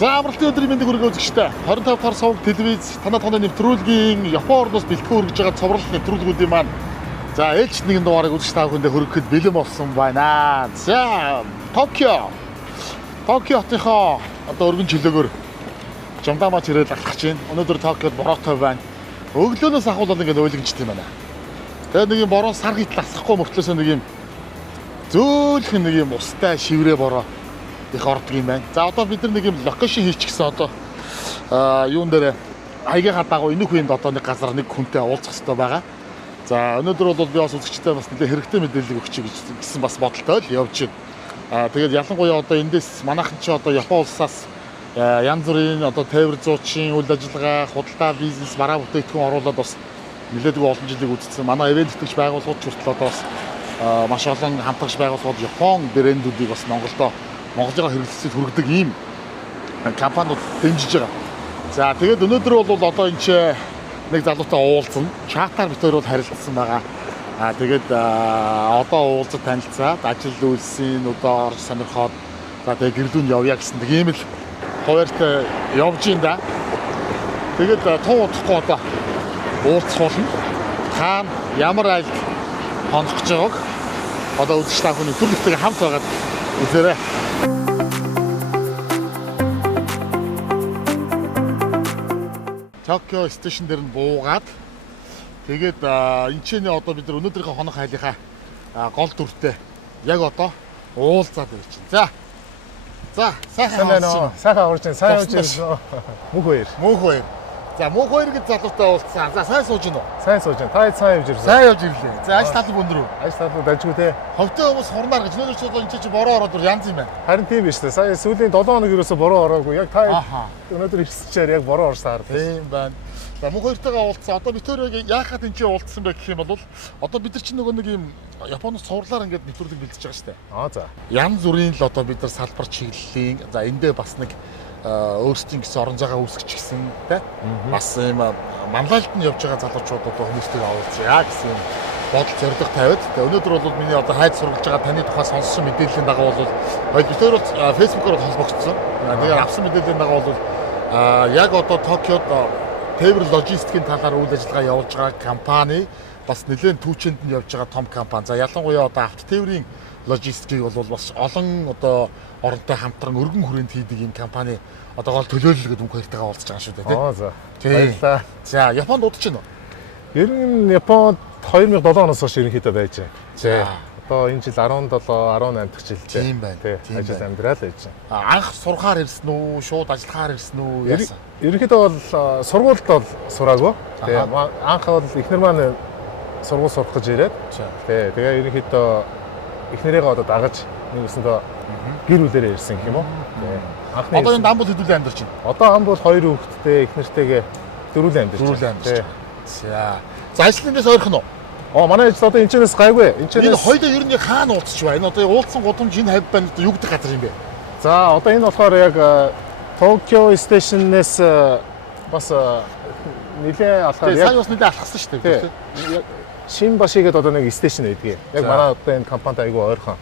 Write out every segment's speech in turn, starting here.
За амралтын өдрийн мэндийг хүргэж үзэгчтэй 25 дахь сувг телевиз танаа тооны нэвтрүүлгийн Япон орноос бэлтгэн хүргэж байгаа цоврал нэвтрүүлгүүдийн маань за ээлж нэгэн дугаарыг үзэж та бүхэндээ хүргэхэд бэлэн болсон байна. За Токио хотынхоо одоо өргөн чөлөөгөр жамдамаач ирээд алхаж байна. Өнөөдөр Токиод бороотой байна. Өглөөнөөс ахвал ингээд уйлгэнчт юм байна. Тэгээд нэг юм бороо сар хитл асахгүй мөртлөөсөө нэг юм зөөлхөн нэг юм устай шиврээ бороо их ордог юм байна. За одоо бид нар нэг юм локейшн хийчихсэн одоо юун дээр хаягийнхаа дагуу энэх үеинд одоо нэг газар нэг хүнтэй уулзах хэрэгтэй байгаа. За өнөөдөр бол би бас үзэгчтэй бас нэлээд хэрэгтэй мэдээлэл өгч гэсэн бас бодолтой л явж байна. Тэгээд ялангуяа одоо эндээс манайхан чи одоо Япон улсаас янз бүрийн одоо тээвэр зуучин үйл ажиллагаа, худалдаа, бизнес, бараа бүтээгдэхүүн оруулаад бас нэлээдгүй олон жилиг үзсэн. Манай ивент итгэж байгууллагууд хүртэл одоо бас маш олон хамтлагч байгууллагууд Япон брэндүүдийг бас Монголыгоо хэрэглэсэд хүргэдэг ийм компаниуд дэмжиж байгаа. За тэгээд өнөөдөр бол одоо энэ ч нэг залуутай уулзсан. Чатаар бид хоёр бол харилцсан байгаа. Тэгээд одоо уулзаж танилцаад ажил үйлсийн одоо орж сонирхоод за тэгээд гэрлүүнд явъя гэсэн нэг ийм л хуваарьтай явж ин да. Тэгээд тун удахгүй одоо уулзах болно. Хаана ямар айлд хонох гэж байгааг одоо үзэж та бүхэн нэвтрүүлэгтэйгээ хамт байгаад үзээрэй. Токио стейшн дээр нь буугаад тэгээд энэ ч одоо бид нар өнөөдрийнхөө хонох хайлынхаа гол дүртэй яг одоо уулзаад байж байна. За сайхан аварч байна. Сайн явж байна. Мөнх хоёр. За мөнх хоёр гэж залуутай уулзсан. За сайн сууж гинөө. Сайн сууж байна. Та сайн явж ирлээ. Сайн явж ирлээ. За ажил талбар өндөр үү? Ажил талбар дажгүй те. Ховтой хүмүүс хурнаар гэж өнөөдөр ч одоо энэ чи бороо ороод янз юм байна. Харин тийм биш үү? Сая сүүлийн 7 хоног ерөөсө бороо ороогүй. Яг та өнөөдөр ирсчээр яг бороо орсаар. Тийм байна. За мөнх хоёртойгоо уулзсан. Одоо бид хоёрыг яахад энэ чи уулзсан бэ гэх юм бол одоо бид нар чи нөгөө нэг юм Японоос цувралаар ингээд нэвтрүүлэг бэлдэж байгаа шүү дээ. За. Янз бүрийн л одоо бид нар салбар чиглэлийн за эндээ бас нэг өөрсдийн гэсэн орон зайгаа үүсгэж гисэн те бас юм манлайлт нь явж байгаа залуучууд одоо хүмүүстэйгээ уулзъя гэсэн юм бодол зорилго тавиад тэгээ өнөөдөр бол миний одоо хайд сургалж байгаа таны тухай сонссон мэдээллийн дагуу бол бид хоёр бол фэйсбүүкээр холбогдсон. Тэгээ авсан мэдээллийн дагуу бол яг одоо Токиод тээвэр логистикийн талаар үйл ажиллагаа явуулж байгаа компани бас нэлээд түүчэнд нь явж байгаа том компани. За ялангуяа одоо авто тээврийн логистикийг бол бас олон одоо оронтой хамтран өргөн хүрээнд хийдэг юм компани одоо гол төлөөлөл гэдэг мөнх хоёртойгоо уулзж байгаа шүү дээ тийм. За. Баярлалаа. За Японд удаж байна уу? Ер нь Японд 2007 оноос хойш ерөнхийдөө байж байна. За. Одоо энэ жил 17 18 дахь жил тийм байна. Ажил амьдрал байж байна. Анх сурахаар ирсэн үү? Шууд ажиллахаар ирсэн үү? Яасан? Ерөнхийдөө бол сургуульд бол сураагүй. Тэгээ анх бол эхнэр маань сургууль сурах гэж ирээд. Тэгээ ерөнхийдөө эхнэрийгээ одоо дагаж нэгсэндээ гэр бүлээрээ ирсэн гэх юм уу. Анхны одоо энэ дамбул хэдүүлээ амьдарч байна. Одоо ам бол 2 хүүхэдтэй эхнэртэйгээ дөрвөлэн амьдарч байна. За ажлынээс ойрхон уу? Манай ажил одоо энэчнээс гайгүй. Энэ хоёулаа ер нь хаана уулзч байна? Энэ одоо уулзсан гудамж энэ хавь байна юу гэдэг газар юм бэ? За одоо энэ болохоор яг Токио стейшнээс бас нэлээ алхаад яг бас нэлээ алхсан шүү дээ. Шинбаши гэдэг одоо нэг стейшн байдгийг. Яг манай одоо энэ компанид айгүй ойрхон.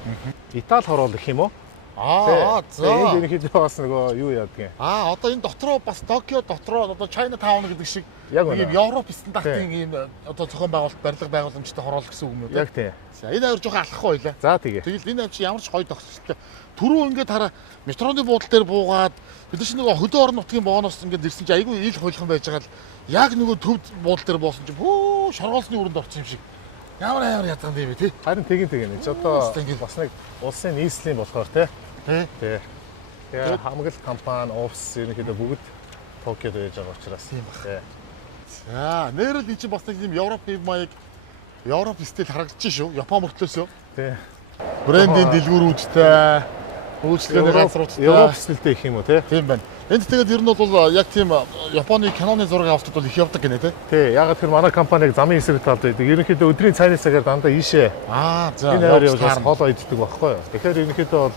Итали хороол гэх юм уу? За. Энд ерөнхийдөө бас нөгөө юу яадаг юм. Одоо энэ дотроо бас Токио дотроо одоо China Town гэдэг шиг нэг юм Европ стандартын ийм одоо зохион байгуулалт барилга байгууламжтай хороол гэсэн үг юм уу? Яг тийм. За энэ хоёр жоохон алхахгүй байлаа. За тэгээ. Тэгэл энэ авч ямар ч гоё тогтцолтой. Түрүү ингээд хараа метроны буудлын дээр буугаад бид нар нөгөө хөдөө орон нутгийн бооноос ингээд ирсэн чи айгүй ил хойлхон байж байгаа л яг нөгөө төв буудлын дээр буусан чи шоргоолсны өрөнд орсон юм шиг. Ямар ядсан юм бэ тий? Харин тэгин нэг ч одоо бас нэг улсын нийслэлийн болохоор тий. Тий. Тэгээ хамгаалалт компани, офис ерөнхийдөө бүгд Токиод байж байгаа учраас тийм баг. За, нэрэл энэ чинь бас нэг юм Европын маяг Европ стил харагдаж шүү. Япон мөртлөөс юу? Тий. Брендийн дэлгүүрүүдтэй үйлчлэгээний газруудтай Европ стилтэй их юм уу тий? Тийм байна. Энд тэгээд ер нь бол яг тийм Японы киноны зураг авалтад бол их явдаг гинэ тий? Тий. Яг тэр манай компаниг замын эсрэг талд байдаг. Ерөнхийдөө өдрийн цайны цагаар дандаа ийшээ. За. Энэ хоёр явж хоолоо иддэг байхгүй юу? Тэгэхээр ерөнхийдөө бол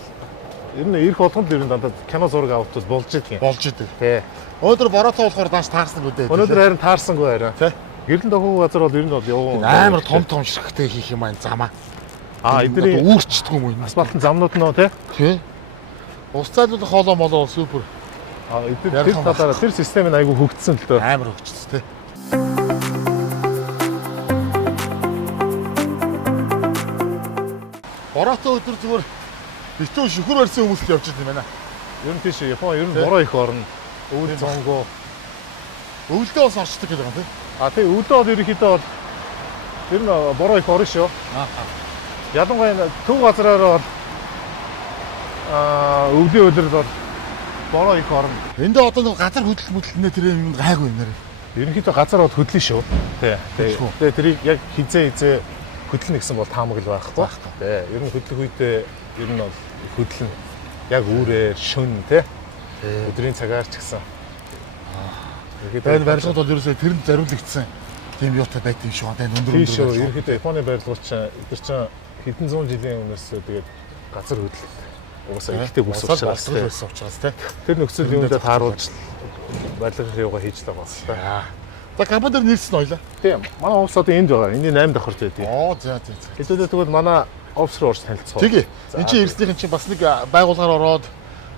ер нь ирэх болгонд ер нь дандаа кино зураг авалтад болж идэг юм. Болж идэг. Тий. Өнөөдөр бороотой болохоор дааш таарсан үү дээ. Өнөөдөр харин таарсангүй харин тий? Гэрлэн дохуу газар бол ер нь бол явуу амар том ширхтэй хийх юм аа замаа. Эдний үүрчдэг юм уу? Асфальтын замнууд нөө тий? Тий. Ус зайлуулах хоолоо молоо супер. тэр талаараа тэр систем нь айгүй хөгжсөн л дөө. Амар хөгжсөн тий. Бороотой өдөр зүгээр битүү шүхэр барьсан хүмүүс л явж байгаа юм байна. Ер нь тийш Япон ер нь бороо их орно. Өвөл зонгоо. Өвөлдөө бас орчдөг гэдэг юм тий. Тэг өвлөө бол ерөнхийдөө бол ер нь бороо их орно шүү. Ялангуяа төв газраар бол өвлийн өдрөл бол бороо их орно. Эндээ одоо нэг газар хөдөлмөрлөнөө тэр юм гайгүй юм нэр. Ерөнхийдөө газар бод хөдлөн шүү. Тэгээ тэрийг яг хизээ хөдлөн гэсэн бол таамаг л байхгүй. Тий. Ер нь хөдлөх үедээ ер нь бол хөдлөн яг үүрээр шөн тий. Өдрийн цагаар ч гэсэн. Тэгэхээр барилгууд бол ерөөсөө тэрэнд зориулагдсан тийм юутай байт юм шүү. Тэгээ өндөр өндөр. Тийм шүү. Ерөнхийдөө Японы барилгууд чинь эдгээр чинь хэдэн зуун жилийн өмнөөс тэгээд газар хөдлөлт. Угаасаа ихтэй бүс учраас тий. Тэр нөхцөл юундаа тааруулж барилгын юугаа хийж байгаа бас тий. За компани дээр нэрсэн ойлаа. Тийм. Манай офс одоо энд байгаа. Эний 8 давхарт байдгийг. За. Хэдүүлээ тэгвэл манай офс руу орж танилцсан. Тэгээ. Энд чинь ирснийхэн чинь бас нэг байгууллагаар ороод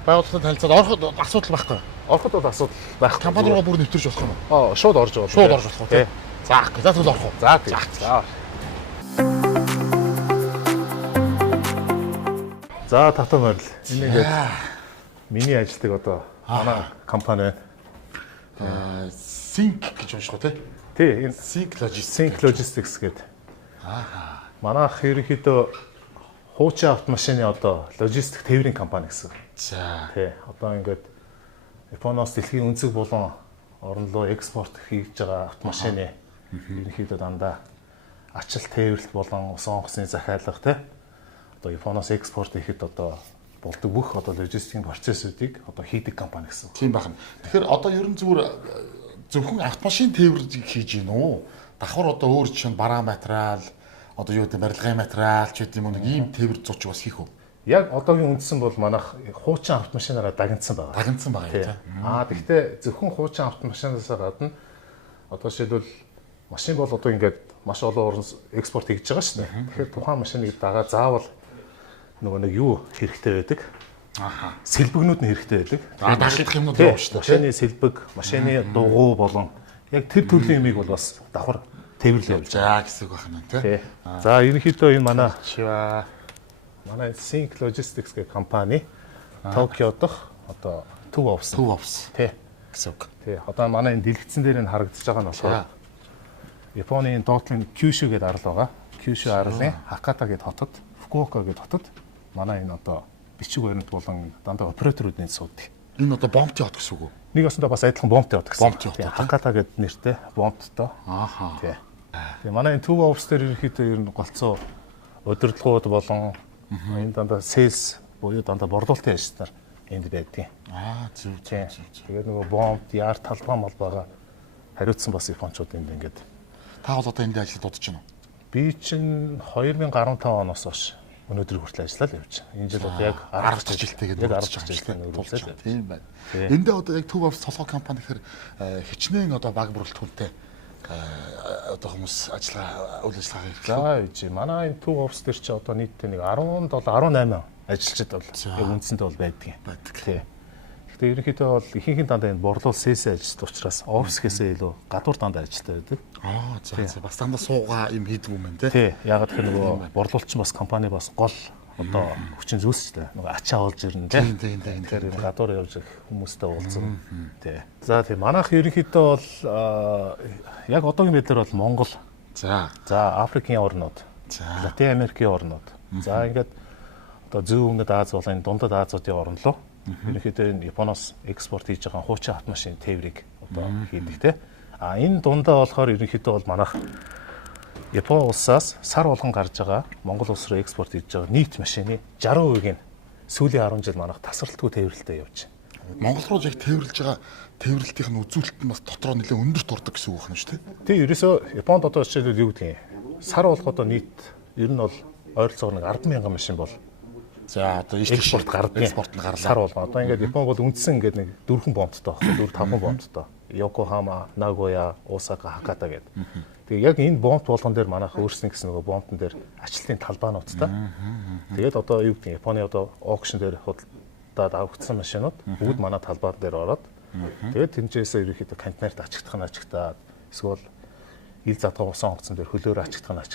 байгууллагын танилцаад ороход асуудал байхгүй. Ороход бол асуудал байхгүй. Компани руу бүр нэвтэрч болох юм уу? Шууд орж байгаа. Шууд орж болох тий. За тэгвэл орох уу? За тийм. За татан морил. Энэ ингээд миний ажилтдаг одоо манай компани Sync гэж унших уу тий? Тий, энэ Sync Logistics гэдэг. Манайх ерөнхийдөө хуучин автомашины одоо логистик тээврийн компани гэсэн. За. Тий, одоо ингээд Японоос дэлхийн өнцөг болон орон руу экспорт хийж байгаа автомашины ерөнхийдөө дандаа ачаал тээвэрлэлт болон ус онгоцны захиалга тий. Одоо Японоос экспорт хийхэд одоо болдог бүх одоо логистикийн процессуудыг одоо хийдэг компани гэсэн. Тийм байна. Тэгэхээр одоо ер нь зөвхөн автомашин тээвэр хийж гин үү? Давхар одоо өөр чинь бараа материал, одоо юу гэдэг барилгын материал ч гэдэг юм уу нэг ийм тээвэр зууч бас хийх үү? Яг одоогийн үндсэн бол манайх хуучин автомашинаараа дагнцсан байгаа. Дагнцсан байгаа юм тийм. Тэгэхдээ зөвхөн хуучин автомашинаас гадна одоо жишээлбэл машин бол одоо ингээд маш олон орн экспорт хийж байгаа шүү дээ. Тэгэхээр тухайн машиныг дагаа заавал нөгөө нэг юу хэрэгтэй байдаг. Сэлбэгнүүд нь хэрэгтэй байдаг. Дагалдах юмнууд явна шүү дээ. Машины сэлбэг, машины дугуй болон яг тэр төрлийн юмыг бол бас давхар тээвэрлэл явуулж байгаа гэсэн үг байна тий. За ерөнхийдөө энэ манай Sync Logistics гэх компани Токио дахь одоо төв офс тий гэсэн үг. Тий одоо манай энэ дэлгэцэн дээр нь харагдаж байгаа нь болохоор Японы доотлын Kyushu гэдэг арал байгаа. Kyushu арлын Hakata гэдэг хотод, Fukuoka гэдэг хотод манай энэ одоо бичиг баримт болон дандаа операторуудын суудаг. Энэ одоо бомтын хот гэсэн үг үү? Нэг осондоо бас адилхан бомтын хот гэсэн. Бомтын хот. Hakata гэдэг нэртэй бомттой. Тий. Тэгээ манай энэ төв офс дээр ерөнхийдөө ер нь голцоо удирдлагууд болон энэ дандаа sales буюу дандаа борлуулалтын ажилтнаар энд байдгийг. Зөв. Тэгээд нөгөө бомб, яар талбай мал байгаа хариуцсан бас японочууд энд ингээд. Та бол одоо энд ажиллаж дуудаж байна уу? Би чинь 2015 оноос хойш өнөөдөр хүртэл ажиллаад явж байна. Энэ жил одоо яг 10 жилтэй гэдэг яг 10 жилтэй нөлөөлж. Тийм байна. Эндээ одоо яг төв офс толгой компани гэхээр хичнээн одоо баг бүрэлдэхүүнтэй одоо хүмүүс үйл ажиллагаа хийх. За ээж манай энэ төв офс дээр чи одоо нийтдээ нэг 17 18 ажилчид бол яг үндсэндээ бол байдаг. Тий. Гэхдээ ерөнхийдөө бол ихэнх дандаа энэ борлуул сээс ажилтдаг учраас офс гэсээ илүү гадуур дандаа ажилтдаг байдаг. За бас дандаа суугаа юм хийдэг юм байна тий. Ягаад гэхээр нөгөө борлуулчин бас компани бас гол одоо хүчин зүйлстэй. Нөгөө ачаа олж ирнэ тий. Тэгэхээр гадуур явж ирэх хүмүүстэй уулзсан. Тий. За тийм манайх ерөнхийдөө бол яг одоогийн байдлаар бол Монгол. За Африкийн орнууд. Латин Америкийн орнууд. За ингээд одоо зүүн өмнөд Аз болон дундад Азиудын орн руу ерөнхийдөө энэ Японоос экспорт хийж байгаа хуучин автомашин тээврийг одоо хийдэг тий. Энэ дундаа болохоор ерөнхийдөө бол манайх Япон улсаас сар болгон гарч байгаа Монгол улс руу экспорт хийж байгаа нийт машины 60%-ийг нь сүүлийн 10 жил манайх тасралтгүй тээвэрлэлтэй явж байна. Монгол руу яг тээвэрлж байгаа тээвэрлэлтийн нь үзүүлэлт нь бас дотроо нэлээд өндөрт ордог гэсэн үг байна шүү дээ. Тий, ерөөсөө Японд одоо жишээлбэл юу гэдэг юм? Сар болгоод нийт ер нь бол ойролцоогоор нэг 10,000 машин бол за одоо экспорт гардаг. Экспорт нь гарлаа. Сар болгоо. Одоо ингээд Япон бол үндсэн ингээд нэг 4 бомбтой байхгүй 4-5 бомбтой. Йокохама, Нагоя, Осака, Хаката гэдэг. Тэгээ яг энэ бомб болгон дээр манайх өөрснө гэсэн нөгөө бомбтон дээр ачлалтын талбайнуудтай. Тэгээд одоо юу гэдэг Японы одоо аукшн дээр удаад авагдсан машинууд бүгд манай талбар дээр ороод тэгээд тэнцээсээ ерөнхийдөө контейнерт ачигдаад эсвэл ил задгаа усан онгоцон дээр хөлөөр ачигдаад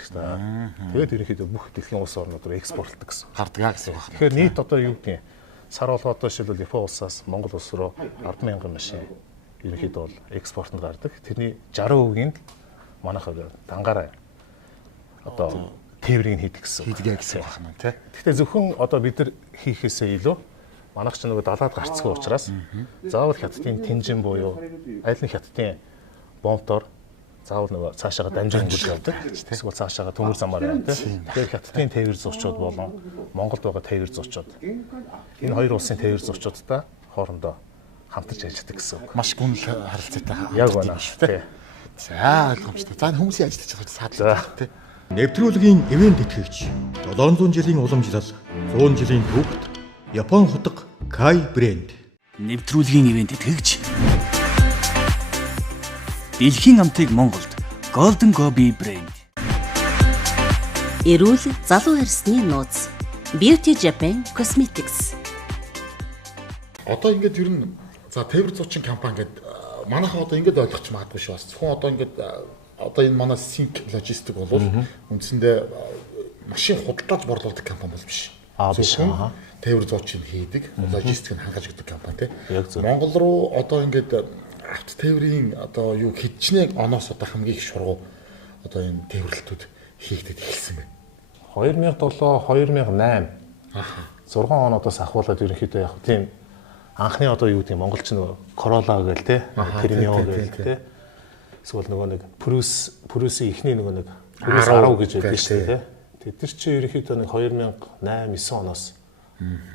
тэгээд ерөнхийдөө бүх дэлхийн улс орнууд руу экспортлдог гэсэн. Хардгаа гэсэн үг байна. Тэгэхээр нийт одоо юу гэдгийг сар болгоо одоо жишээлбэл Япон улсаас Монгол улс руу 10,000 машин ерөнхийдөө бол экспортод гардаг. Тэрний 60%-ийг манайхаар дангаараа одоо тээврийг хийдэг гэсэн. Хийдгээ гэсэн үг байна тий. Гэхдээ зөвхөн одоо бид нар хийхээсээ илүү манайх ч нөгөө далаад гарцгүй учраас заавал хятадын тэнжин буюу аль нэг хятадын бомбтоор заавал нөгөө цаашаага дамжин хөнгөлж явдаг. Эсвэл цаашаага төмөр замаар явдаг. Тэгэхээр хятадын тээвэр зурчууд болон Монголд байгаа тээвэр зурчууд энэ хоёр улсын тээвэр зурчуудтай хоорондоо хамтарч ажилладаг гэсэн үг. Маш гүнл харилцаатай. Яг байна шүү дээ. За ойлгомжтой. За хүмүүсийн ажиллаж байгаа саадлаа тий. Нэвтрүүлгийн ивент итгэгч 700 жилийн уламжлал 100 жилийн төвд Япон хутга Kai брэнд. Нэвтрүүлгийн ивент итгэгч Дэлхийн амтыг Монголд Golden Gobi брэнд. Эрүүл залуу арсны нууц Beauty Japan Cosmetics. Одоо ингээд ер нь за тээвэр зуучин компани гэдэг манайхаа одоо ингээд ойлгоч магадгүй шүү. Бас зөвхөн одоо ингээд одоо энэ манай Sync Logistic бол үндсэндээ машин худалдаж борлуулдаг компани бол биш. Биш. Тээвэр зуучин хийдэг, логистик нь хангаж өгдөг компани тий. Яг зөв. Монгол руу одоо ингээд авто тээврийн одоо юу хидчнээ оноос одоо хамгийн их шургуу одоо энэ тээвэрлэлтүүд хийгдэж эхэлсэн байна. 2007 2008 6 оноодоос ахуулаад ерөнхийдөө яг тийм анхны одоо юу гэдэг монголч нөгөө Corolla гээл те Premio гээл те эсвэл нөгөө нэг Prius-ийн ихний нөгөө нэг Prius 10 гэж байдаг шүү дээ. Тэд нар чи ерөнхийдөө нэг 2008 9 оноос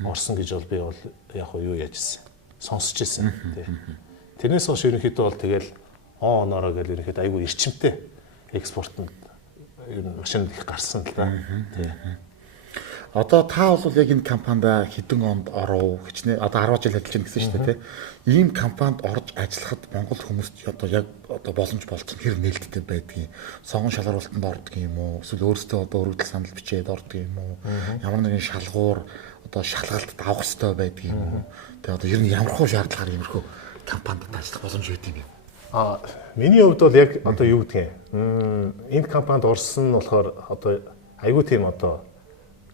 орсон гэж бол би бол яг юу яажсэн. Сонсч ирсэн тий. Тэрнээс хойш ерөнхийдөө бол тэгэл оноороо гэл ерөнхийдөө айгүй эрчимтэй экспортод ер нь машин их гарсан л да. Тий. Одоо та бол яг энэ компанид хэдэн онд оров гэж нэ одоо 10 жил ажиллаж байна гэсэн шүү дээ тий. Ийм компанид орж ажиллахад монгол хүмүүст одоо яг одоо боломж болцсон хэр нээлттэй байдгийг сонгон шалгаруулалтанд ордог юм уу? Эсвэл өөрсдөө одоо өргөдөл санал бичээд ордог юм уу? Ямар нэгэн шалгуур одоо шалгалтад авах хэрэгтэй байдаг юм уу? Тэгээ одоо ер нь ямар хөө шаардлагаар иймэрхүү компанид ажиллах боломж өгд юм бэ? Миний хувьд бол яг одоо юу гэдгийг энэ компанид орсон нь болохоор одоо айгүй тийм одоо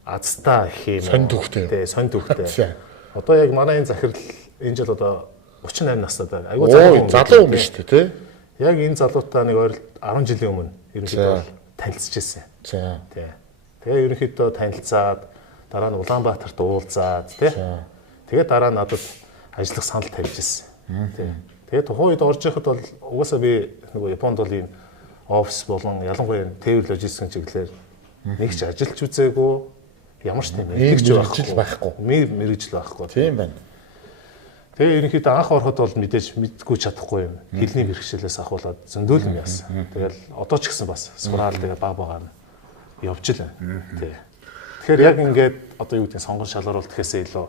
азтай гэх юм. Сонь төвхтэй. Тий, сонь төвхтэй. Одоо яг манай энэ захирал энэ жил одоо 38 настай байна. Айгүй залуу хүн шүү дээ тий. Яг энэ залуутай нэг 10 жилийн өмнө ерөнхийдөө танилцж ирсэн. За. Тий. Тэгээ ерөнхийдөө танилцаад дараа нь Улаанбаатарт уулзаад тий. Тэгээ дараа нь надад ажиллах санал тавьж ирсэн. Тий. Тэгээ тухайн үед орж яхад бол угаасаа би нөгөө Японд бол ийм офис болон ялангуяа тээвэр логистикийн чиглэлээр нэг ч ажиллаж үзээгүй. Ямар ч тийм мэрэгжил байхгүй. Мэрэгжил байхгүй. Тийм байна. Тэгээ ерөнхийдөө анх ороход бол мэдээж мэдгүй чадахгүй юм. Хэлний бэрхшээлээс ахуулаад зөндөөл юм яасан. Тэгэл одоо ч гэсэн бас сураал тэгээ баг багаар явж л байна. Тий. Тэгэхээр яг ингээд одоо юу гэдэг сонгон шалгаруулалт гэхээсээ илүү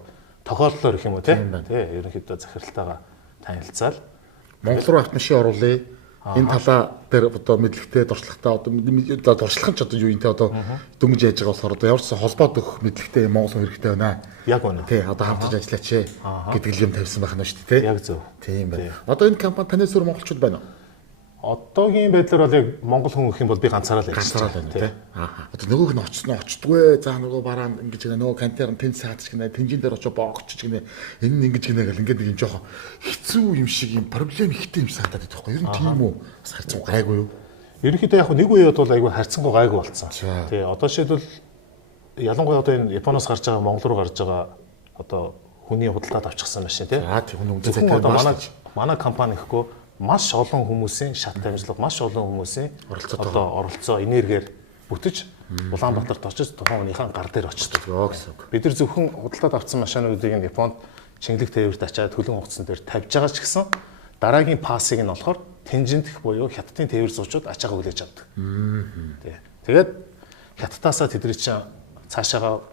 тохиолдлоор их юм уу тий. Тий. Ерөнхийдөө захиралтайгаа танилцаал Монгол руу автомашин оруулъя. Энэ талаа дээр одоо мэдлэгтэй дуршлагтай одоо дуршлах нь ч одоо юу юм те одоо дөнгөж яаж байгаа болохоор одоо ямар ч холбоод өгөх мэдлэгтэй Монгол хүн хэрэгтэй байна. Яг байна. Тий, одоо хамтарч ажиллаач гэдэг л юм тавьсан байх нь шүү дээ, тий. Яг зөв. Тийм байна. Одоо энэ компани танаас өөр монголчууд байна уу? Одоогийн байдлаар бол яг монгол хүн гэх юм бол би ганцаараа л ганцаараа байна тий. Одоо нөгөөх нь очдгүй за нөгөө бараа ингэж гэнэ нөгөө контейнер тэн саадч гэнэ тэнжин дээр очоо боогч гэнэ энэ нь ингэж гэнэ гэл ингээд нэг юм жоохон хэцүү юм шиг юм проблем ихтэй юм санагдаад байдаг байхгүй юу? Ер нь тийм үү? Бас харцсан гайгүй юу? Ерөнхийдөө яг нэг үеэд бол айгүй харцсангүй гайгүй болцсон. Тий. Одоо жишээлбэл ялангуяа одоо энэ Японоос гарч байгаа Монгол руу гарч байгаа одоо хүний худалдаад авчихсан машин тий. Тийм үнэ зөвхөн одоо манай компани гэхгүй маш олон хүмүүсийн шат дамжлага, маш олон хүмүүсийн оролцоо энергиэр бүтэж Улаанбаатарт очиж тухайн хүнийхэн гар дээр очдог. гэсэн үг. Бид нар зөвхөн худалдаад авсан машинуудыг нь Японд шингэлэг тээвэрт ачаад төлөн хугацаан дээр тавьж байгаа ч гэсэн дараагийн пассыг нь болохоор тэнжинтэх буюу хятадын тээвэр зуучууд ачаагаа хүлээж авдаг. Тий. Тэгээд хятадаасаа тэдний чинь цаашаага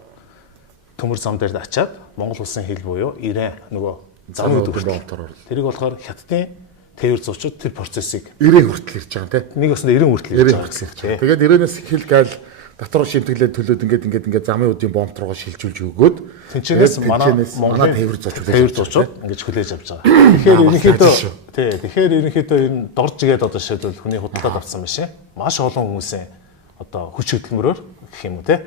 төмөр зам дээр ачаад Монгол улсын хил буюу Иран нөгөө замын болтоор тэрийг болохоор хятадын тээвэр зуучууд тэр процессыг 90 хүртэл ирж байгаа тийм. Нэг өснө 90 хүртэл ирж байгаа. Тэгээд 90-ээс хэл гайл дотор шимтгэлээ төлөөд ингээд замын үдийн бомб руугаа шилжүүлж өгөөд тэнцэнээс манай Монголын тээвэр зочд ингэж хүлээж авч байгаа. Тэгэхээр ерөнхийдөө энэ доржгээд одоо шийдвэл хүний худалдаад авсан биш ээ. Маш олон хүмүүсийн одоо хүч хөдөлмөрөөр гэх юм уу те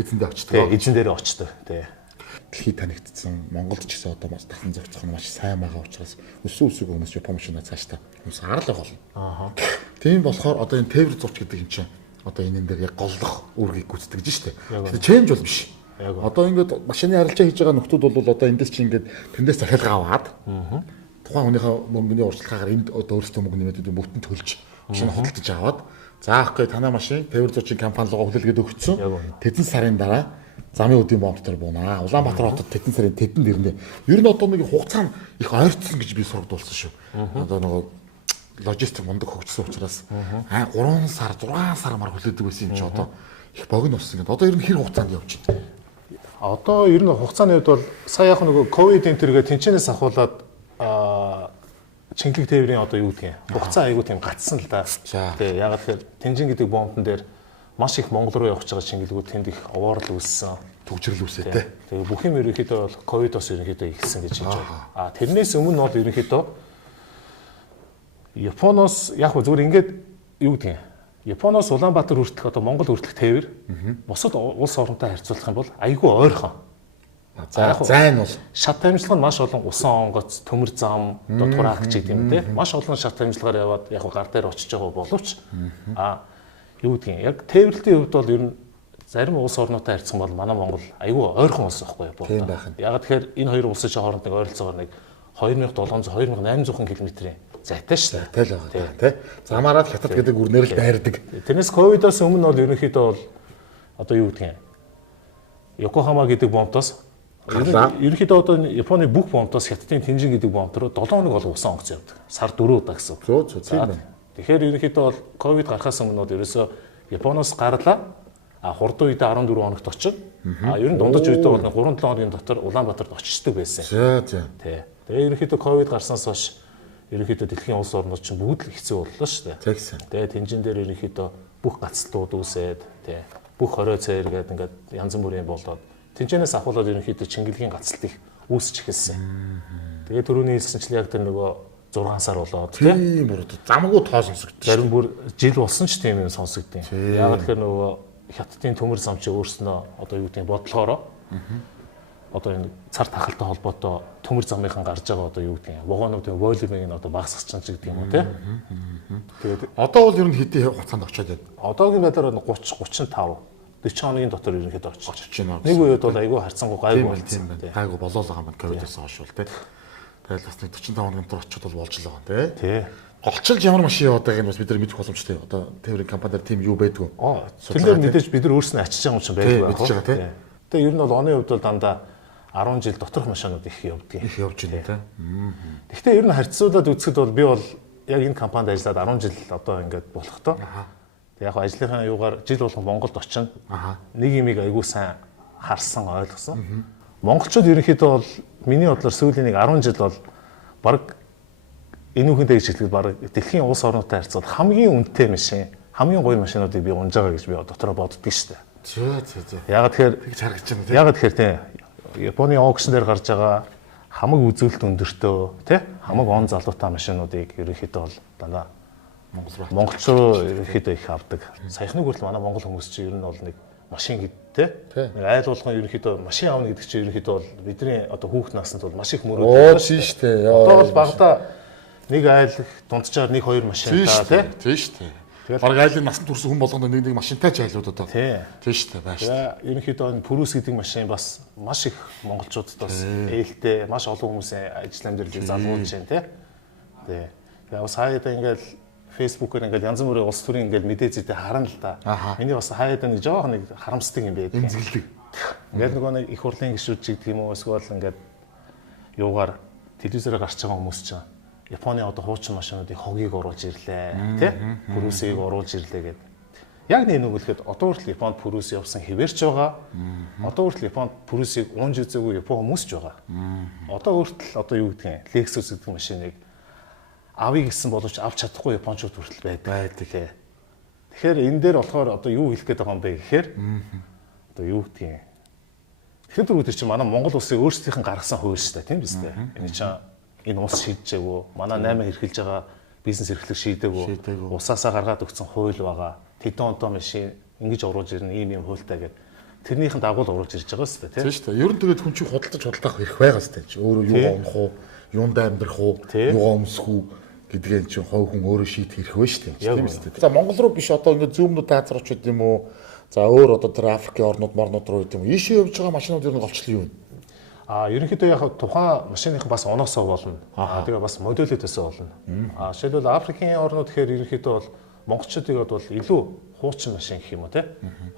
эзэндээ очдог. Эзэн дээр очдог. Дэлхийд танигдсан Монголд ч гэсэн одоо маш дахин зохицох нь маш сайн байгаа учраас өсөг хүмүүс Япон машинаа цаашдаа хүмүүс харалга болно. Тийм болохоор одоо энэ тээвэр зурч гэдэг юм чинь одоо энэ дээр яг голлох үүргийг гүйцэтгэж штэ. Тэгэхээр ченж бол биш. Одоо ингээд машины арилжаа хийж байгаа нөхдүүд бол одоо эндээс чи ингээд тэндээс захиалга аваад тухайн хүнийхээ мөнгөний урьдчилгаагаар энд одоо өөрсдөө мөнгөний мэдээд бүтэн төлж машин хөдөлж аваад заахгүй танай машин тээвэр зурчийн компани руу хүлээлгээд өгсөн. Тэдэн сарын дараа замын үдийн бомб дотор буунаа. Улаанбаатар хотод тэдэн сарын тэдэнд ирнэ. Ер нь одоо нэг хугацаа нь их ойртсон гэж би сургадуулсан шүү. Одоо нөгөө логистик мундаг хөгжсөн учраас 3 сар 6 сар мар хүлээдэг байсан юм чи одоо их богино болсон гэдэг. Одоо ер нь хэр хугацаанд явж байна? Одоо ер нь хугацааны хувьд бол сая яг нөгөө ковид энтергээ тэнцэнээс ахуулаад чингэлэг тээврийн одоо юу гэдгийг хугацаа айгуу тийм гацсан л да. Тэгээ ягаад гэхээр Тэнжин гэдэг бомбон дээр маш их Монгол руу явж байгаа чингэлгүүд тэнд их овоорл үүссэн, төгжрөл үүсээ. Тэгээ бүх юм ерөнхийдөө бол ковидос ерөнхийдөө ихсэн гэж хэлж байгаа. Тэрнээс өмнө бол ерөнхийдөө Японоос яг зүгээр ингээд юу гэдгийг Японоос Улаанбаатар хүртэх одоо Монгол хүртэх тээвэр бусад улс оронтой харьцуулах юм бол айгүй ойрхон. Зайн бол шат амжилт нь маш олон усан онгоц, төмөр зам, одоо тураагч гэдэг юм те. Маш олон шат амжилтгаар яваад яг гар дээр очиж байгаа боловч юу гэдгийг яг тээвэрлтийн хувьд бол ер нь зарим улс орнуудтай харьцсан бол манай Монгол айгүй ойрхон улс байхгүй юу? Тийм байх нь. Яг тэгэхээр энэ хоёр улсын хооронд нэг ойролцоогоор нэг 2700-2800 км-ийн зайтай шүү дээ. Зайтай л байгаа тий. Замаараа хятад гэдэг үрнээр л дайрдаг. Тэрнээс ковидоос өмнө бол ерөнхийдөө бол одоо юу гэдгийг Йокохама гэдэг бомбтоос ерөнхийдөө одоо Японы бүх бомбтоос хятадын Тэнжин гэдэг бомб руу 7 хоног бол усан онгоц явдаг. Сар 4 удаа гэсэн. Тийм байна. Тэгэхээр ерөнхийдөө бол ковид гарахаас өмнө бол ерөөсөө Японоос гарлаа. Хурдан үедээ 14 хоногт очив. Ер нь дундаж үедээ бол 3-7 хоногийн дотор Улаанбаатарт очиждаг байсан. Тийм. Тэгээ ерөнхийдөө ковид гарснаас хойш ерөнхийдөө дэлхийн улс орнууд чинь бүгд л хэцүү боллоо шүү дээ. Тэгсэн. Тэгээ Тэнжин дээр ерөнхийдөө бүх гацалтууд үүсээд тий бүх хорой цайр гэдэг ингээд янз бүрийн болоод Тэнжинээс ахуулаад ерөнхийдөө Чингэлгийн гацалт их үүсч эхэлсэн. Тэгээ түрүүний хэлсэнчлэн яг тэр нөгөө 6 сар болоод тийм бүр замгүй тоо сонсогдсон. Зарим бүр жил болсон ч тийм юм сонсогдсон. Яг тэгэхээр нөгөө хятадын төмөр зам чи өөрснөө одоо юу гэдэг бодлохоороо одоо энэ цар тахалтай холбоотой төмөр замынхан гарч байгаа одоо юу гэдэг вагонуудын волюмыг нь одоо багасгах ч гэдэг юм уу те. Тэгээд одоо бол ер нь хэдийн хугацаанд очиод байна. Одоогийн байдлаар 30 35 40 хоногийн дотор ерөнхийдөө очиж байна. Нэг үед бол айгүй харцсангүй гайгүй болсон. Гайгүй болоо л байгаа юм ковидоос хойш бол те. Тэгэл бас 45 хоногийн дотор очиод бол болж л байгаа те. Голчилж ямар машин яваад байгааг нь бас бид нар мэдэх боломжтой. Одоо тээврийн компаниар тийм юу байдгүй. Тэгэхээр мэдээж бид нар өөрснөө ачиж байгаа юм чинь байдаг байх. Тэгээ ер нь бол оны хувьд бол дандаа 10 жил доторх машинууд их явдаг. Их явж байна те. Гэхдээ ер нь харьцуулаад үзэхэд бол би бол яг энэ компанид ажиллаад 10 жил одоо ингээд болохтой. Яг ажлынхаа юугаар жил болгон Монголд очино. Нэг юмыг айгүй сайн харсан, ойлгосон. Монголчууд ерөнхийдөө бол миний бодлоор сүүлийн нэг 10 жил бол баг энэ үхэндээ хичээлгээд баг дэлхийн улс орнуудтай харьцуулахад хамгийн үнэтэй машин, хамгийн гоё машинуудыг би унж байгаа гэж би дотроо боддөг шүү дээ. Яг тэгэхээр тэгж харагдаж байна те. Яг тэгэхээр тийм Японы аукшн дээр гарч байгаа хамаг үзүүлэлт өндөртөө тий хамаг он залуутай машинуудыг ерөнхийдөө бол дандаа монголчууд ерөнхийдөө их авдаг. Саяхныг хүртэл манай монгол хүмүүс чинь ер нь бол нэг машин гэдэг тий айл болгон ерөнхийдөө машин аавна гэдэг чинь ерөнхийдөө бол бидний одоо хүүхд наснд бол маш их мөрөөдөл байна шүү дээ. Одоо бол багада нэг айл дунджаар 1-2 машинтай тий. Тийм шүү дээ. Бараг айлын насанд хүрсэн хүн болгонд нэг машинтай ч айлууд одоо. Тийм шүү дээ, байна шүү дээ. Ерөнхийдөө энэ Пүрүс гэдэг машин бас маш их монголчуудад бас ээлтэй, маш олон хүмүүсийн ажил амьдралыг залгуулж байна тий. Тэгээ бас хаяада ингээл фэйсбүүкээр ингээл янз бүрийн улс төрийн ингээл мэдээ зүйтэй харна л да. Миний бас хаяада нэг жоохон нэг харамсдаг юм байдаг. Эмзэглэг. Ингээл нөгөө нэг их хурлын гишүүд ч гэдэг юм уу эсвэл ингээд юугаар телевизээр гарч байгаа хүмүүс чинь Японы одоо хуучин машинуудыг хогийг оруулж ирлээ тий Пүрүсийг оруулж ирлээ гэдэг. Яг нэг нүгэлэхэд одоо хүртэл Японд Пүрүс явсан хэвээрч байгаа. Одоо хүртэл Японд Пүрүсийг унж үзээгүй Япон хүмүүс ч байгаа. Одоо хүртэл одоо юу гэдгийг Lexus гэдэг машиныг авъя гэсэн боловч авч чадахгүй Япончууд хүртэл байдаг тий. Тэгэхээр энэ дээр болохоор одоо юу хэлэх гээд байгаа юм бэ гэхээр одоо юу гэдгийг тэгэхээр түрүү чинь манай Монгол улсын өөрсдийнх нь гаргасан хууль шүү дээ, тийм биз дээ. Энэ чинь энэ ус шийджээгүй, манай 8 хэрхэлж байгаа бизнес эрхлэг шийдээгүй, усаасаа гаргаад өгсөн хууль байгаа. Тэдэн онтоо машин ингэж оруулж ирнэ, ийм хуультай гэдэг. Тэрнийхэн дагуу оруулж ирж байгаа шүү дээ, тийм шүү дээ. Ер нь тэгээд хүн чинь худалдах хэрэг байгаа шүү дээ. Өөрөө юу унах уу, юундаа амьдрах уу, юугаа өмсөх үү гэдгийг чинь хов хүн өөрөө шийдэх хэрэг байна шүү дээ. Тийм шүү дээ. За Монгол руу биш одоо ингээд зүүмнүүд таазрууч гэдэг юм уу? За өөр одоо тэр Африкийн орнууд морнууд руу гэдэг юм уу? Ийшээ явж байгаа машинууд ер нь голчлон юу вэ? Ерөнхийдөө яг тухайн машиных бас оноосоо болно. Тэгээ бас модулээдээсээ болно. Жишээлбэл Африкийн орнууд гэхээр ерөнхийдөө бол монголчуудыг бол илүү хуучин машин гэх юм уу те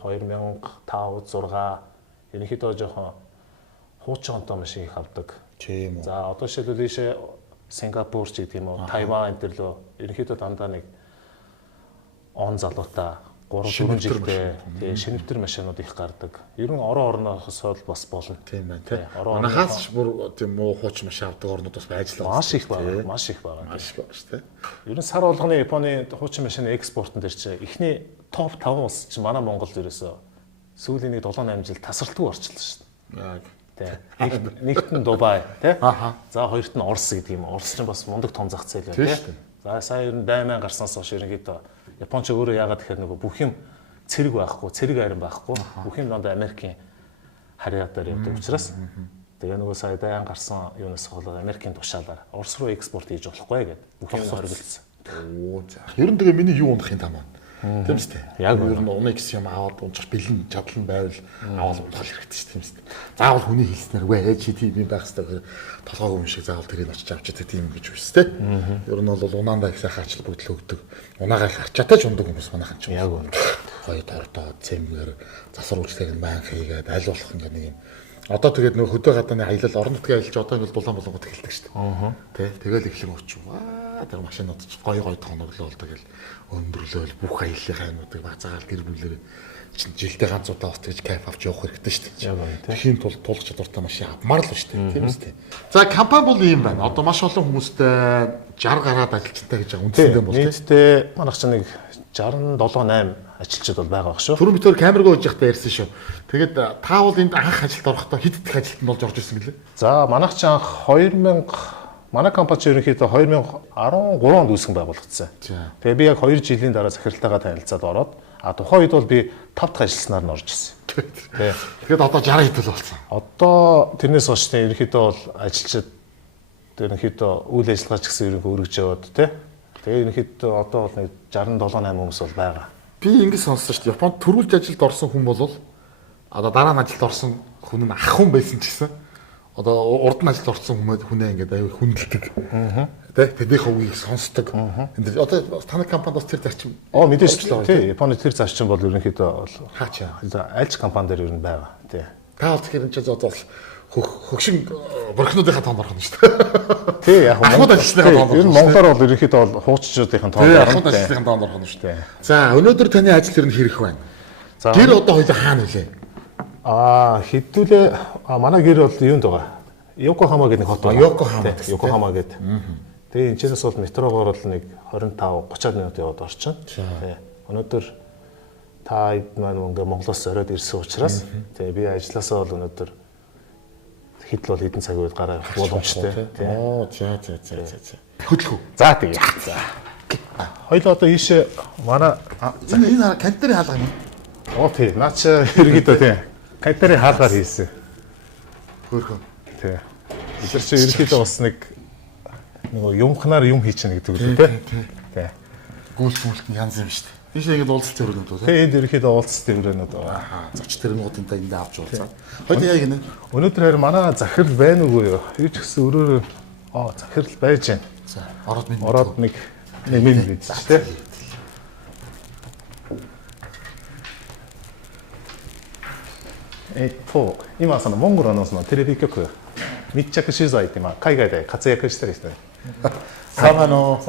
2005 6 ерөнхийдөө жоохон хуучин онтой машин их авдаг. Тийм үү. За одоо жишээлбэл ийшээ Сингапур ч гэдэг юм уу Тайван энэ төр лөө ерөнхийдөө дандаа нэг он залуутай 3 4 жилдээ тийм шинэвтер машинууд их гардаг. Ер нь орон орноосоо бас болно. Тийм байна тийм. Манайхаас бүр тийм уу хуучин машин авдаг орнууд бас байж л маш их байгаа. Маш их байгаа. Маш их байгаа шүү дээ. Ер нь сар болгоны Японы хуучин машины экспортн дээр чи эхний топ 5 улс чи манай Монголд ерөөсөө сүүлийн 7-8 жил тасралтгүй орчлоо шүү дээ. Тийм. Нэгт нь Дубай тий. За хоёрт нь Орос гэдэг юм. Орос ч бас мундаг том зах зээл байна тий. За сая ер нь баймаа гарснаас хойш ерөнхийдөө Японч өөрөө яагаад тэгэхээр нөгөө бүх юм цэрэг байхгүй, цэрэг айран байхгүй. Бүх юм дандаа Америкийн харьяатаар явдаг учраас тэгээ нөгөө сая дайан гарсан юунаас болоод Америкийн тушаалаар Орос руу экспорт хийж болохгүй гэдэг бүх юм хоригдсон. Оо за. Ер нь тэгээ миний юу унахын тамаа. Тийм шүү дээ. Яг ер нь унах гэсэн юм аваад унчих бэлэн чадлан байвал аваад унах хэрэгтэй шүү дээ. Тийм шүү дээ. Заавал хүний хэлснээр үгүй чи тийм юм байх хэрэгтэй. Толгой юм шиг заавал тэрийг очиж авчиад тийм гэж биш шүү дээ. Ер нь бол унаандаа их сайхан ачлал бүгд өгдөг. Унаагаа харчаатай ч ундаг хүмүүс манайхан ч. Яг үнэ. Хоёр тордоо цэмгээр засвар үйлчлэгийг маань хийгээд аль болох нэг юм. Одоо тэгээд нөх хөдөө гадааны аялал орон нутгийн аялалч одоо ингээл дулаан болгоод эхэлдэг шүү дээ. Тэ тэгэл эхлэн очив. Тэр машинууд ч гой тоноглоо бол тэгэл өндөрлөөл бүх аяллаа хаймуудыг бацаагаал гэр бүлээр чинь жилдээ ганц удаа ус тэгж кайф авч явах хэрэгтэй шүү дээ. Тэхийн тулах чадвартай машин авмаар л шүү дээ. Тийм үстэй. За компани бол ийм байна. Одоо маш олон хүмүүстэй 60 гараад ажилчтай гэж байгаа үндсэндээ бол тийм. Нийтдээ манайх чинь нэг 67-8 ажилчид бол байгаа шүү. Түрүүн битээр камергаа ууж явахдаа ярьсан шүү. Тэгээд та бол энд анх ажилд орохдоо хэд их ажилтнууд болж орж ирсэн гэлээ? За манайх ч анх 2000 манай компани ч ерөнхийдөө 2013 онд үүсгэн байгуулагдсан. Тэгээ би яг 2 жилийн дараа захиралтайгаа танилцаад ороод тухайн үед бол би 5 дахь ажилласнаар нь орж ирсэн. Тэгээд одоо 60 хэдэл болсон. Одоо тэрнээс хойш ерөнхийдөө бол ажилчид ерөнхийдөө үйл ажиллагаа ч гэсэн ерөнхийдөө өргөж яваад тий. Тэгээ ерөнхийдөө одоо бол нэг 67-8 хүмүүс бол байгаа. Би ингэж сонссон шүү дээ. Японд төрүүлж ажилд орсон хүн бол одоо дараа нь ажилд орсон хүн нь ах хүн байсан ч гэсэн одоо урд нь ажилд орсон хүнээ ингээд аюу хүндэлдэг. Тэ тэднийх үгийг сонсдог. Энд одоо таны компанид бас тэр зарчим мэдээж тий. Японы тэр зарчим бол ерөнхийдөө бол хаачаа. Альч компани дээр ер нь байгаа. Тий. Та бол тэгэхээр энэ ч одоо хөгшин борхнуудынхаа тоонд орох нь шүү дээ. Тий, яг ахмад ажилчныхаа тоонд. Ер нь монголоор бол ерөнхийдөө бол хууччдын тоонд орно. Ахмад ажилчныхаа тоонд орох нь шүү дээ. За өнөөдөр таны ажил ер нь хэрэг байна. Гэр одоо хоёул хаана вэ? Хэдүүлээ манай гэр бол юунд байгаа? Йокохама гэдэг нэг хот байна. Йокохама гэдэг. Тэгээ энэчнээс бол метрогоор бол нэг 25-30 минут яваад орчин. Тий. Өнөөдөр та маань ингээ Монголоос ороод ирсэн учраас тий би ажилласаа бол өнөөдөр хэд л бол хэдэн цаг үед гараа явах боломжтой. Оо за. Хөдлөх үү? За тэгээ. За. Хоёул одоо ийшээ манай энэ кантарын хаалга юм. Тий. Наач ерөнхийдөө тий. Кантарын хаалгаар хийсэн. Хөөхөн. Тий. Тэр чинь ерөнхийдөө бас нэг юмхнаар юм хийчихнэ гэдэг үү тий. Гүйлт нь янз юм шүү дээ. Тийш ингэж уулзалт төрөнүүд үү? Тий, энд ерөнхийдөө уулзалт төрөнүүд байгаа. Зоч төрнүүдийн та энд авч уулзаа. Хоёул яа гинэ? Өнөөдөр харин манай захирал байна уугүй юу? Юу ч гэсэн өрөөрөө захирал байж байна. За, ороод нэг нэмэн биз тий. Има そのモンゴルのテレビ局密着取材って海外で活躍したりして。Самано.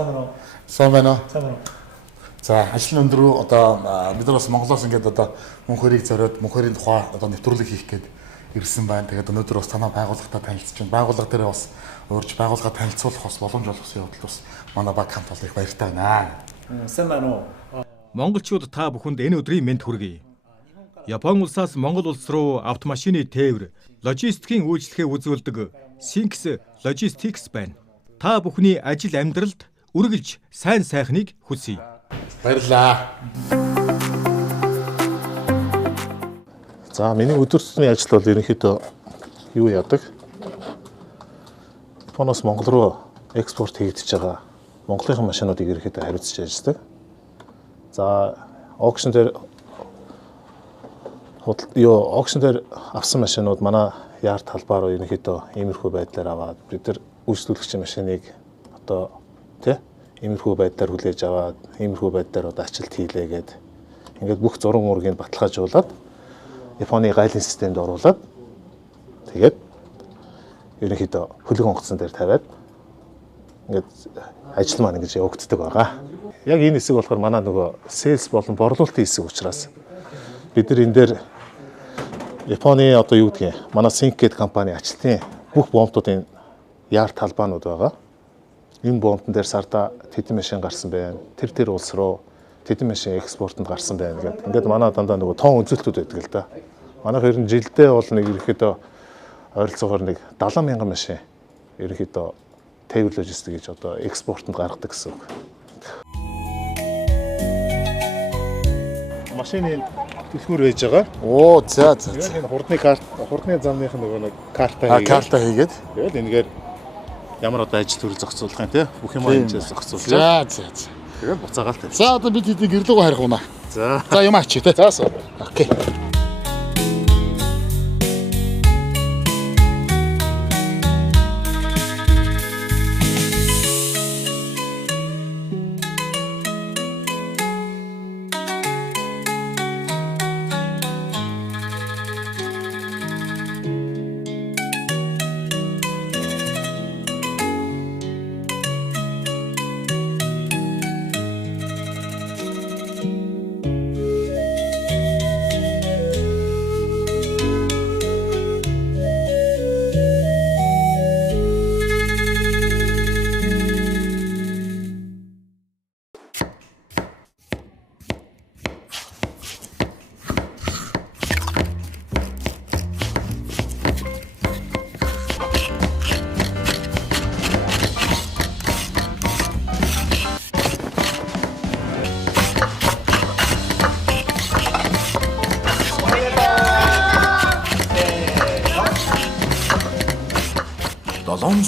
За, ажлын өндөр рүү одоо бид нар бас Монголоос ингээд одоо мөнхөрийг зориод мөнхөрийн тухай одоо нэвтрүүлэг хийх гээд ирсэн байна. Тэгээд өнөөдөр бас танай байгууллагатай танилцж байна. Байгууллага дээр бас өөрч байгууллага танилцуулах бас боломж олгосон явдал бас манай баг хамт олон их баяртай байна. монголчууд та бүхэнд энэ өдрийн мэнд хүргэе. Япон улсаас Монгол улс руу автомашины тээвэр, логистикийн үйлчлэгээ үзүүлдэг Sinks Logistics байна. Та бүхний ажил амьдралд үргэлж сайн сайхныг хүсье. Баярлаа. За миний өдөр тутмын ажил бол ерөнхийдөө юу яадаг? Японоос Монгол руу экспорт хийгдэж байгаа Монголын машинуудыг ерөнхийдөө хариуцж ажилладаг. За аукшн дээр авсан машинууд манай яар талбай руу ерөнхийдөө иймэрхүү байдлаар аваад бид нар үйлчлүүлэгчийн машиныг одоо иймэрхүү байдлаар хүлээж аваад иймэрхүү байдлаар одоо ачилт хийлээгээд ингээд бүх зураг мургийг баталгаажуулаад Японы гайлын системд оруулаад тэгээд ерөнхийдөө хөлөг онгоцсон дээр тавиад ингээд ажил маань ингэж явагддаг байгаа. Яг энэ хэсэг болохоор манай нөгөө сейлс болон борлуулалтын хэсэг учраас бид нар энэ дээр Японы одоо юу гэдгийг манай Sink гэдэг компани ачлалтын бүх бомбуудын яар талбаанууд байгаа. Энэ бомбтон дээр сарда тэдэн машин гарсан байна. Тэр улс руу тэдэн машин экспортод гарсан байна гэдэг. Ингээд манай дандаа нөгөө тоон үзүүлэлтүүд байдаг л да. Манайх ер нь жилдээ бол нэг ерөөхдөө ойролцоогоор нэг 70,000 машин ерөөхдөө тээвэр логистик гэж одоо экспортод гаргадаг гэсэн үг. Машины түлхүүр байж байгаа. Оо за. Энэ хурдны замных нөгөө нэг карта хийгээд. Тэгэл энэгээр ямар одоо ажил төрөл зохицуулах юм те бүх юм ажил зохицуулж. За. Тэгэл буцаагаал те. За одоо бид хэдийг гэрлүүгөө харих унаа. За юм ачи те. За. Окей.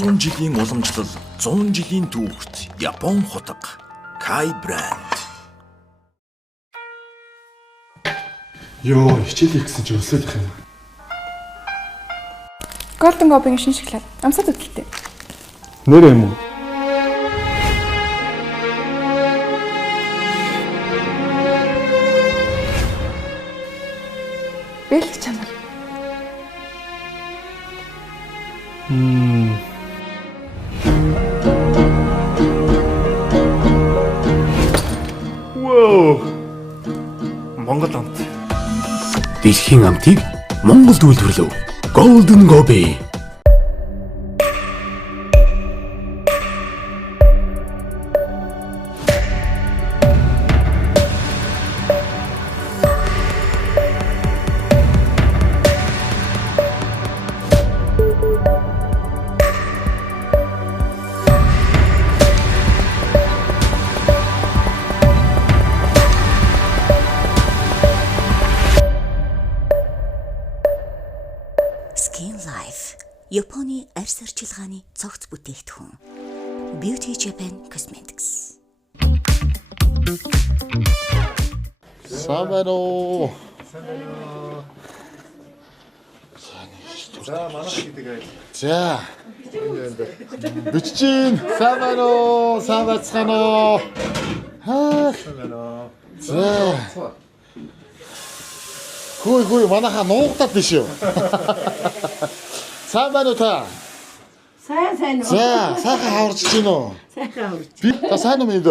Долоон жилийн уламжлал 100 жилийн түүхт Япон хотог Kai брэнд. Йоо, хичээлээ гэсэн чи өсөөлөх юм. Golden Gobi-гийн шинэ шоколад. Амсаад үтэлтэй. Нэр юм уу? Бэлэг чанар. Монгол амт. Дэлхийн амтыг Монголд үйлдвэрлэв. Golden Gobi. Skin Life. Японы арьс арчилгааны цогц бүтээгдэхүүн. Beauty Japan Cosmetics. Самбаро. За манайх гэдэг айл. За. Биччин. Самбаро, самбацхано. За. Хөөе манайха нуугдаад биш юу? Самбаро та. Сайн. За, сайхан хаварч чинь үү? Сайхан хаварч. Би та сайн юм ээ.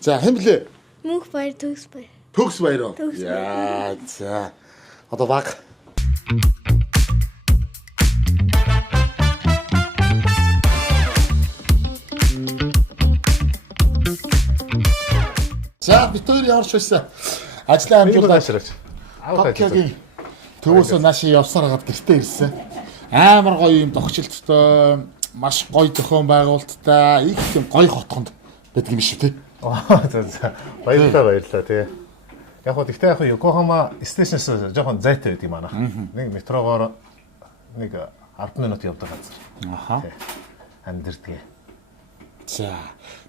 За, хэн блэ? Мөнх баяр төгс баяр. Төгс баяр уу? Төгс баяр. Яа, за. Одоо баг. За, бит хоёр ямар ч байсан. Ажлаа амжуулаад Токиогийн төвөөсөө нааш явсаар хагаад гэртээ ирсэн. Амар гоё юм тогтчлттой, маш гоё зохион байгуулалттай, их юм гоё хотгонд байдаг юм шиг тий. За. Баярлалаа тий. Яг хөө тэгтээ яг Йокохама стейшнээс жоохон зайтай байдаг манайх. Нэг метрогоор нэг 10 минут явдаг газар. Аха. Амьдэрдэг. За.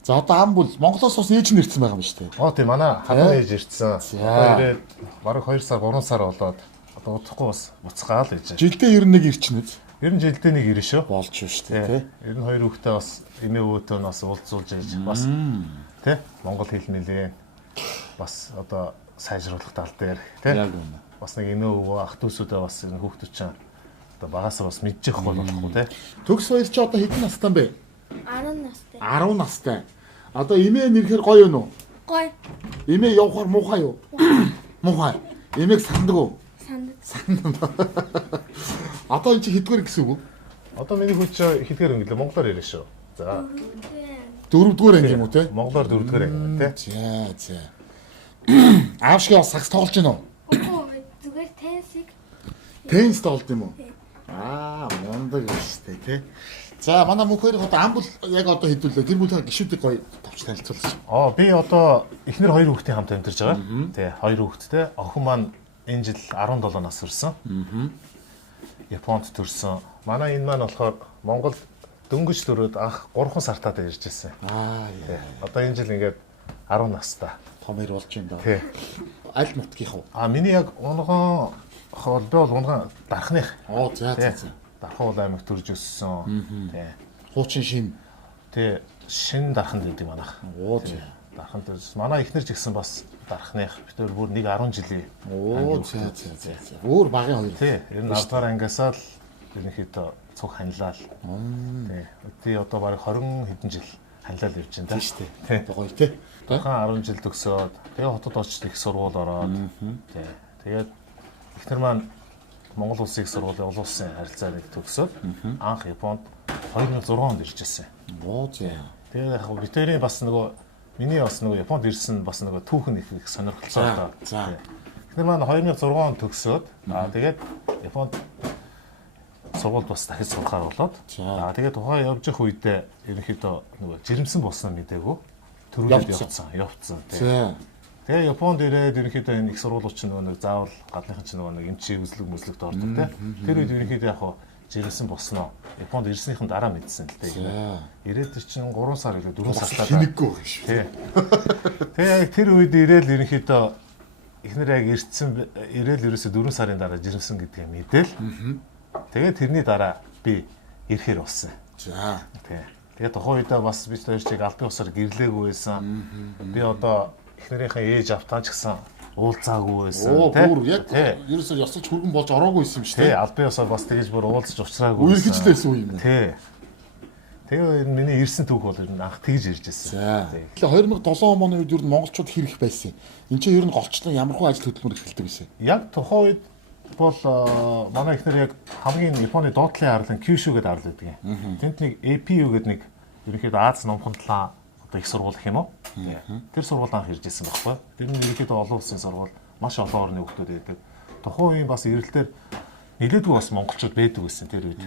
За одоо ам бол Монголоос бас ээж нэрсэн байгаа юм шүү дээ. Тийм манай хадуу ээж ирсэн. За. Ирээд бараг 2 сар 3 сар болоод одоо удахгүй бас буцгаал гэж. Жилдээ ер нь нэг ирчнэ. Ер нь жилдээ нэг ирнэ шүү. Болж шүү дээ тий. Ер нь хоёр хүүхдээ бас эмээ өвөтөө нь бас уулзуулж яаж бас тий Монгол хэл нэлээ бас одоо сайжруулах тал дээр тий бас нэг эмээ өвөө ах дүүсүүдээ бас энэ хүүхдүүд чинь одоо багасаа бас мэдчих болохгүй тий. Төгс хоёр чи одоо хэдэн настай бэ? 10 настай. 10 настай. Одоо эмээ нэрхээр гоё юу? Гой. Эмээ явахаар муухай юу? Муухай. Эмээг санддаг уу? Санд. Одоо энэ чи хэдгээр гэсэн үг? Одоо миний хүүч хэдгээр англи монголоор яриа шүү. За 4-р анги юм уу те? монголоор 4-р анги тий. За. Аавшиг бас сакс тоглож байна уу? Зүгээр тенсик. Тенс тоглож юм уу? Мундаг өстэй те. За манай мөнх хоёр одоо ам бол яг одоо хэдүүлээ. Гэр бүлийн гишүүдийг гоё тавч танилцуулсан. Би одоо эхнэр 2 хүүхдийн хамт амьдарч байгаа. Тий 2 хүүхэдтэй. Охин маань энэ жил 17 нас хүрсэн. Японд төрсэн. Манай энэ маань болохоор Монгол дөнгөж төрөөд анх 3 сартаад ирж ирсэн. Одоо энэ жил ингээд 10 настай. Том ир болж байна да. Тий. Аль нутгийнх вэ? Миний яг унган хоол би бол унган дархных. За. Дархан уул аймагт төрж өссөн. Тий. Хуучин шин. Тий. Шин дарханд гэдэг манайх. За. Дарханд манай эхнэр ч гэсэн бас дархных. Бид бүр нэг 10 жилийн. За. Өөр багын хоёр. Тий. Ер нь 10 дугаар ангиасаа л ерөнхийдөө цуг ханилаа л. Тий. Одоо бараг 20 хэдэн жил ханилал явж байна да. Тий шүү дээ. Гоё тий. Дархан 10 жил төгсөөд тэгээ хотод очиж их сургууль ороод. Тий. Тэгээд эхнэр маань Монгол улсын их сургуулийн олон улсын харилцааг төгсөөд анх Японд 2006 онд ирж ирсэн. Тэгээд яг битэрийн бас нөгөө миний бас нөгөө Японд ирсэн бас нөгөө түүхэн их сонирхолтой одоо. Эхнэр маань 2006 онд төгсөөд тэгээд Японд сургуульд бас дахиж сурахаар болоод тэгээд тухайн явж явах үедээ ерөнхийдөө нөгөө жирэмсэн болсон мэдээгүй төрүүлээд явцсан. Тэгээ Японд ирээд ерөнхийдөө энэ их сургуулиуд чинь нөгөө заавал гадныхан чинь нөгөө эмчи үзлэгт ордог те. Тэр үед ерөнхийдөө яг жирэмсэн болсноо. Японд ирснийхэн дараа мэдсэн л дээ. Ирээд чинь 3 сар или 4 сартаа хинэггүй байх шүү. Тэгээ тэр үед ирээл ерөнхийдөө эхнэр яг ирсэн ирээл ерөөсө 4 сарын дараа жирэмсэн гэдгийг мэдээл. Тэгээ тэрний дараа би ирэхээр болсон. Тэгээ тухайн үедээ бас би хоёр чиг албан ёсоор гэрлээгүй байсан. Би одоо эхнэрийнхээ ээж автаа ч гэсэн уулзаагүй байсан бүр яг ерөөсөө ёсож хөргөн болж ороогүй байсан юм шүү дээ. Албан ёсоор бас тэгэж бүр уулзаж уулзраагүй. Үерхэжлээсэн үе юм. Тэгээ миний ирсэн түүх бол ер нь анх тэгж ирж байсан. Тэгээ 2007 оны үед ер нь монголчууд хэрэг байсан. Энд чинь ер нь голчлон ямархуу ажил хөдөлмөр эхэлдэг байсан. Яг тухайн үед бол манай эхнэр яг хамгийн Японы доотлын арлын Kyushu гэдэг арал байдаг юм. Тэнд нэг APU гэдэг нэг ерөнхийдөө Аз номхон талаа их сургууль гэх юм уу? Тэр сургууль анх ирж ирсэн байхгүй. Тэр нь ерөнхийдөө олон улсын сургууль, маш олон орны хүүхдүүд байдаг. Тухайн үеийн бас ирэлтээр нэлээдгүй бас монголчууд байдаг байсан тэр үед.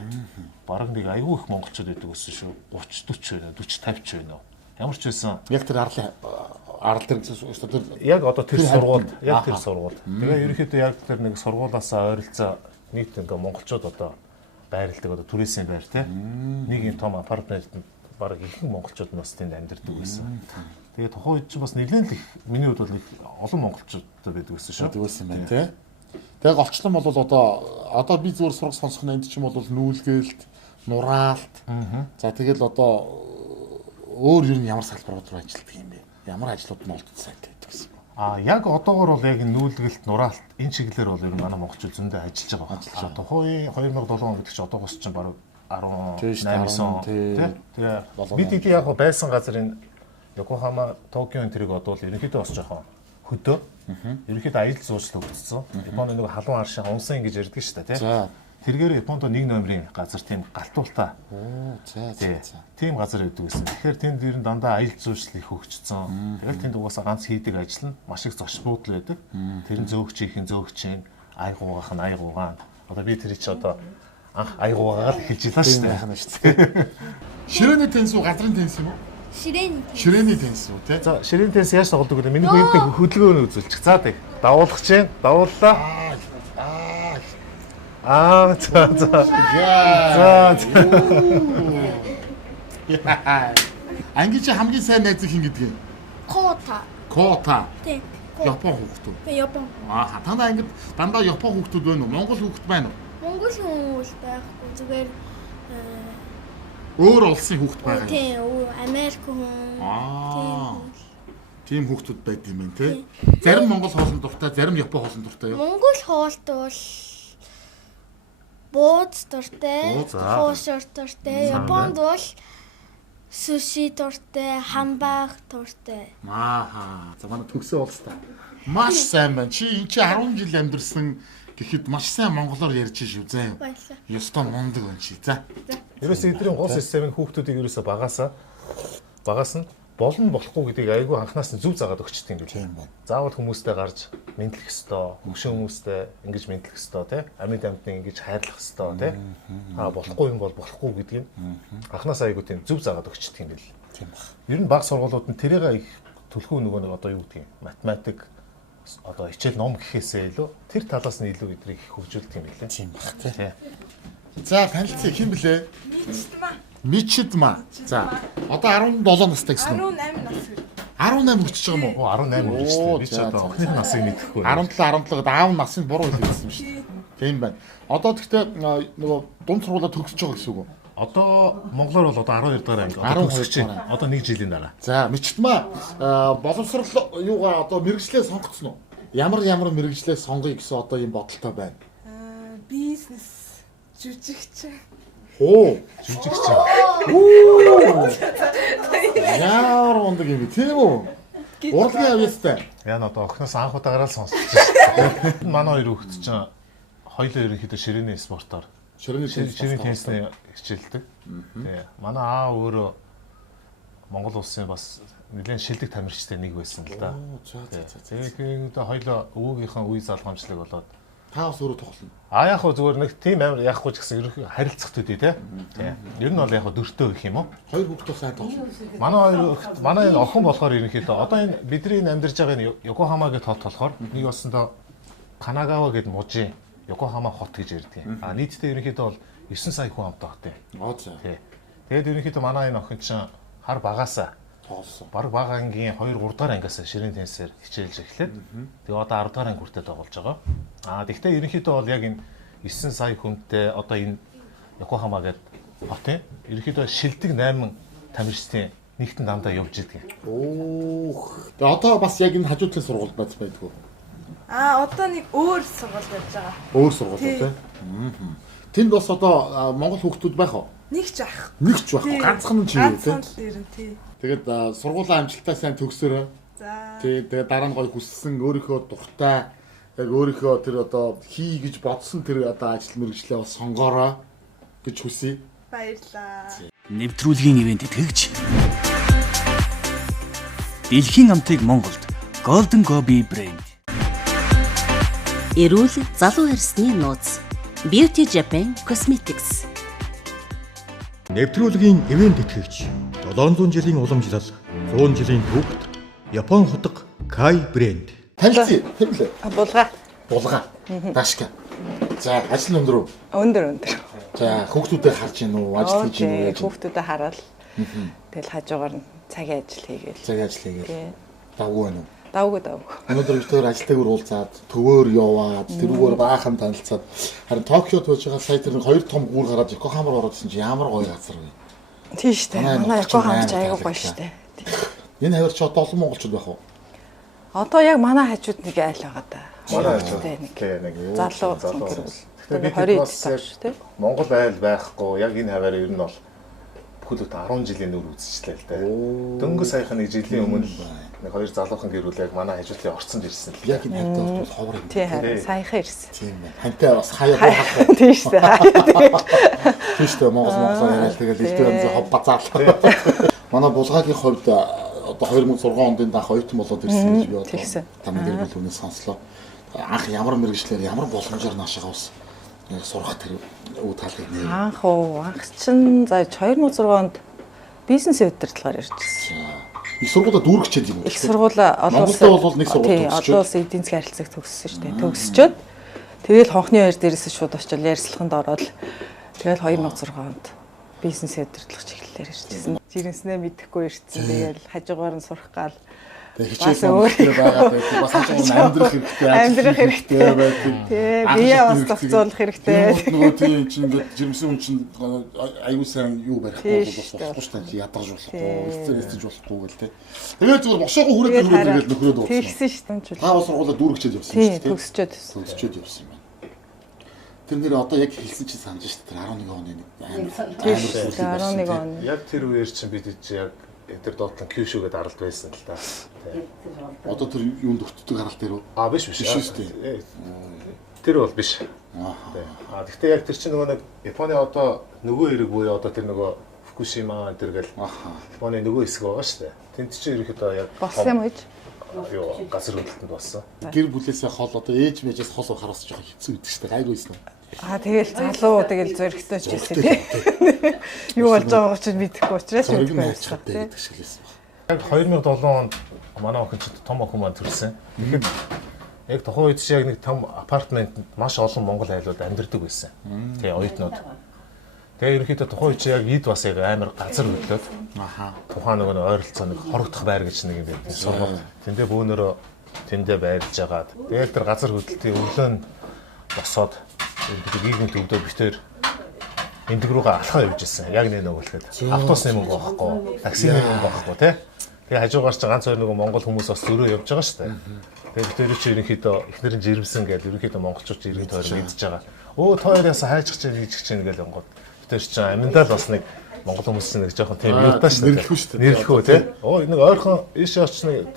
Бараг нэг аягүй их монголчууд байдаг байсан шүү. 30 40 байна уу? Ямар ч байсан. Яг тэр арал дээр тэр яг одоо тэр сургууль, яг тэр сургууль. Тэгээ ерөнхийдөө яг тэр нэг сургуулаасаа ойролцоо нийт ингээ монголчууд одоо байрладаг одоо туризм байр тий. Нэг юм том апартмент бараг ихэнх монголчууд нь бас тэнд амьдардаг байсан. Тэгээ тухайн үед ч бас нэлээд л их миний хувьд бол их олон монголчууд байдаг байсан шүү. Байдаг байсан байна тий. Тэгээ голчлон бол одоо би зүгээр сурах сонсох нь энд ч юм бол нүүлгэлт, нураалт. За тэгэл одоо өөр юу ямар салбарууд руу ажилладаг юм бэ? Ямар ажлууд нь олдсон сайтай байдаг гэсэн. Яг одоогор бол яг нүүлгэлт, нураалт энэ чиглэлээр бол ер нь манай монголчууд зөндөө ажиллаж байгаа. Тухайн 2007 он гэдэг чинь одоогоос чинь бараг 18 он тэгээ бид яг байсан газар энэ Йокохама, Токио энэ тэрэг одвол ерөнхийдөө бас жоохон хөдөө. Ерөнхийдөө аялал жуулчлал өгсөн. Японы нэг халуун аршин унсан гэж ярьдаг шүү дээ тий. тэргээр Японд нэг номерын газар тийм галтуултаа. За. Тийм газар өгдөг гэсэн. Тэгэхээр тэнд ер нь дандаа аялал жуулчлал их хөгжсөн. Тэгэл тэнд угаасаа ганц хийдэг ажил нь маш их зоч буудал байдаг. Тэр нь зөөгчийн зөөгчийн айгуугах нь айгуугаан. Одоо би тэр чи одоо анх айгуугаар хэлж илаа шүү дээ. Ширээний тенс үү, газрын тенс юм уу? Ширээний тенс үү, тий? За, ширээний тенс яаж тоглодог вэ? Миний хувьд хөдөлгөөнө үзүүлчих. За тэг. Давуулах чинь, давууллаа. За. Анги чи хамгийн сайн найз хин гэдэг юм? Кота. Тийм. Япон хүүхдүүд. Япон. Тандаа ингэ дандаа Япон хүүхдүүд байна уу? Монгол хүүхд байна уу? Монгол хүмүүс байхгүй зүгээр Өөр улсын хүүхд байгаа юм. тийм Америк хүн. Тийм хүүхдүүд байд юм байна тий. Зарим монгол хоолн дуртай, зарим Япон хоолн дуртай юу? Монгол хоолт бол бууз дуртай, хоос дуртай. Японд бол суши дуртай, хамбаг дуртай. За манай төгсөө уулзтаа. Маш сайн байна. Чи энэ чи 10 жил амьдэрсэн гэхэд маш сайн монголоор ярьж шүү заа юу. Баярлалаа. Ёстой мундаг байна чи. За. Ерөөсөө эдгээр гол системийн хүүхдүүдийг ерөөсөө багаас нь болно болохгүй гэдгийг айгүй анханаас нь зүв заагаад өгчдөг юм гэж байна. Заавал хүмүүстэй гарч мэдлэх ёстой, хөгшин хүмүүстэй ингэж мэдлэх ёстой, тий? Амьд амьтныг ингэж хайрлах ёстой, тий? Болохгүй юм бол болохгүй гэдгийг анханаас айгүй тийм зүв заагаад өгчдөг юм бэл. Тийм баг. Ер нь баг сургуулиуд нь тэрийг их төлхөө нөгөө нэг одоо юу гэдэг юм? Математик одоо хичээл ном гэхээсээ илүү тэр талаас нь илүү эдрийг их хөгжүүлдэг юм билээ. Тийм баг тий. За танилцъя хэн блэ? Мичидма. За одоо 17 настай гэсэн үү? 18 нас хүрэх. 18 хүрчихэж байгаа юм уу? 18 хүрчихсэн. Би ч одоо охины насыг мэдэхгүй. 17 аав нь насыг буруу хэлсэн юм шүү дээ. Тийм байна. Одоо тэгтээ нөгөө дунд сургуулаа төгсөж байгаа гэсэн үг үү? Одоо монголоор бол одоо 12 дахь анги. Одоо төгсөж байна. Одоо 1 жилийн дараа. За Мичидма боловсрол юугаа одоо мэрэгчлээ сонгоцсон уу? Ямар мэрэгчлээ сонгоё гэсэн одоо юм бодолтой байна. Бизнес жүжигч. Жүжигч. Яар ундаг юм тийм үү? Урлагийн авьяастай. Яа н одоо охноос анх удаагаар л сонсож байна. Манай хоёр хүүхэд чинь хоёулаа ерөнхийдөө ширээний спортоор ширээний теннисний хичээлдэг. Тий. Манай аа өөрөө Монгол улсын бас нэлээд шилдэг тамирчтай нэг байсан л да. Тэгээд хоёулаа өвөөгийнхээ үе залгамжлаг болоод та бас өөрөө тоглоно. Яг хөө зүгээр нэг тийм амар яахгүй ч гэсэн ерөнхий харилцах төдий тий. Ер нь бол яг хөө дөртөө гэх юм уу? Хоёр хүүхдээ сайн тоглоно. Манай охин болохоор ерөнхийдөө одоо энэ бидний амьдарч байгаа энэ Йокохама гэдэг хот болохоор нэг бассандаа Канагава гэдэг мужийн Йокохама хот гэж ярьдаг. Нийтдээ ерөнхийдөө бол 9 сая хүн амтай хот юм. Тэгээд ерөнхийдөө манай энэ охин чинь хар багаасаа тоглосон. Бараг бага ангийн 2 3 дахь ангиас ширээний теннисээр хичээлж эхлээд тэгээ одоо 10 дахь анги хүртэл тоглож байгаа. Тэгвэл ерөнхийдөө бол яг энэ 9 сая хүнтэй одоо энэ Йокохама гэдэг хотын ерөнхийдөө шилдэг 8 тамирчдын нэгтэн дандаа явж идэг. Тэгээ одоо бас яг энэ хажуудлын сургууль байдгүй. Одоо нэг өөр сургууль байж байгаа. Өөр сургууль тий. Тэнд бас одоо монгол хүүхдүүд байх уу? Нэг ч ах. Ганцхан ч юм тий. Тэгээд сургуулийн амжилтаа сайн төгсөөрэй. За. Тэгээд дараа нь гоё хүссэн өөрийнхөө дуртай яг өөрийнхөө тэр одоо хий гэж бодсон тэр одоо ажил мэргэжлээ бас сонгоорой гэж хүсье. Баярлалаа. Нэвтрүүлгийн ивент итгэгч. Дэлхийн амтыг Монголд Golden Gobi брэнд. Эрүүл залуу харсны нууц. Beauty Japan Cosmetics. Нэвтрүүлгийн ивент итгэгч 700 жилийн уламжлал, 100 жилийн төвд Япон хотго Kai брэнд. Танилцъя. Тийм лээ. Булга. Дашка. За, ажил өндөр үү? Өндөр. За, хүүхдүүдэд харж гин үү? Ажил хийж гин үү? Хүүхдүүдэд хараад. Тэгэл хажуугаар нь цагийн ажил хийгээл. Давгүй байна уу? Давгүй. Өнөөдөр битээр ажилтайгаар уулзаад, төвөөр яваад, тэрүүгээр баахан танилцаад харин Токиод байж байгаа сая тэр 2 том гүүр гараад Йокохамаар ороодсэн чи ямар гоё газар вэ? Тийм шүү дээ. Манай Йокохама ч аягүй гоё шүү дээ. Энэ хавар чи одоо олон монголчууд байх уу? Одоо яг манай хажууд нэг айл байгаа да. Манай хажууд нэг залуу. Тэгэхээр 20 эд тав шүү дээ. Монгол айл байхгүй. Яг энэ хаваар ер нь бол бүхэл бүтэн 10 жилийн нүр үзчихлээ л дээ. Дөнгөж саяхан нэг жилийн өмнө нэг хоёр залуухан гэр бүл яг манай хажуудлын орцонд ирсэн л. Яг энэ хайртай бол ховор юм. Тийм харин саяхан ирсэн. Тийм байна. Хантай бас хаяа буулгах. Тийм шүү дээ. Тийм шүү дээ. Монгол яриад тэгэл элдв янзын хов базаарлаа. Манай булгаагийн хувьд одоо 2006 онд данх оюутан болоод ирсэн гэж би бодлоо. Тамиг гэр бүл үнээс сонслоо. Анх ямар мэргэжлэр ямар боломжоор наашаа ус сурах тэр үе талыг нэр. Анх чинь за 2006 онд бизнесийн удирдлагаар иржсэн. Их сургуулаа дүүргчээд юм уу? Их сургуулаа олон улсын бол нэг сургууль төгсчөөд. олон улсын эдийн засгийн харилцааг төгссөн шүү дээ. Төгсчөөд тэгэл хонхны баяр дээрээс шууд очил ярьслаханд ороод тэгэл 2006 онд бизнесийн удирдлагч эхлэлээр иржсэн. Жирэнснээ мэдэхгүй ирсэн. Тэгэл хажуугаар нь сурах гал хичээл байгаа байдаг. Бас хажуугаар амьдрах хэрэгтэй байдаг. Бие бас зохицуулах хэрэгтэй. Нөгөө тийм чинь ингээд жирэмсэн хүн чинь аюу сайн юу барих болохгүй шүү дээ. Ядгаж болохгүй, эцэж болохгүй гэл тээ. Тэгээд зүгээр бошоогоо хүрээд ирээд нөхрөө дуусан. Тэгсэн шүү дээ. Та бас сургуулаа дүүргчээд явсан шүү дээ. Төгсчөөд явсан юм байна. Тэр нэр одоо яг хэлсэн чи санаж шүү дээ. 11 оны амар 11 он. Яг тэр үеэр чинь бид яг тэр доотлон Кюшүүгээд аралд байсан л та. Одоо тэр юунд өртдөг арал дээр үү? Биш шүү дээ. Тэр бол биш. Гэхдээ яг тэр чинь нөгөө нэг Японы одоо нөгөө эрэг буюу одоо тэр нөгөө Фукушима энэ гэл Японы нөгөө хэсэг байгаа шүү дээ. Тэнд чинь ерөөхдөө яг болсон юм гэж. Юу газар хөдлөлтөнд болсон. Гэр бүлээсээ хол одоо ээж мэжээс хол хараас жоохон хэцүү байдаг шүү дээ. Гайгүй юм. Тэгэл залуу тэгэл зөрөгтэй ч байсан тий. Юу болж байгааг ч мэдэхгүй учраас мэдгүй байсан тий. Яг 2007 онд манай охин ч том охин маань төрсэн. Тэгэхэд яг тухайн үед чи яг нэг том апартментэнд маш олон монгол айлууд амьдардаг байсан. Тий, оюутнууд. Тэгээ ерөнхийдөө тухайн үед чи яг эд бас яг амар газар хөдлөөд. Тухайн нөгөө ойролцоо нэг хорогдох байр гэж нэг юм байдаг. Сургууль. Тэндээ бөөнөрөө тэндээ байрлаж агаад. Тэгээд тэр газар хөдлөлтийн өглөө нь босоод иргэдийн төвдөө битээр эндэг рүүгээ алхаа явж ирсэн. Яг нэг өгөлгээд. Автобусны мөнгө авахгүй, таксины мөнгө авахгүй тий. Тэгээ хажуугаар чи ганц хоёр нөгөө монгол хүмүүс бас зөрөө явж байгаа шүү дээ. Тэгээ битээр чи ерөнхийдөө эхнэр нь жирэмсэн гэж ерөнхийдөө монголчууд иргэн тойр мэдж байгаа. Өө тойроос хайчих чинь хийж чинь гэж онгод. Битээр чи аминдаа л бас нэг монгол хүмүүс чинь нэг жоохон тийм юутаа шүү дээ. Нэрлэхүү тий. Өө нэг ойрхон ийшээ очно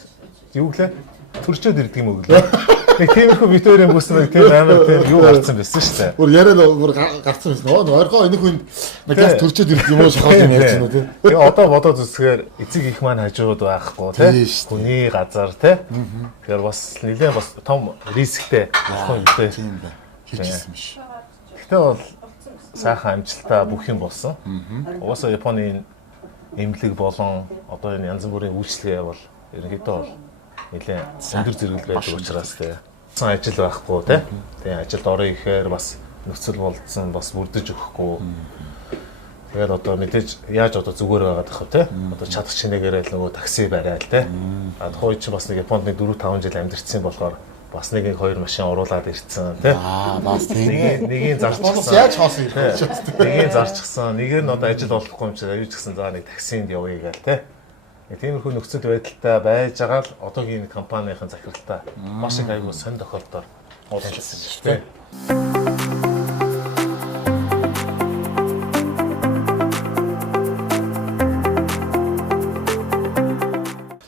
юу гэлээ? Төрчөөд ирдэг юм уу гэлээ. Нэг тиймэрхүү битүүрийн бүс нэг тийм амар тийм юу гарцсан байсан шүү дээ. Бүр яриад бүр гарцсан байсан. Ойргоо энэ хүн нэг яс төрчөөд ирэх юм уу шахаад юм ярьж байна тий. Тэгээ одоо бодоод үзэхээр эцэг их маань хажууд байхгүй тий. Хүний газар тий. Тэгэхээр бас нэлээд бас том рисктэй ахгүй юм тий. Тийм байна. Хийжсэн биш. Гэхдээ бол сайхан амжилттай бүх юм болсон. Угаасаа Японы эмнэлэг болон одоо энэ янз бүрийн үйлчлэгээ бол ерөнхийдөө бол нэлээд өндөр зэрэг байдаг учраас тий. Ажил байхгүй тий. Тэгээ ажилд орё ихээр бас нөхцөл болцсон бас бүрдэж өгөхгүй. Тэгээд одоо мэдээж яаж одоо зүгээр байгаад байх вэ тий. Одоо чадах чинээгээр л нөгөө такси барайл тий. Тухайн үед чи бас нэг Японд нэг 4-5 жил амьдэрсэн болохоор бас нэг 2 машин оруулаад ирсэн тий. Бас тийм. Нэгийг зарчихсан. Яаж хоосон ирэх вэ? Нэгийг зарчихсан. Нэгээр нь одоо ажил олохгүй юм чи аюуч гэсэн за нэг таксинд явъя гээл тий. Тиймэрхүү нөхцөл байдалтай байж байгаа л одоогийн компанийн захиралтай маш их аюул сонь тохиолдолд уулзсан шүү дээ.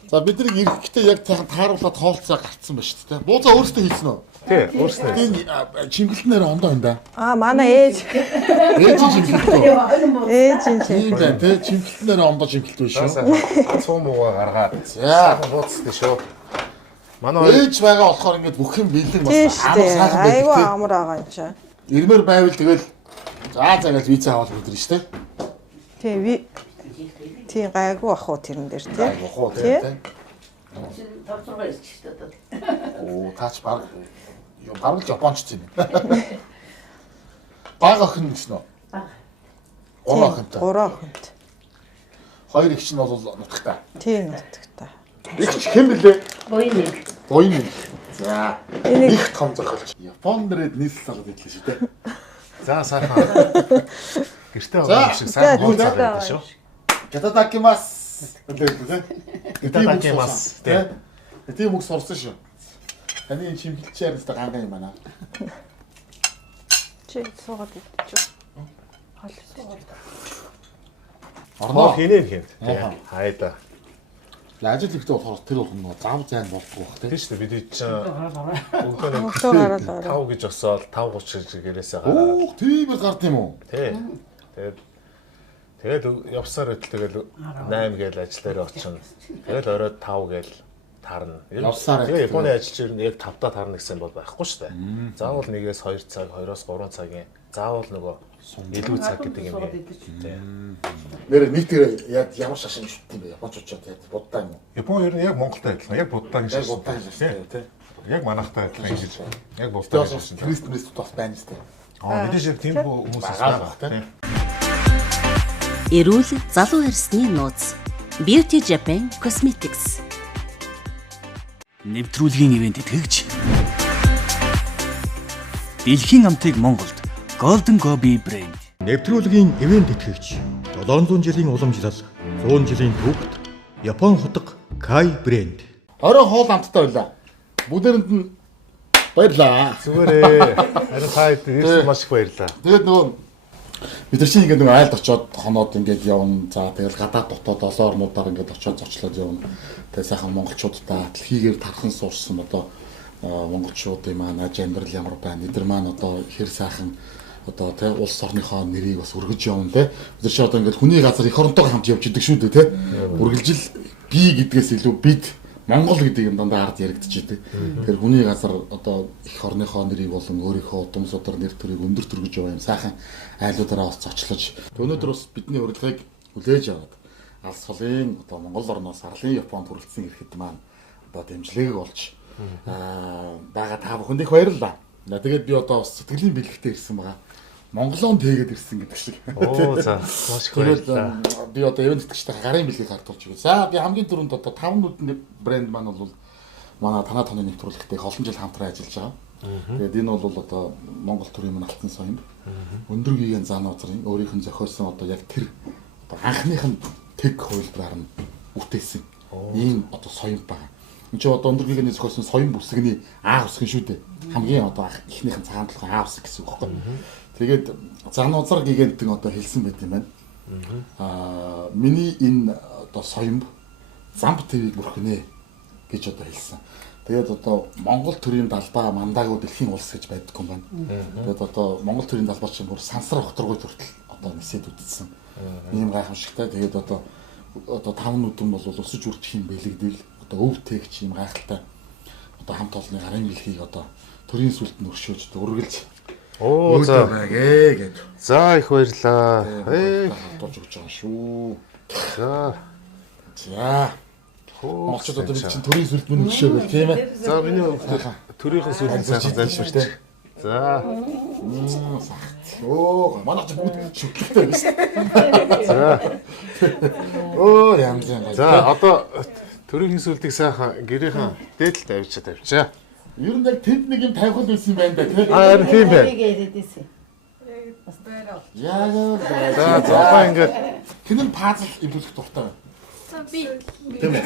За бид нэг ирэхдээ яг тааруулаад хоолцоо гарцсан ба шүү дээ. Бууцаа өөрөөсөө хийсэн үү? Тий, өөрөөсөө. Тийм чимгэлтнээр ондоо энэ да. Манай ээж. Ээж чимгэлтөө. Ээж энэ тийм байна тий. Чимгэлтнээр ондоо чимгэлтөө шүү. Цуу муугаа гаргаад. За бууцтай шүү. Манай ээж байгаа болохоор ингээд бүх юм бэлэн бас амар сайхан байдаг тий. Айгуу амар байгаа юм чи. Ирмээр байвал тэгэл за гэж виз аваад мэдэрнэ шүү дээ. Тий гайгүй ах уу тэрэн дээр тий. Гайгүй хоо тий. Оо таач баг юу баг Японч юм. Баг охин гэсэн үү? Баг. Гурван охинтой. Хоёр их чинь бол нутагтай. Тийм нутагтай. Их ч хэм блэ? Буйн. За. Их том зохиолч. Японд нэрээд нийслэл болоод идлээ шүү дээ. За сайхан. Гэртээ байгаа шиг сайхан хооцоо байдаг шүү. Ятадакимас. Ятадакимас. Тийм үг сурсан шүү. Таны чимгэлчээр нэстэ ганган юм байна. Чи суугаад идчихв. Хол суугаад. Орноо хийнэ хин. Хайда. Ажил ихтэй болохоор тэр болох нь зав зайн болдог бах тийм шүү дээ. Бид өглөө 5 гэж осоод 5:30 гэж гэрээсээ гараад. Оо, тийм л гард юм уу? Тий. Тэгээд явсаар байтал тэгэл 8 гээл ажил дээр очино. Тэгэл оройд 5 гээл тарна. Тэгээ Японы ажилч ер нь яг 5-даа тарна гэсэн бол байхгүй шүү дээ. Заавал 1-ээс 2 цаг, 2-оос 3 цагийн заавал нөгөө илүү цаг гэдэг юм байна. Нэр нийтээр яг ямар шашин шүтдэг юм бэ? Японочууд яг буддаа юм уу? Япон ер нь яг Монголтай адилхан. Яг буддаа гэж шашин. Яг манайхтай адилхан гэж. Яг буддаа гэж шашин. Кристмэс бас байна шүү дээ. Мэдээж яг тийм хүмүүс байгаа тийм. Эрүүл залуу арсны нууц. Beauty Japan Cosmetics. Нэвтрүүлгийн ивент итгэгч. Дэлхийн амтыг Монголд Golden Gobi брэнд. Нэвтрүүлгийн ивент итгэгч. 700 жилийн уламжлал, 100 жилийн түүхт Япон хутга Kai брэнд. Орой хоол амттай байлаа. Бүгдээрэнд нь баярлаа. Зүгээрээ. Харин таад ирсэн маш их баярлаа. Тэгээд нөгөө бид нар чинь ингээд нөгөө айлд очоод хоноод ингээд явна. За тэгэл гадаад дотоод олон орнуудаар ингээд очоод зочлоод явна. Тэгээд сайхан монголчуудаа дэлхийгээр тархан суурсан одоо монголчуудын маань аж амьдрал ямар байна. Эдгээр маань одоо хэр сайхан одоо тэ улс орныхоо нэрийг бас өргөж явна тэ. Бид нар чи одоо ингээд хүний газар эх оронтойгоо хамт явж идэг шүү дээ тэ. Үргэлжил би гэдгээс илүү бид Монгол гэдэг юм дандаа ард яригдчихэдэг. Тэгэхээр хүний газар одоо эх орныхоо нэрийг болон өөрийнхөө удам судар нэр төрийг өндөр төргөж яваа юм сайхан айлуудаараа бас зочлож өнөөдөр бас бидний урилгыг хүлээж аваад алс холын одоо Монгол орноос арлын Японд хүрэлцсэн ирэхэд маань одоо дэмжлэг болж байгаа та бүхэнд их баярлалаа. Тэгээд би одоо бас сэтгэлийн бэлэгтэй ирсэн байгаа. Монголон тэгээд ирсэн гэдэг шиг. Оо за маш их баярлалаа. Би одоо ивент итгэжтэй гарын бэлгийг хартуулж өгье. За би хамгийн түрүүнд одоо 5 нүдний брэнд маань бол манай танаа тооны нэвтрүүлэгтэй их олон жил хамтран ажиллаж байгаа. Тэгээд энэ бол одоо Монгол төрийн маань алтан соён. Өндөр гигэн зан узрын өөрийнх нь зохиосон одоо яг тэр одоо анхных нь тэг хувилбараар нь үтээсэн. Ийм одоо соён байгаа. Энд чинь одоо өндөр гигэн зохиосон соён бүсгний аа үсгэн шүү дээ. Хамгийн одоо ихнийх нь цагаан толгой аа үсэг гэсэн үг байхгүй. Тэгээд зан узар гигантын одоо хэлсэн байт юм байна. Миний энэ одоо соён замб твийг бүрхнэ гэж одоо хэлсэн. Тэгээд одоо Монгол төрийн далбаа мандаагүй дэлхийн улс гэж байдаг юм байна. Тэгээд одоо Монгол төрийн далбаа чинь бүр сансар хоторгой хүртэл одоо нисээд үдсэн. Ийм гайхамшигтай. Тэгээд одоо 5 нүдэн бол өсөж үржих юм бэлэгдэл одоо өв тээгч ийм гайхалтай одоо хамт олонны гарын бэлгийг одоо төрийн сүлд нь өршөөж үргэлж Оо за гэд. За их баярлаа. Хатуулж өгч байгаа шүү. За. За. Монголчууд одоо бид чинь төрийн сүлд мөн өршөөгөө тийм ээ. За миний төрийн сүлд сайхан залшмартай. За. Оо манайч бүгд шүтлэгтэй биш. За. Оо янз. За одоо төрийн сүлдийг сайхан гэрийнхэн дээдэлд тавьчаа. Ер нь яг тэнд нэг юм тавих байсан юм байна да тийм. Харин тийм байна. Яг за зопа ингээд тэн нь пазл импульс дуртай байна. За би. Тийм үү.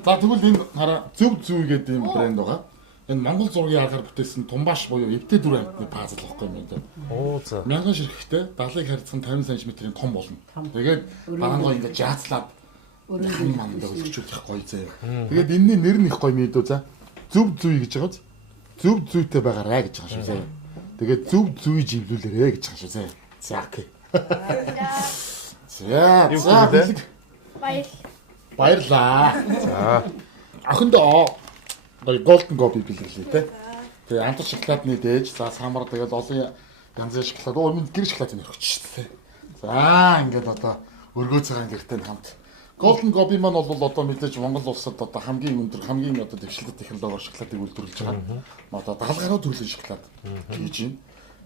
За тэгвэл энэ хараа зөв гэдэг юм брэнд байгаа. Энэ Монгол зургийн аргаар бүтээсэн тумбаш буюу эвдээ дүр амтны пазл واخгүй юм даа. Оо за. 1000 ширхэгтэй 70-ыг харьцсан 50 см-ийн том болно. Тэгээд багангоо ингээд жаацлаад хам мандаа өлгчүүлэх гоё заяа. Тэгээд энэний нэр нь их гоё мэдөө за. Зөв зүй гэж байгаа. Зөв зүйтэй байгаарай гэж байгаа шүү заяа. Тэгээд зөв зүй живлүүлээрэ гэж байгаа шүү заяа. За окей. За бэлэг. Баярлаа. За. Охиндоо Golden Gobi бэлгэлээ те. Тэгээ амтар шоколадны дээж, за самар тэгэл олон янзын шоколад. Оо минь гэр шоколадын өргөч шүү дээ. За ингээд одоо өргөө цагаан гэртэй хамт. Golden Gobi маань бол одоо мэдээж Монгол улсад одоо хамгийн өндөр, хамгийн одоо дэвшилтэй технологиор шоколадыг үйлдвэрлэж байгаа. Одоо 70 гаруй төрлийн шоколад хийж байна.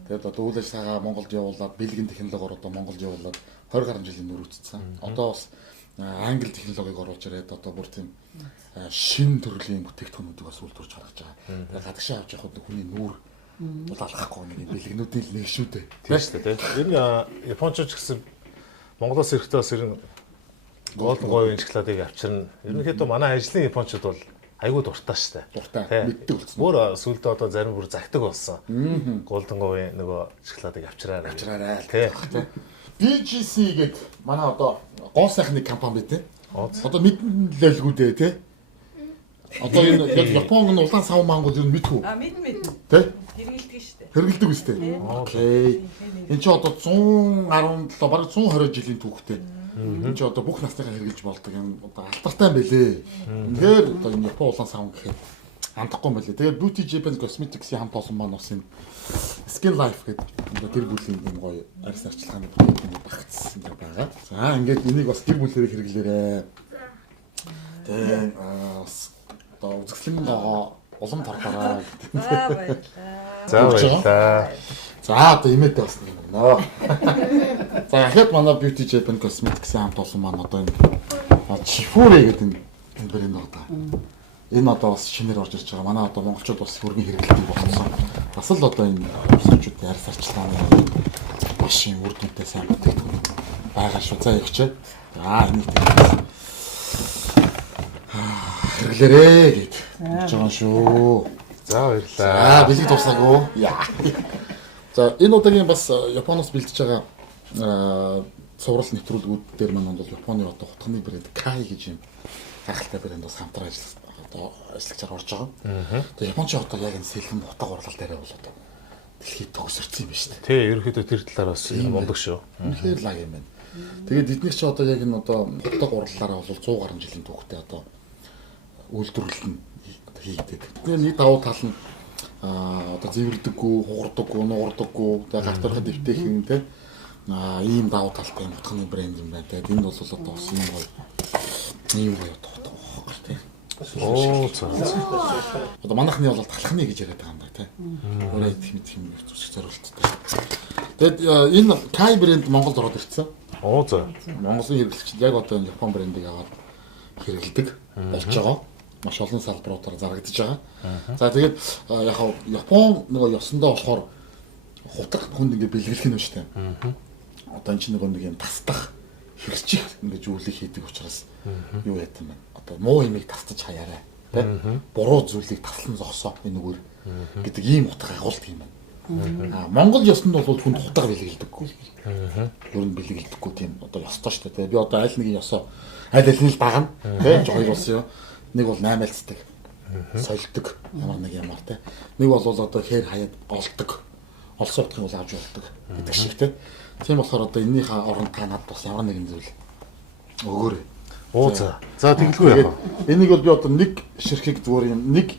Тэгээд одоо үйл ажиллагаа Монголд явуулаад, бэлгийн технологиор одоо Монголд явуулаад 20 гаруй жилийн нөр үтцсэн. Одоо бас англи технологиг оруулж ирээд одоо бүр тийм шин төрлийн бүтээгдэхүүнүүдийг бас үйлдвэрлэж гаргаж байгаа. Тэгээд гадагшаа авч явахад хүний нүүр бол алхахгүй нэг бэлгнүүдийн л нэг шүү дээ. Тийм шүү дээ. Энэ Японч гэсэн Монголоос ирэхдээ бас ер нь Golden Gobi шоколадыг авчирна. Ерөнхийдөө манай ажлын Япончууд бол айгүй дуртай шүү дээ. Дуртай. Мэддэг болсон. Бүр сүлдө одоо зарим бүр загтаг болсон. Golden Gobi нөгөө шоколадыг авчираарай. Авчираарай. Тий. BGC гэдэг манай одоо гол сайхны компани байдаг. Одоо мэдэн лөлгүүдээ тий. Одоо энэ Японы улаан сав мангууд ер нь мэдхүү. Мэднэ. Тий? Хэрэгэлдэг шүү дээ. Хэрэгэлдэг үстэй. Окей. Энэ чи одоо 117 бараг 120 жилийн түүхтэй. Энэ чи одоо бүх насныхаа хэрэгжилж болдог юм. Одоо алтартай байлээ. Үнэхээр одоо энэ Япон улаан сав гэхэд андахгүй байлээ. Тэгээд Beauty Japan Cosmetics-ийн хамт олон маань бас энэ Skin Life гэдэг тэр бүлийн энэ гоё арьс арчилгааны бүтээгдэхүүн багцсан байгаа. За ингээд энийг бас тэр бүлээрээ хэрэглээрэй. Тэгээд одоо үзэсгэлэн улам торхороо. За баярлалаа. За одоо имэдэ бас нэг нөө. За яхад манай Beauty Japan Cosmetics-ийн хамт олон маань одоо энэ Chifure гэдэг энэ брэнд байгаа. Энэ одоо бас шинээр орж ирж байгаа. Манай одоо монголчууд бас хөргөн хэрэглэдэг болсон. Бас л одоо энэ хүмүүсчүүдийн арьс арчилгааны машин үр дүнтэй сайн бүтээгдэхүүн байгаа шүү. За ягчээ. За энийг хэрэглээрэй гэж хэлж байгаа шүү. За баярлалаа. За бэлэг дуусаагүй. Яа. За энэ удаагийн бас Японоос бэлдэж байгаа цуврал нэвтрүүлгүүд дээр маань бол Японы одоо хутганы брэнд Kai гэж юм гайхалтай брэнд бас хамтран ажиллагчаар орж байгаа. Тэгээ Японч одоо яг энэ сэлэн утга урлал дээр бол одоо дэлхийд төгсөрсөн юм байна шүү дээ. Тий, ерөнхийдөө тэр талаар бас мундаг шүү. Үнэхээр лаг юм байна. Тэгээд эдгээр чи одоо яг энэ одоо утга урлалаараа бол 100 гаруй жилийн түүхтэй одоо үйлдвэрлэлт нь хийгдэг. Тэгээд нэг давуу тал нь одоо зэвэрдэггүй, хугардаггүй, нугардаггүй, тэгээд гартархад дэвтээх юм те. Ийм давуу талтай юм утганы брэнд юм байна. Тэгээд энэ бол одоо бас ийм гоё утга те. Оо цаа. Одоо манайхны бол талхны гэж яриад байгаа юм да тий. Өөрөө идэх мэдэх юм зүсэх зорилттой. Тэгэд энэ Kai брэнд Монголд ороод ирсэн. Оо за. Монголын хэрэглэгчид яг одоо энэ Япон брэндийг аваад хэрэглэдэг болж байгаа. Маш олон салбаруудаар зарагдаж байгаа. За тэгээд яг Япон нөгөө ёсондоо болохоор хутаг хүнд ингээ бэлгэлэх нь шүү дээ. Одоо энэ чинь нэг юм тасдах хэрэгчих ингэж үйлийг хийдэг учраас юу яат юм бэ? Одоо муу имийг тасдаж хаяарай. Тэ? Буруу зүйлийг таслан зогсоо энэ үгээр гэдэг ийм утга агуулт юм байна. Монгол ёсонд бол хүнд хутга бэлгэлдэггүй. Ер нь бэлгэлдэггүй тийм одоо ёстой шүү дээ. Би одоо аль нэгэн ёсоо аль аль нь дагна. Тэ? Хоёр болсон юу? Нэг бол 8-aalцдаг. Сольдог ямар нэг юмар тэ. Нэг бол одоо хээр хаяад олдог. Олсон утгыг бол авч болдог гэдэг шиг тэ. Тийм болохоор одоо энэнийхээ оронд та надад бас ямар нэгэн зүйл өгөөрэй. Оо за. За тэгэлгүй яах вэ? Энийг бол би одоо нэг ширхэг зүгээр юм 1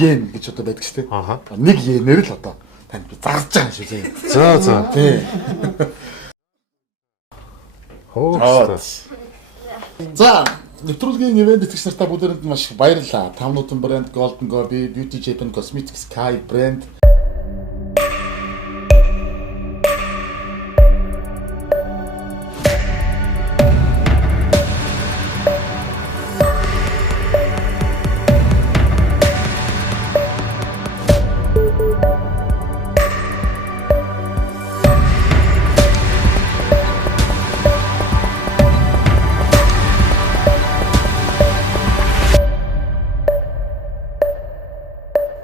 йен гэж одоо байдаг шүү дээ. 1 йенээр л одоо танд би зарж байгаа юм шүү дээ. За за. Тий. Хөөс. За нэвтрүүлгийн ивент итгэгч нартаа бүгдээрэнд маш их баярлалаа. Тавнуудын брэнд Golden Gobi, Beauty Japan Cosmetics, Kai брэнд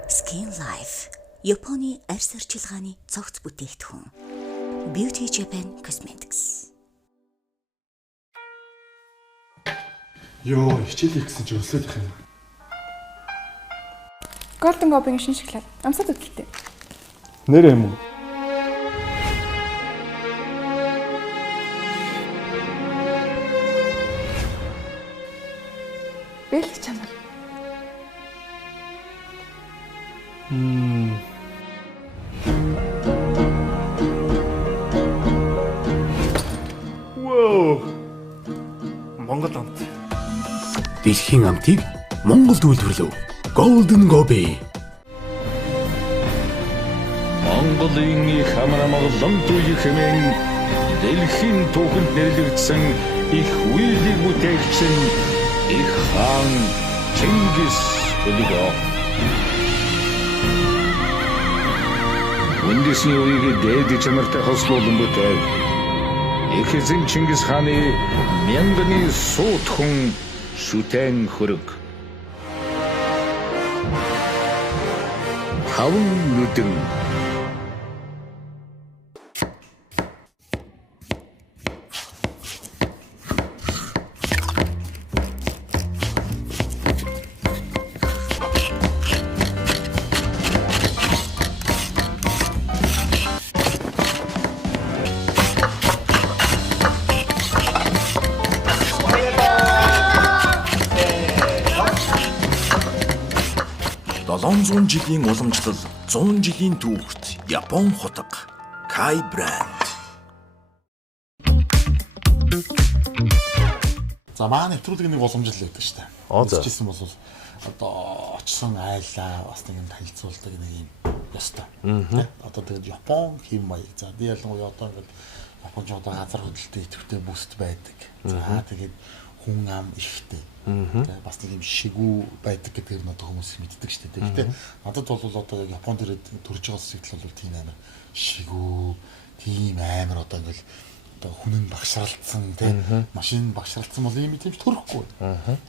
Skin Life Японы арьс арчилгааны цогц бүтээгдэхүүн. Beauty Japan Cosmetics. Йоо, хичээлээ гэсэн чи өсөөлөх юм. Golden Gobi-гийн шинэ шоколад. Амсаад үтэлтэй. Нэр юм уу? Бэлэг чанар. Воо. Монгол амт. Дэлхийн амтыг Монголд үйлдвэрлэв. Golden Gobi. Монголын их хамрамгалан дүүх хэмээн дэлхийн түүхэнд нэрлэгдсэн их үйлийг бүтээгчсэн их хаан Чингис өлгөө. Үндэсний үеийг дээд чанартай хослуулан бүтэв. Их эзэн Чингис хааны мянганы суутхан шүтэн хөрөг. Таван нүдэн. 700 жилийн уламжлал 100 жилийн түүхт Япон хотго Kai Brand. За маань нэвтрүүлэг нэг уламжлал байдаг шүү дээ. За. Үзчихсэн бол одоо очсон айлаа бас нэг юм танилцуулдаг нэг юм ёстой. Тэ? Одоо тэгээд Япон хэм маяг. За би ялангуяа одоо ингээд Японч одоо газар хөдлөлтөд идэвхтэй бүст байдаг. За тэгээд хүн ам ихтэй. Тэ бас нэг юм шигүү байдаг гэдгээр нь одоо хүмүүс мэддэг шүү дээ. Гэтэ надад бол одоо Японд ирээд төрж байгаа сэтгэл бол тийм амар шигүү, тийм амар одоо ингээд хүн нь багшралцсан тийм машин багшралцсан бол ийм ч төрөхгүй.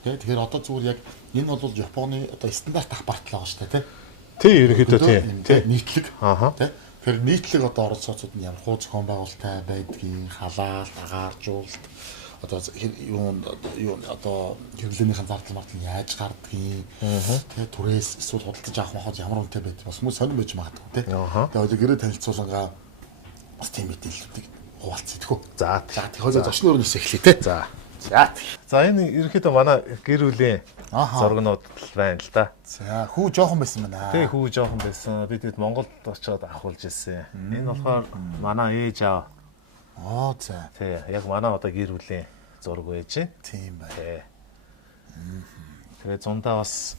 Тэгэхээр одоо зүгээр яг энэ бол Японы одоо стандарт апартлаа байгаа шүү дээ тий. Ерөнхийдөө тий. Нийтлэг тий. Тэгэхээр нийтлэг одоо орон сууцуд нь ямар хуу зохион байгуулалттай байдгийг халаалт, агааржуулалт одоо юу одоо хэрэглээнийхэн зардал мартал яаж гардгийг тэгээ түрээс эсвэл худалдаж авах махад ямар үнэтэй байдаг бас хүмүүс сонирн байж магадгүй тий. Тэгээ гэрээ танилцуулангаа бас тийм мэдээллүүдийг хуваалцъя. За тэгэхээр зочны өрнөөс эхлэе те. За энэ ерөнхийдөө манай гэр бүлийн зургнууд байна л да. За хүү жоохон байсан байна. Тий хүү жоохон байсан. Бид хэд Монголд очиод авахулж ирсэн. Энэ болохоор манай ээж аав. За. Тий яг манай одоо гэр бүлийн зураг байж. Тийм байна. Тий. Тэгээ зундаа бас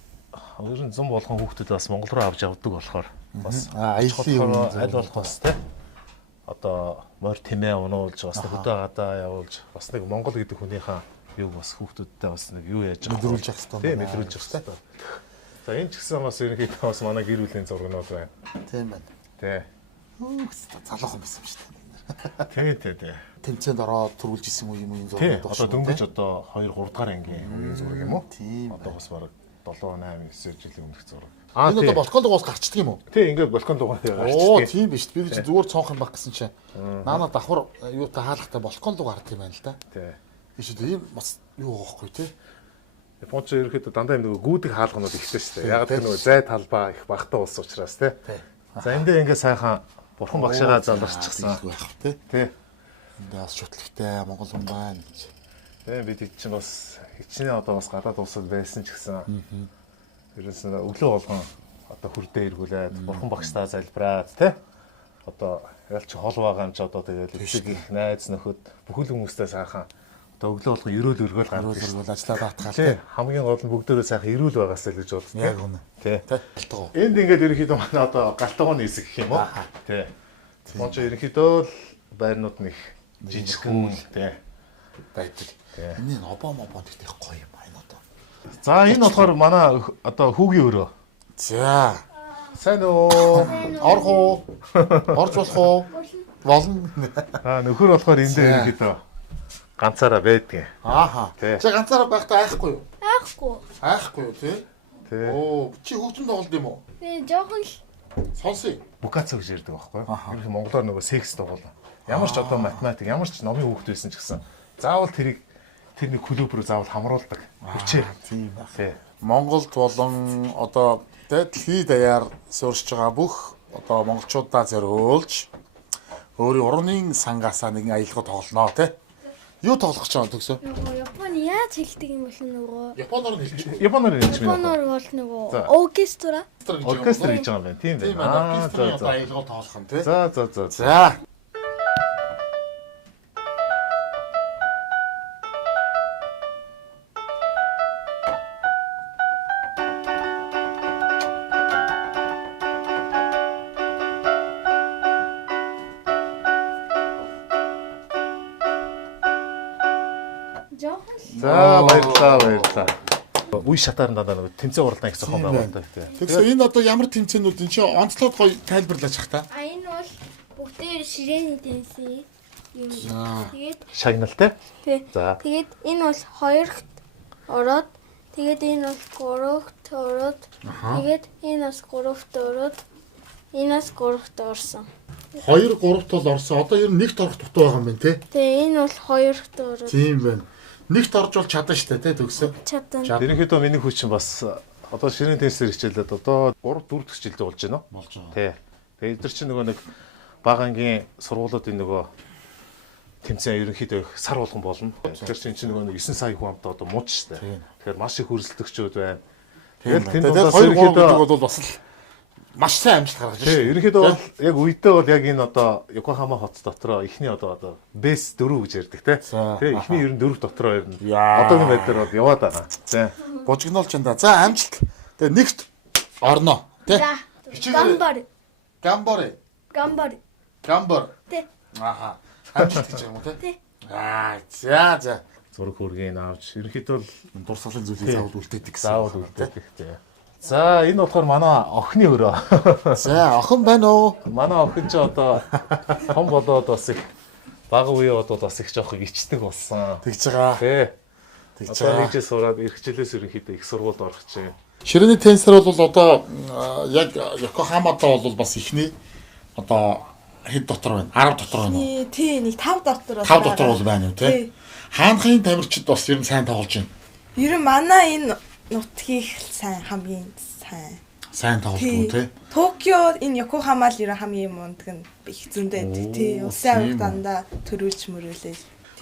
ер нь зам болгон хүүхдүүд бас Монгол руу авч явдаг болохоор бас аяллаа аль болох бас те. Одоо морь тэмээ унуулж бас хөдөө гадаа явуулж бас нэг Монгол гэдэг хүнийхээ юуг бас хүүхдүүдтэй бас нэг юу яаж байгаа мэдрүүлж явах хэрэгтэй. Тийм мэдрүүлж явах хэрэгтэй. За энэ ч гэсэн бас ерөнхийдөө бас манай гэр бүлийн зургнууд байна. Тийм байна. Тий. Залуухан байсан юм шүү дээ. Тий. Тэмцээнд ороод төрүүлж исэн юм зураг байна. Одоо дөнгөж одоо 2 3 дахь ангийн үеийн зураг юм уу? Тийм. Одоо бас бараг 7 8 9 жилийн өмнөх зураг. Энэ одоо балкон дугаас гарчдаг юм уу? Тий, ингээд балкон дугаар гарчдаг. Оо, тийм биш. Би зүгээр цонх юм баг гэсэн чинь. Наана давхар юутай хаалгатай балкон дуу гардаг юм байна л да. Тий. Тийш ийм бас юу гоохгүй тий. Японч ерөөхдөө дандаа нэг гүйдэг хаалганууд ихтэй шүү дээ. Яг тэр нөгөө зай талбай их багтаа улс учраас тий. За эндээ ингээд сайхан бурхан багшаагаа заларчихсан байх тий. Тий. Эндээ бас шүтлэгтэй Монгол хүн байна гэж. Тий, бид чинь бас хичнээн одоо бас гадаад улсад байсан ч гэсэн ерөөс нь өглөө болгон одоо хүрдээ эргүүлээд бурхан багштаа залбираад тий. Одоо ялч хол байгаа юм ч одоо тэгээд их найз нөхөд бүхэл хүмүүстэй сайхан одоо өглөө болгон өрөөл өргөөл гардаг шүү дээ. Ажлаа даатгаал тий. Хамгийн гол нь бүгдөө сайхан эрүүл байгаасаа л гэж боддог. Яг үнэ. Тий. Энд ингээд ерөнхийдөө манай одоо галтгооны хэсэг гэх юм уу? Тий. Монч ерөнхийдөө л байрнууд нэг жижигхэн тий байдаг. Энэ обомод их гоё юм байна одоо. За энэ болохоор манай одоо хүүгийн өрөө. За. Сайн уу? Орох уу? Орж болох уу? Болно. Нөхөр болохоор энэ дээр ерөнхийдөө ганцаараа байдгийн. За ганцаараа байхдаа айхгүй юу? Айхгүй юу тий? Оо, чи хөгжим тоглолт юм уу? Тий, жоохон л. Сонсъё. Букаца гэж ярьдаг байхгүй юу? Ерөнхийдөө монголоор нөгөө секс тоглоом. Ямар ч одоо математик, ямар ч номын хүүхэд байсан ч гэсэн заавал тэрийг тэрний клуб руу заавал хамруулдаг. Хүчээр тийм байна. Тий. Монголд болон одоо дэлхийд даяар суурьж байгаа бүх одоо монголчуудаа зориулж өөрийн урны сангаасаа нэгэн аялга тоглоно тий. Юу тоглох гэж байгаа төгсөө? Японы яаж хэлдэг юм бол нөгөө Японоор хэлж байна. Японоор хэлж байна. Японоор бол нөгөө оркестра. Оркестр гэж байгаа юм байна. Тийм байна. За аялга тоглох юм тий. За. За баярлалаа. Үе шатаар надад нэг тэмцээн уралдаан их зохион байгуулалттай. Тэгэхээр энэ одоо ямар тэмцээнүүд энэ чи онцлоод гоё тайлбарлаж ах та. Энэ бол бүгдээр ширээний тэмцээн юм. Тэгээд шагналтай. За. Тэгээд энэ бол 2-т ороод тэгээд энэ бол 3-т ороод тэгээд энэ бас 3-т ороод энэ бас 3-т орсон. 2 3-т бол орсон. Одоо ер нь 1-т орох дутуу байгаа юм байна тий. Тэгээ энэ бол 2-т ороод. Тийм байна. 1-т орж бол чадна штэ тий төгсөө. Чадна. Ерөнхийдөө миний хүч чинь бас одоо ширээний теннисээр хичээлээд одоо 3 4 хичээлдээ болж байна. Болж байгаа. Тий. Тэгээ эдгээр чинь нөгөө нэг бага ангийн сургуулиудын нөгөө тэмцээн ерөнхийдөө сар болгон болно. Тэгэхээр чинь нөгөө нэг 9 сая хүн амтаа одоо мууч штэ. Тэгэхээр маш их хөрсөлдөгчүүд байна. Тэгэл тэнд тэгээд 2 3 гэдэг бол бас л маш сайн амжилт гаргаж байна. Тийм, ерөнхийдөө бол яг үедээ бол яг энэ одоо Йокохама хот дотроо эхний одоо бэс 4 гэж ярьдаг те. Тийм, эхний ер нь 4 дотроо ер нь одоогийн байдлаар бол яваад байна. За, божигнолч энэ. За, амжилт. Тэгээд нэгт орно. Тэ? Гамбар. Тэ. Аха. Амжилт гэж юм уу те? Тэ. За. Зураг хүргийн авч ерөнхийдөө дурсгалын зүйлийг заавал үлдээдэг гэсэн. Заавал үлдээдэг тийм. За, энэ болохоор манай охины өрөө. За, охин байна уу? Манай охин ч одоо том болоод бас их бага үе бодвол бас их жоох ичдэг болсон. Тэгж байгаа. Тий. Тэгж байгаа. Нэгжээ сураад эх жилээс ерөнхийдөө их сургуульд орох чинь. Ширээний тенсер бол одоо яг Йокохамадаа бол бас ихний одоо хэд дотор байна? 10 дотор байна уу? Тий, нэг 5 дотор байна. 5 дотор бол байна уу тий? Хаанхын тамирчид бас ер нь сайн тоглож байна. Ер нь манай энэ нутгийг хамгийн сайн тоглож байна тий. Токио энэ Йокохама л ер нь хамгийн мундаг нь их зөндөө байдаг тий. Улсын авиг дандаа төрүүлж мөрөөлээ.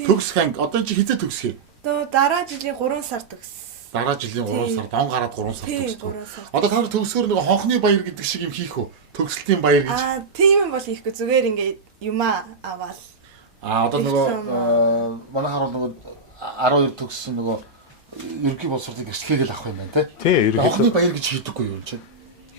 Төгсөх анги одоо чи хизээ төгсгий? Дараа жилийн 3 сар төгс. Дараа жилийн 3 сард он гараад 3 сар төгсдөг. Одоо та нар төгсгөр нэг хонхны баяр гэдэг шиг юм хийх үү? Төгсөлтийн баяр гэж. Тийм юм бол хийхгүй зүгээр ингээд юмаа аваад. Одоо нөгөө манай харуул нөгөө 12 төгссөн нөгөө ерөнхий боловсролын гэрчлэгийг л авах юм байна тий. Хонхны баяр гэж хийдэггүй юу чи?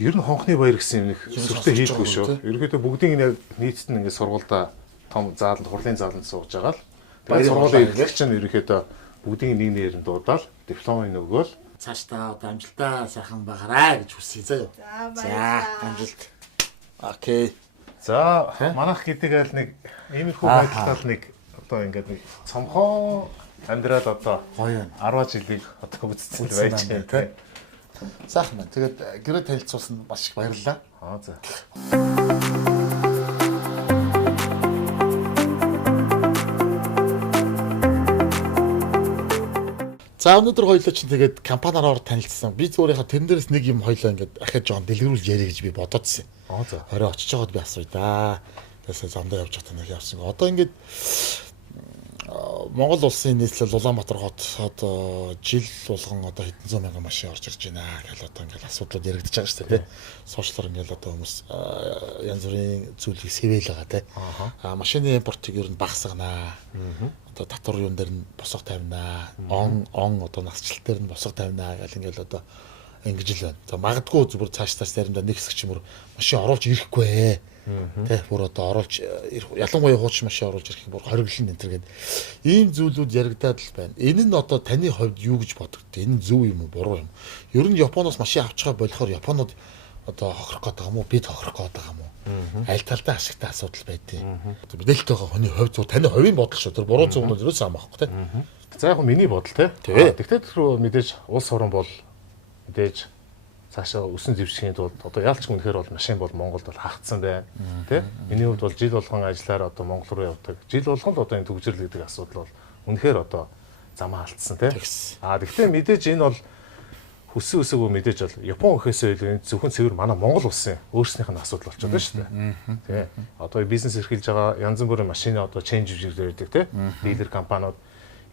Ер нь хонхны баяр гэсэн юм нэг сүртэй хийдэггүй шүү. Ерөнхийдөө бүгдийг яг нийцэд нь ингээд сургуультай том зааланд хурлын зааланд сууж байгаа л. Тэгээд сургуулийн эрхлэгч чинь ерөнхийдөө бүгдийг нэг нэрээр дуудаал дипломыг өгөөл цаашдаа одоо амжилтаа сайхан байгаарай гэж хүсье заяа. За амжилт. Окей. За манайх гэдэг аль нэг иймэрхүү байдлаар нэг одоо ингээд нэг цомхон амьдрал одоо 10 жилийг одоо үзсэн байж байна тийм. Сайхан байна. Тэгээд гэрээ танилцуулсан маш их баярлалаа. За. За өнөөдөр хоёулаа чинь тэгээд компаниараар танилцсан. Би зөвхөн тэрэн дээрээс нэг юм хоёулаа ингээд ахиж жоон дэлгэрүүлж ярих гэж би бодоодсэн. За. Орой очиж байгаад би асууя да. Тэсээ замдаа явж байхдаа нэг явсан. Одоо ингээд Монгол улсын нийслэл Улаанбаатар хот одоо жил болгон одоо хэдэн зуун мянган машин орж ирж байна гэл одоо ингээд асуудлууд яригдчихэж байгаа шүү дээ. Сошиалар ингээд одоо хүмүүс янз бүрийн зүйлийг сэвэл байгаа те. Машины импортыг ер нь багасгана. Одоо татвар юун дээр нь босго тавина. Он одоо насжилт дээр нь босго тавина гэл ингээд одоо ингэж л байна. За магадгүй зүгээр цааш заримдаа нэг хэсэг ч юм уу машин оруулж ирэхгүй. Тэ бүр одоо оруулж ялангуяа хуучин машин оруулж ирэх бүр хориглон энэ төр гээд ийм зүйлүүд яригадаад л байна. Энэ нь одоо таны хувьд юу гэж бодогдөө? Энэ нь зөв юм уу, буруу юм? Ер нь Японоос машин авч байгаа болохоор Японууд одоо хохирох гэдэг юм уу, бид хохирох гэдэг юм уу? Аль талдаа ашигтай асуудал байдیں۔ Мэдээлэлтэй байгаа хүний хувьд зөв таны хувийн бодол шүү. Тэр буруу зөв нь ерөөсөө амахгүй тэ. За яг миний бодол тэ. Тэгтээ тэр мэдээж улс орон бол мэдээж цаашаа өсөн зэвсгийн тулд одоо яалч үнэхээр бол машин бол Монголд бол хаагцсан байна тий. Миний хувьд бол жил болгон ажиллаар одоо Монгол руу явдаг. Жил болгон л одоо энэ төгжрөл гэдэг асуудал бол үнэхээр одоо замаа алдсан тий. Гэхдээ мэдээж энэ бол хүссэн үсээгөө мэдээж бол Япон өхөөсөө илүү зөвхөн цэвэр манай Монгол улсын өөрснийх нь асуудал болчиход байна шүү дээ. Тий. Одоо бизнес эрхэлж байгаа янз бүрийн машины одоо чейнж хийдэг тий. Дилер компаниуд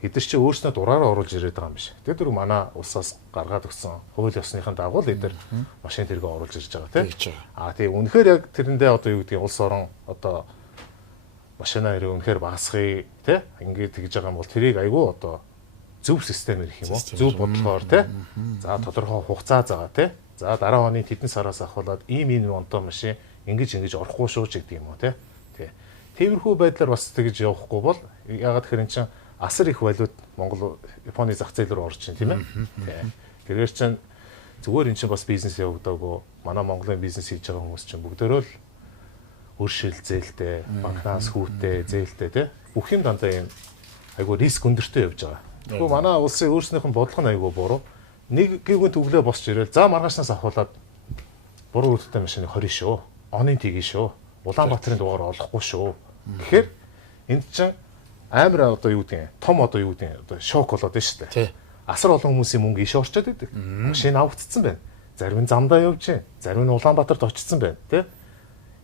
эдгээр чи өөрснөө дураараа оруулж ирээд байгаа юм биш. Тэгээд тэр манай улсаас гаргаад өгсөн хууль ёсныхын дагуу л эдгээр машин тэргээ оруулж ирж байгаа тийм. Тийм үнэхээр яг тэрэндээ одоо юу гэдгийг улс орон одоо машина хэрэг үнэхээр багасгая тийм. Ингээд тэгж байгаа юм бол тэрийг айгүй одоо зөв системээр их юм уу? Зөв бодлогоор тийм. За тодорхой хугацаа загаа тийм. За дараа оны тэдэн сараас ахуулаад ийм онтой машин ингэж орохгүй шүү ч гэдэг юм уу тийм. Тиймэрхүү байдлаар бас тэгж явахгүй бол ягаад гэхээр эн чинь асар их валют Монгол Японы зах зээл рүү орж чинь тийм ээ. Тэгэхээр чинь зүгээр эн чинь бас бизнес явагдаагүй. Манай Монголын бизнес хийж байгаа хүмүүс чинь бүгдөө л өршөөл зээлтэй, банкнаас хүүтэй, зээлтэй тийм. Бүх юм дандаа юм айгу риск өндөртэй явж байгаа. Тэгвэл манай улсын өөрснийх нь бодлого нь айгу буруу. Нэг гівгэн төглөө босч ирэл за маргаашнаас ахуулаад буруу үрдтэй машины 20 шүү. Оны тгий шүү. Улаанбаатарын дугаар олохгүй шүү. Тэгэхээр энд чинь амар одоо юу гэдэг том одоо юу гэдэг одоо шок болоод байна шүү дээ. Асар олон хүмүүсийн мөнгө иш орчод байдаг. Машин авагдсан байна. Зарим нь замдаа явж байна. Зарим нь Улаанбаатарт очсон байна, тий?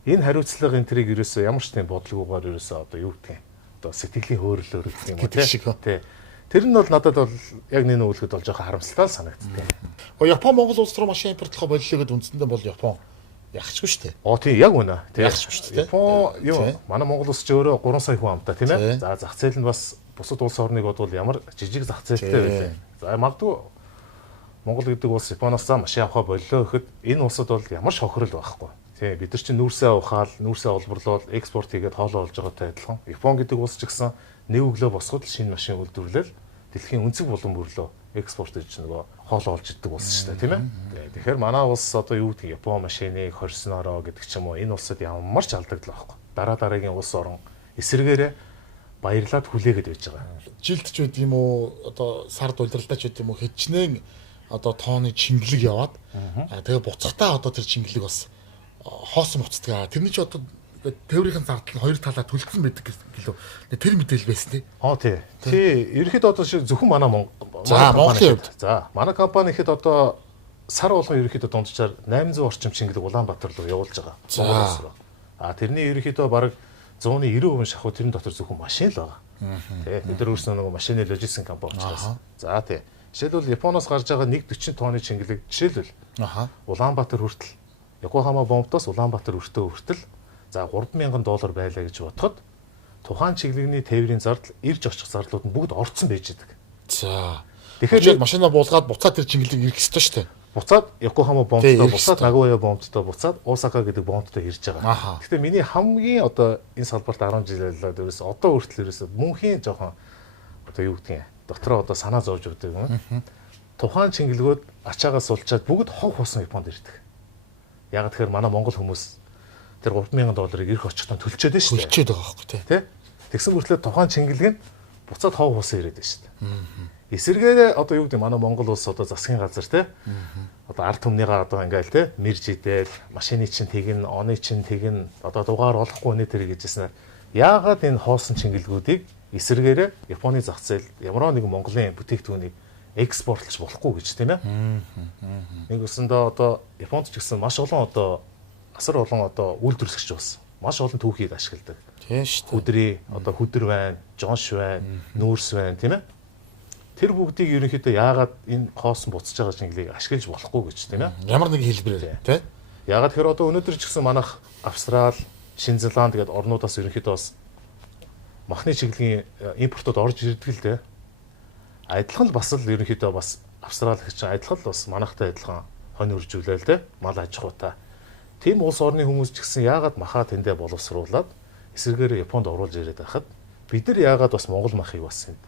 Энэ хариуцлага энэ трийг ерөөсөө ямар ч тийм бодлогоогоор ерөөсөө одоо юу гэдэг одоо сэтгэлийн хөөрлөөр гэдэг юм уу, тий? Тэр нь бол надад бол яг нэг үлгэд бол жоохон харамсалтай санагддаг. Япон Монгол улс руу машин импортлохоо боллоо гэд үндсэндээ бол Япон ягчгүй шүү дээ. Тийм яг үнэ. Ягчгүй шүү дээ. Япон юу манай Монгол улс ч өөрөө 3 сая хүн амтай тийм ээ. За зах зээл нь бас бусад улс орныг бодвол ямар жижиг зах зээлтэй байлаа. За магадгүй Монгол гэдэг улс Японоос машин авахаа боллоо гэхэд энэ улсад бол ямар ч хохирол байхгүй. Тийм бид нар чинь нүүрсээ ухаал, нүүрсээ олборлол, экспорт хийгээд хоолоо олж байгаатай адилхан. Япон гэдэг улс ч гэсэн нэг өглөө босгоод шинэ машин үйлдвэрлэл дэлхийн өнцөг булан бүрлөө экспорт хийж нөгөө хоолоо олж иддэг улс шүү дээ, тийм ээ. Тэгэхээр манай улс одоо юу гэдэг Япон машиныг хорсноороо гэдэг ч юм уу энэ улсад ямар ч алдагдал байхгүй. Дараагийн улс орон эсэргээрээ баярлаад хүлээгээд байж байгаа. Жилд ч үт юм уу одоо сард удиралдаа ч үт юм уу хичнээн одоо тооны чингэлэг яваад тэгээ буцахтаа одоо тэр чингэлэг бас хоосон буцдаг. Тэрний ч одоо тээврийн зардал нь хоёр талаа төлөвлөсөн байдаг гэлөө. Тэр мэдээлэл байсан тий. Тий. Ерөнхийдөө одоо зөвхөн манай Монголын хувьд. За, манай компани ихэд одоо сар болгон ерөнхийдөө дунджаар 800 орчим чингэлэг Улаанбаатар руу явуулж байгаа. Тэрний ерөнхийдөө бараг 190% шахуу тэрэн дотор зөвхөн машин л байгаа. Тий. Бид нар өөрснөө нөгөө машины логистик компани учраас. За тий. Жишээлбэл Японоос гарч байгаа 140 тонны чингэлэг жишээлбэл Улаанбаатар хүртэл Йокохама бомбтоос Улаанбаатар хүртэл за $3,000 байлаа гэж бодоход тухайн чиглэгний тээврийн зардал ирж очих зардлууд нь бүгд орцсон байж идэг. За. Тэгэхээр машинаа буулгаад буцаад тэр чингэлэг ирэх ёстой шүү дээ. Буцаад Йокохама бомбтоо буцаад Нагоя бомбтоо буцаад Осака гэдэг бомбтоо ирж байгаа. Гэхдээ миний хамгийн одоо энэ салбарт 10 жил байлаа дээрээс одоо хүртэл ерөөсө мөнхийн жоохон одоо юу гэдгийг дотроо одоо санаа зовж өгдөг юм. Тухайн чингэлгүүд ачаагаас сулчаад бүгд хов хусан Японд ирдэг. Яг тэгэхээр манай монгол хүмүүс тэр $3,000 ирэх очихтаа төлчөөд нь шүү дээ. Төлчөөд байгаа байхгүй тий. Тэгсэн мөртлөө тухайн чингэлэг нь буцаад хов хусан ирээд байна шүү дээ. Эсвэргээрээ одоо юу гэдэг манай Монгол улс одоо засгийн газар тий. Одоо ард түмнийгаа одоо ингээл тий мэржидэл машины чинь тэгнэ, оны чинь тэгнэ, одоо дугаар олохгүй нэ тэр гэжсэн. Яагаад энэ хоосон чингэлгүүдийг эсвэргээрээ Японы зах зээл ямар нэгэн Монголын бүтээгдэхүүнийг экспортлж болохгүй гэж тийм ээ. Нэг өсөндөө одоо Японд ч гэсэн маш олон одоо асар олон одоо үйлдвэрлэгч болсон. Маш олон түүхийг ашигладаг. Тийм шүү дээ. Хүдрий, одоо хүдэр байна, жонш байна, нүүрс байна тийм ээ. Тэр бүгдийг ерөнхийдөө яагаад энэ хоосон буцаж байгаа чингэлийг ашиглаж болохгүй гэж тийм ээ. Ямар нэг хэлбэрээр тийм. Яагаад тэгэхээр одоо өнөөдөр ч гэсэн манайх Австрал, Шинэ Зеланд гэдэг орнуудаас ерөнхийдөө бас махны чиглэлийн импортод орж ирдэг л дээ. Адилхан л бас л ерөнхийдөө бас Австрал гэж адилхан л бас манайхтай адилхан хонь үржүүлээл дээ. Мал аж ахуйтай. Тийм улс орны хүмүүс ч гэсэн яагаад махаа тэндээ боловсруулад эсвэргээр Японд оруулж ирээд байхад бид нар яагаад бас Монгол махыг бас энд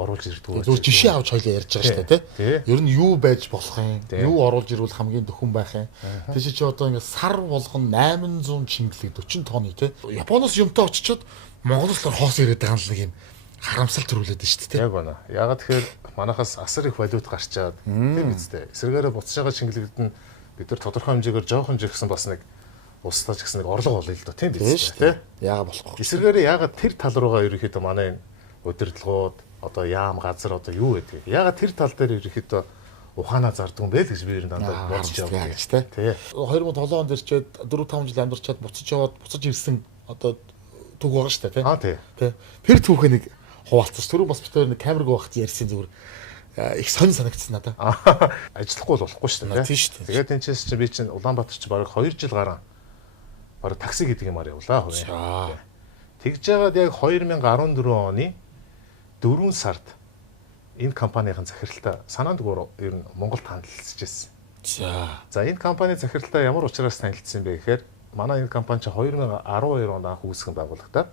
оруулж ирдэг вэ? Зөв жишээ авч хоёлаа ярьж байгаа шүү дээ тий. Ер нь юу байж болох юм? Юу оруулж ирвэл хамгийн дөхөн байх юм? Тэжээ чи одоо ингээд сар болгон 800 чингэлэг 40 тонны тий. Японоос юмтай очичоод Монголоос хоос ирээд байгаа нэг юм харамсал төрүүлээд байна шүү дээ. Яг байна. Ягаад тэгэхээр манайхаас асар их валют гарчаад тийм үстэй. Эсвэргээрээ буцаж байгаа чингэлэгд нь бид нар тодорхой хэмжээгээр жоохон жигсэн бас нэг устдаж гэсэн нэг орлого олъё л доо тийм биз дээ. Яагаад болохгүй. Эсвэргээрээ ягаад тэр тал руугаа ерөнхийдөө манай удирдлагууд одоо яам газар одоо юу гэдэг. Ягаад тэр тал дээр ерөнхийдөө ухаанаа зардаг юм бэ гэж би ер нь дандаа бодож яваа гэж тий. 2007 онд ирчээд 4-5 жил амьдарчаад буцаж ирсэн одоо түүх байгаа шүү дээ тий. Тэр түүхээ нэг хуваалцсан. Түрүү бас битээр нэг камерг багт ярьсан зүгээр их сонир санагдсан надад. Ажиллахгүй бол болохгүй шүү дээ. Тийм шүү дээ. Тэгээд энэ чинь би чинь Улаанбаатар ч бараг 2 жил гарan бараг такси гэдэг юмар явлаа хувь. Тэгж жагаад яг 2014 оны 4 сард энэ компанийн захиралтай санаанд ер нь Монголд танилцчихсэн. За энэ компани захиралтай ямар учраас танилцсан бэ гэхээр манай энэ компани чинь 2012 онд анх үүсгэн байгуулагдаад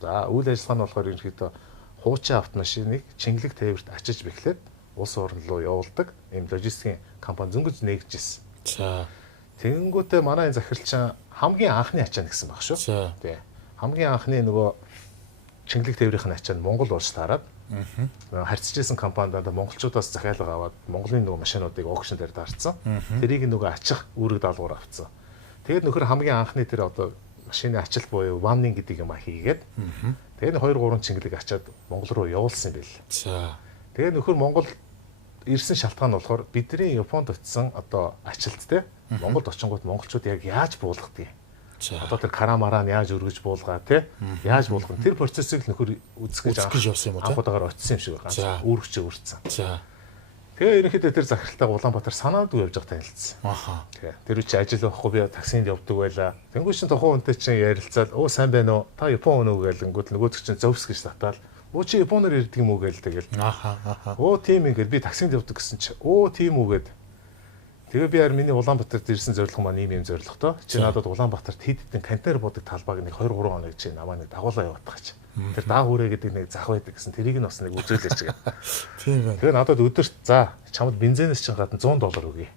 за үйл ажиллагаа нь болохоор ерөнхийдөө хуучин автомашиныг чингэлэг тээвэрт ачиж бэхлээд улс орн руу явуулдаг ийм логистикийн компани зөнгөж нээгжсэн. За тэгэнгүүтээ манай энэ захирал чинь хамгийн анхны ачаа гэсэн баг шүү. Тий. Хамгийн анхны нөгөө чингэлэг тээврийн ачаа нь Монгол улс таарад харьцажсэн компанидаа монголчуудаас захиалга аваад Монголын нөгөө машинуудыг аукшн дээр дарцсан. Тэрийг нөгөө ачих үүрэг даалгавар авцсан. Тэгээд нөхөр хамгийн анхны тэр одоо машины ачаал буюу ваннинг гэдэг юм хийгээд тэгээд 2-3 чингэлэг ачаад Монгол руу явуулсан юм бэл. За. Тэгээд нөхөр Монгол ирсэн шалтгаан нь болохоор бидний Японд очисон одоо ачаалт те Монголд очингууд монголчууд яг яаж буулгадаг юм. Одоо тэр карамараа нь яаж өргөж буулгаа тий? Яаж буулгах нь тэр процессыг нөхөр үзэх гэж явсан юм уу тий? Анхудагаар очсон юм шиг байна. Үүрэгч өрцсөн. За. Тэгээ ерөнхийдөө тэр захиралтайгаа Улаанбаатар санаадгүй явж байгаа танилцсан. Аха. Тэгээ тэр үчи ажил байхгүй би таксинд явдаг байлаа. Тэнгуү чин тухайн хүнтэй чинь ярилцаад өө сайн байна уу? Та Япон өнөө гэлэнгүүт нөгөөдөг чинь зовс гэж татаал. Өө чи Японоор ярьдаг юм уу гээл тэгэл. Аха. Өө тийм ингээд би таксинд явдаг гэсэн чи өө тийм үү гэд. Тэгээ би яар миний Улаанбаатарт ирсэн зорилго маань ийм зорилготой. Чи надад Улаанбаатарт хэд хэдэн контейнер бодог талбайг нэг 2 3 хоног чи намаа нэг дагуулаа явуулах гэж. Тэр даагуурэ гэдэг нэг зах байдаг гэсэн тэрийг нь бас нэг үзүүлээч гээ. Тийм байна. Тэгээ надад өдөрт за чамд бензинээс чинь гадна $100 өгье.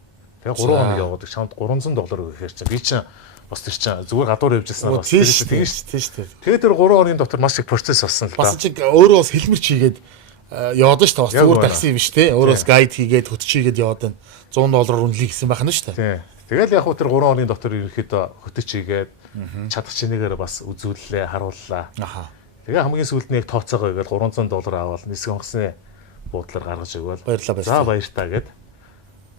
Тэгээ 3 хоног явуудаг чамд $300 өгөх хэрэг чинь би чинь бас тэр чинь зүгээр гадуур явж яснаа бас тийм шүү дээ. Тэгээ тэр 3 хоногийн дотор маш их процесс болсон л да. Бас чи өөрөө бас хэлмэрч хийгээд яваад ш та бас зүгээр такси биш те. Өөрөө бас гайд хийгээд хөтч хийгээд яваад байна. $100 үнэлээ гэсэн байх нь шүү дээ. Тэгэл яг хөө тэр 3 хоногийн дотор ерөөхдөө хөтөч хийгээд чадах чинээгээр бас үзүүллээ, харууллаа. Аха. Тэгээ хамгийн сүүлд нэг тооцоогоо игээд $300 аваад нисэх онгоцны буудлаар гаргаж өгөөл. Баярлалаа баярлалаа. За баяртаа гэд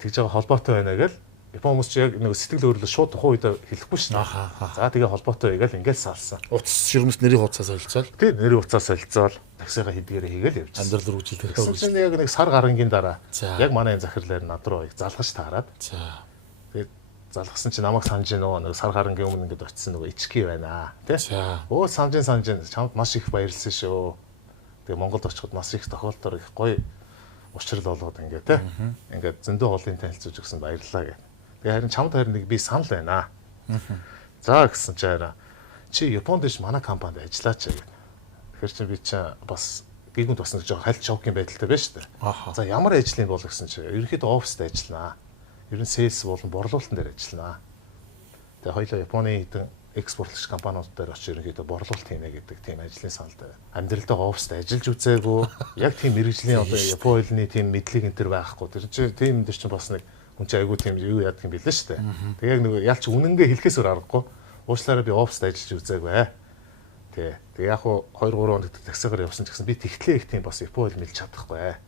тэгж байгаа холбоотой байна гэл Япон хүмүүс чи яг нэг сэтгэл өөрлөлт шууд тухайн үед хэлэхгүй шин. За тэгээ холбоотой игээл ингээл салсан. Утас ширмэс нэрийн хуцаас солилцоол. Тийм нэрийн хуцаас солилцоол таксигаа хэдгээрээ хийгээл явж. Амьдрал руу үжилдэх хэрэггүй. Чинь яг нэг сар гарангийн дараа яг манай захирлаар над руу залгаж таарад. За. Тэгээд залгасан чи намайг санаж нөгөө нэг сар гарангийн өмнө ингээд очисон нөгөө ички байна тий. Өө санаж чамд маш их баярлсан шүү. Тэгээ Монголд очиход маш их тохиолдолд их гоё учрал болгоод ингээд тий. Ингээд зөндөө хоолын танилцуулж өгсөн баярлалаа гэх. Тэгээ харин чамд харин нэг би санал байна. За гэсэн чи хараа чи Японд иш манай компанид ажиллаач гэх. Тэгэхээр чи би чи бас гигүнд бас нэг жоо хальт шокийн байдалтай байна шүү дээ. За ямар ажил юм бол гэсэн чи ерөнхийдөө оффист ажилланаа. Ер нь сейлс болон борлуулалтын дээр ажилланаа. Тэгээ хоёулаа Японы хэдэн экспортлагч компаниуд дээр очиж ерөнхийдөө борлуулалт хийнэ гэдэг тийм ажлын саналтай байна. Амьдралдаа оффист ажиллаж үзээгүй. Яг тийм мэрэгжлийн одоо Японы хэлний тийм мэдлэг энэ төр байхгүй. Тэр чинь тийм энэ чинь бас нэг хүн чинь айгүй тийм юу яадаг юм билээ шүү дээ. Тэгээ яг нэг ялч үнэнгээ хэлхээс өөр аргагүй. Уучлаарай би оффист ажиллаж үзээгүй. Тэгээ яг хуу 2 3 хоног таксигаар явсан ч гэсэн би тэгтлээ их тийм бас Японы хэл мэдж чадахгүй.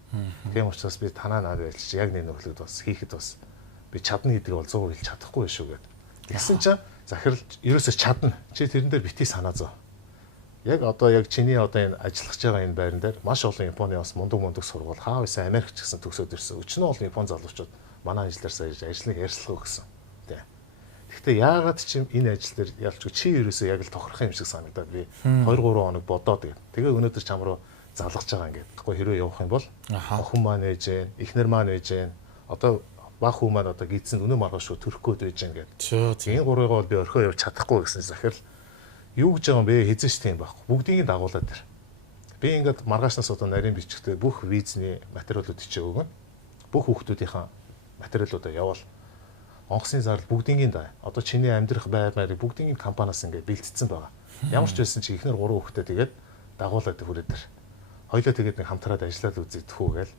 Тийм учраас би танаа надад ажиллаж яг нэг нөхлөд бас хийхэд бас би чадна гэдгийг бол 100% хэлж чадахгүй шүү гэдэг. Тэгсэн чинь захиралч ерөөсөө чадна. Чи тэрэн дээр бити санаа зов. Яг одоо яг чиний одоо энэ ажиллаж байгаа энэ байран дээр маш олон Японы бас мундаг сургууль хаа байсан Америк ч гэсэн төгсөөд ирсэн. Өчнөө олон Япон залуучууд манай ажлаар саяж ажлыг ярьслах өгсөн. Тэ. Гэхдээ яагаад ч юм энэ ажил дээр ялчгүй чи ерөөсөө яг л тохирох юм шиг санагдаад би 2 3 хоног бодоод тэгээ өнөөдөр чам руу залгаж байгаа ингээд. Тэгэхгүй хэрвээ явах юм бол охин маань ээж гэн, эхнэр маань ээж гэн. Одоо баг хүмүүс маань одоо гидсэн өнөө маргааш шүү төрөх гээд байж гэн гэдэг. Энэ гурыг бол би орхио явж чадахгүй гэсэн захирал юу гэж байгаа юм бэ? Хэзээ ч тийм байхгүй. Бүгдийг дагуулад ир. Би ингээд маргаашнаас одоо нарийн бичгтээ бүх визний материалууд ичээ өгнө. Бүх хүүхдүүдийнхээ материалуудаа явуул. Онгоцны зардал бүгдийн даа. Одоо чиний амьдрах байрыг бүгдийн компаниас ингээд бэлтцсэн байгаа. Ямар ч байсан чи ихнэр 3 хүүхдээ тэгээд дагуулад хүрээд ир. Хоёлоо тэгээд нэг хамтраад ажиллаад үзэдхүү гээл.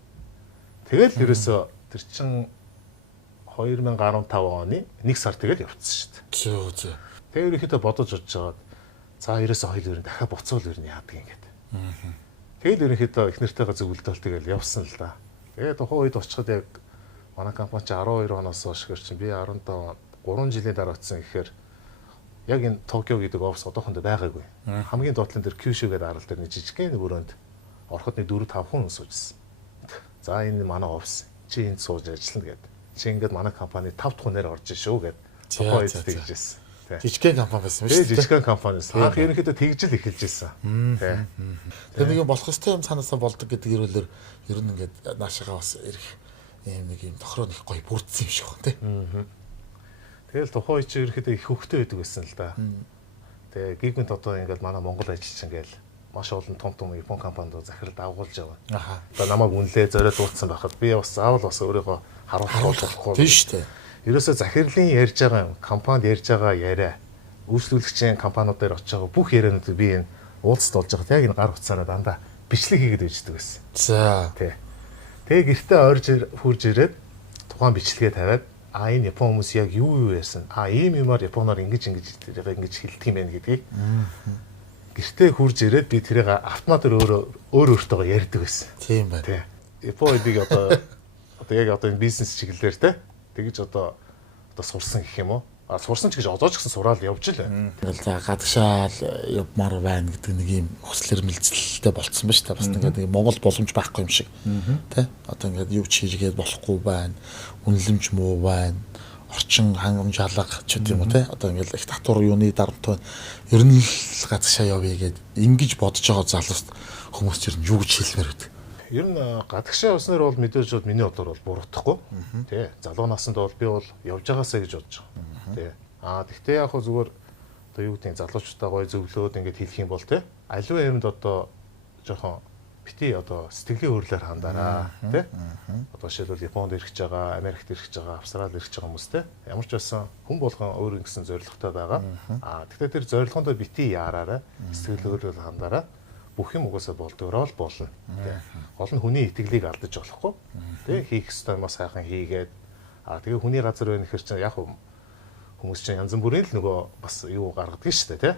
Тэгэл ерөөсөө тэр чин 2015 оны 1 сар тэгэл явцсан шүү дээ. Тэгээ ерөөхдөө бодож бодож жагаад за ерөөсөө хоёул ер нь дахиад буцуул ер нь яадаг юм гээд. Тэгэл ерөөхдөө их нэртэйгээ зөвлөлдөөл тэгэл явсан л да. Тэгээд тухайн үед очиход яг манай компани чи 12 оноос хойш чи би 15 3 жилийн дараа очсон гэхээр яг энэ Токио гэдэг офис одоохондоо байгаагүй. Хамгийн доотлон дээр Kyushu гэдэг арал дээр нэг жижигхэн өрөөнд ороход нэг 4 5 хүн суужсэн. За энэ манай офис чи энд сууж ажиллана гэдэг. Чи ингээд манай компани 5 дахь хүнээр орж шүү гэд тухайн үед тэгжсэн. Жижигхэн компани байсан юм шүү дээ. Жижигхэн компани. Анх ерөнхийдөө тэгжил эхэлж байсан. Тэр нэг юм болох ёстой юм цаанаасаа болдог гэдэг ирүүлэр ер нь ингээд наашаага бас ирэх юм нэг юм тохроо нэг гоё бүрдсэн юм шиг байна тий. Тэгэл тухайн үед чи ерөнхийдөө их хөвгтэй байдаг байсан л да. Тэгээ гигмент одоо ингээд манай Монгол ажилч ингээл маш олон том Япон компаниуд захирал дагуулж байгаа. Одоо намайг үнэлээ зориод дуутсан байхад би бас заавал бас өөрийгөө харуулахгүй тийм шүү дээ. Ерөөсө захирлын ярьж байгаа компанид ярьж байгаа яриа үйлчлүүлэгчийн компаниуд дээр очиж байгаа бүх ярианууд би энэ уулзалт болж байхад яг энэ гар утсаараа дандаа бичлэг хийгээд байждаг байсан. За тий. Тэгээ гэртээ орж хурж ирээд тухайн бичлэгээ тавиад энэ Япон хүмүүс яг юу ярьсан ийм юмар Японоор ингэж хэлдэг юм байна гэдгийг гэртээ хурж ирээд би тэрийг автоматар өөртөө ярьдаг байсан. Тийм байна. Тий. Японийг одоо яг одоо энэ бизнес чиглэлээр те тэгж одоо сурсан гэх юм уу? сурсан ч гэж одоо ч гэсэн сураал явж л байна. Тэгэл за гадагшаал явмаар байна гэдэг нэг юм хүсэл эрмэлзэлтэй болцсон ба ш та бас ингээд Монгол боломж байхгүй юм шиг тий одоо ингээд юу ч хийгээд болохгүй байна үнэлэмж муу байна орчин хангамж алга ч гэдэг юм уу тий одоо ингээд их татвар юуны дарамт байна ер нь л гадагшаа явъя гэд ингэж бодож байгаа залууст хүмүүс ер нь юу гэж хэлмээр байдаг. Ер нь гадагшаа явснаар бол мэдээж бол миний бодлоор бол буруутгахгүй тий залуу наснд бол би бол явж байгаасаа гэж бодож байгаа. Тий. Тэгтээ яг хөө зүгээр одоо юу гэдэг залуучуудаа гой зөвлөөд ингээд хэлэх юм бол тий аливаа юмд одоо жоохон бити одоо сэтгэлийн өөрлөөр хандаараа тий одоо жишээлбэл Японд ирэх гэж байгаа, Америкт ирэх гэж байгаа, Австралид ирэх гэж байгаа хүмүүс тий ямар ч байсан хүн болгон өөр ингэсэн зорилготой байгаа. Тэгтээ тэр зорилгоондоо бити яараараа сэтгэл өөрлөөр хандаараа бүх юм угаасаа болдгороо л болно. Гол нь хүний итгэлийг алдаж болохгүй. Тий хийх ёстой юм сайхан хийгээд тэгээ хүний газар байна гэхэр чинь яг хүмүүс чинь янз бүрийн л нөгөө бас юу гаргадаг шүү дээ тий.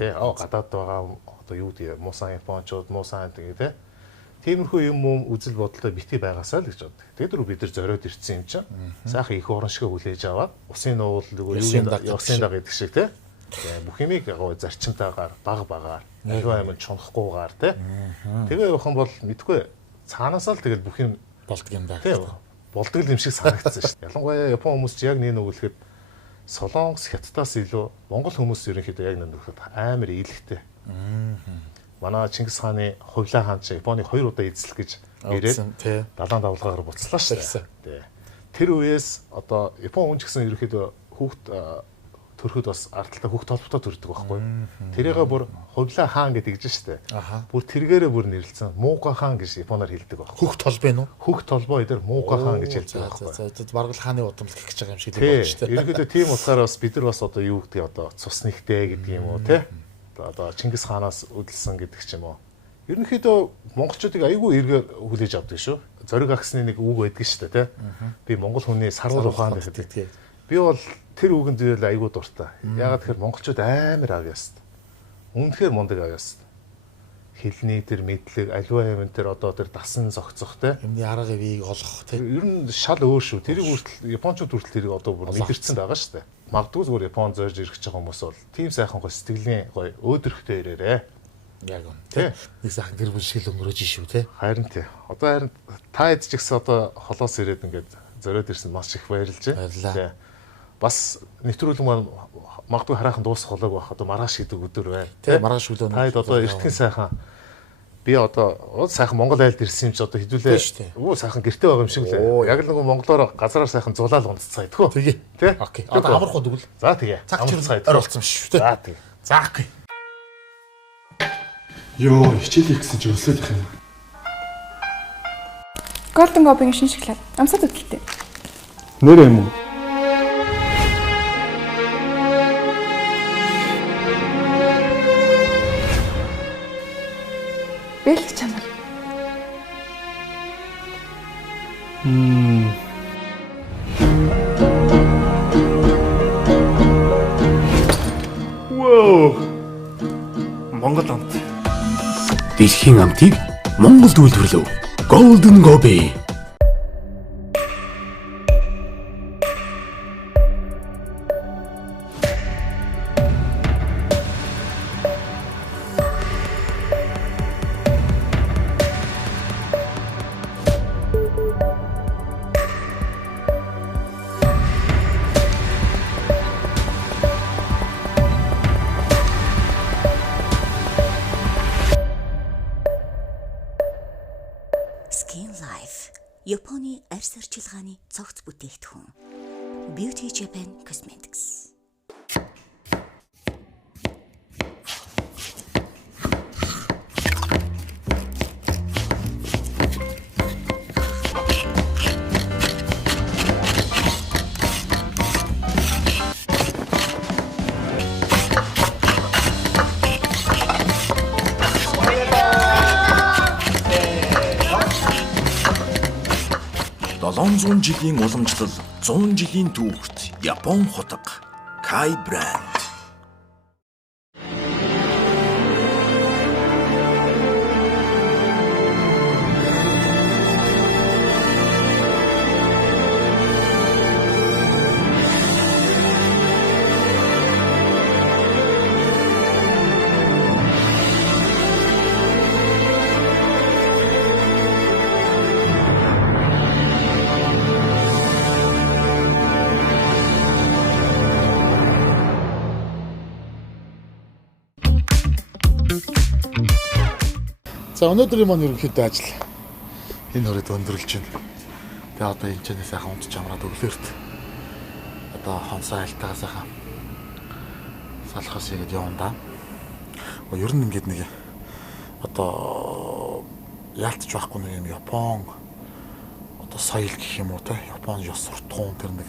Тий гадаад байгаа одоо юу гэдэг муусан японочууд муусан тэгээ тий. Тиймэрхүү юм үзэл бодолтой бити байгаасаа л гэж боддог. Тэгээд дөрөв бид нар зориод ирсэн юм чинь сайхан их орон шиг хүлээж аваад усын нуул нөгөө юу усын даг гэдэг шиг тий. Бүх юмыг яг зарчимтайгаар баг аливаа юм чонхгүйгээр тий. Тэгээ явах юм бол мэдгүй цаанаас л тэгэл бүх юм болдог юм даа. Тий. Болдог юм шиг санагдсан шүү дээ. Ялангуяа Япон хүмүүс ч яг нэг өгүүлэхэд Солонгос хятадаас илүү Монгол хүмүүс ерөнхийдөө яг нөхөд амар ийлэгтэй. Манай Чингис хааны Хувлаа хаан ч Японыг 2 удаа эзлэх гэж ирээд далайн давлгаагаар буцлаа шүү дээ. Тэр үеэс одоо Япон хүн ч гэсэн ерөнхийдөө хүүхд төрөхөд бас ардталтай хүүхд толботой төрдөг байхгүй. Тэрийгээ бүр Хувлаа хаан гэдэг гэж штэ. Бүр тэргээрээ бүр нэрлэлсэн Мууга хаан гэж японоор хэлдэг байхгүй. Хүүхд толбой нь уу? Хүүхд толбой эдэр Мууга хаан гэж хэлдэг байхгүй. За бараг л хааны удамл гэх гэж байгаа юм шиг л байна штэ. Ерөнхийдөө тийм утгаараа бас бид нар бас одоо юу гэдэг одоо цус нэгтэй гэдэг юм уу те. Одоо Чингис хаанаас үдэлсэн гэдэг ч юм уу. Ерөнхийдөө монголчуудыг айгүй эргээр хүлээж авдаг шүү. Зориг агсны нэг үг байдаг штэ те. Би монгол хүний сарвал ухаан гэдэг. Би бол тэр үгэнд дээр л айгүй дуртай. Ягаад тэгэхээр монголчууд амар авьяаст. Үнэхээр мундаг авьяаст. Хэлний тэр мэдлэг, аливаа юм тэр одоо тэр дасан зогцох те. Юмны арга ивийг олох те. Ер нь шал өөр шүү. Тэрийг хүртэл японочууд хүртэл тэрийг одоо бүр мэдэрсэн байгаа шүү дээ. Магадгүй зүгээр Япон зорж ирэх гэж байгаа хүмүүс бол тийм сайхан гой сэтгэлийн гой өөдрөхтэй ирээрээ. Яг үн те. Нэг сайхан гэр бүл шиг л өнгөрөөж шүү те. Харин тий. Одоо харин та хэд ч гэсэн одоо холоос ирээд ингээд зориод ирсэн маш их баярлж байна. Бас нэвтрүүлэг маань магадгүй хараахан дуусах болоог байх. Одоо маргааш гэдэг өдөр байна. Тий, маргааш өдөр. Та хэд одоо эртхэн сайхан би одоо сайхан Монгол айлд ирсэн юм чи одоо хэдүүлээ. Өө сайхан гэртээ байгаа юм шиг лээ. Яг л нэг монголоор газараар сайхан зулаал унтцгаа идэх үү? Тэгээ. Тий. Окей. Одоо амарх удаггүй. За тэгээ. Амарцгаа идэх болсон шүү дээ. За тэгээ. За окей. Йоо, хичээлээ гэсэн чи өсөд их юм. Golden Globe-ийн шинэ шоколад. Амсаад үтэлтэй. Нэр юм уу? Бэлг чанар. Воо. Монгол амт. Дэлхийн амтыг Монголд үйлдвэрлэв. Golden Gobi. Skin Life. Японы арьс орчилгааны цогц бүтээгдэхүүн. Beauty Japan Cosmetics. Долоон жилийн уламжлал 100 жилийн түүхт Япон хотго Kai Brand. За өнөөдрийн маань ерөнхийдөө ажил энэ хүрээд өндөрлж байна. Тэгээ одоо энэ ч сайхан унтж амраад өглөөрт одоо хонсоо айлтаа сайхан салхаас игээд явна да. Ер нь ингээд нэг одоо яалтч байхгүй нэг юм Япон одоо соёл гэх юм уу те Япон ёс суртахуун тэр нэг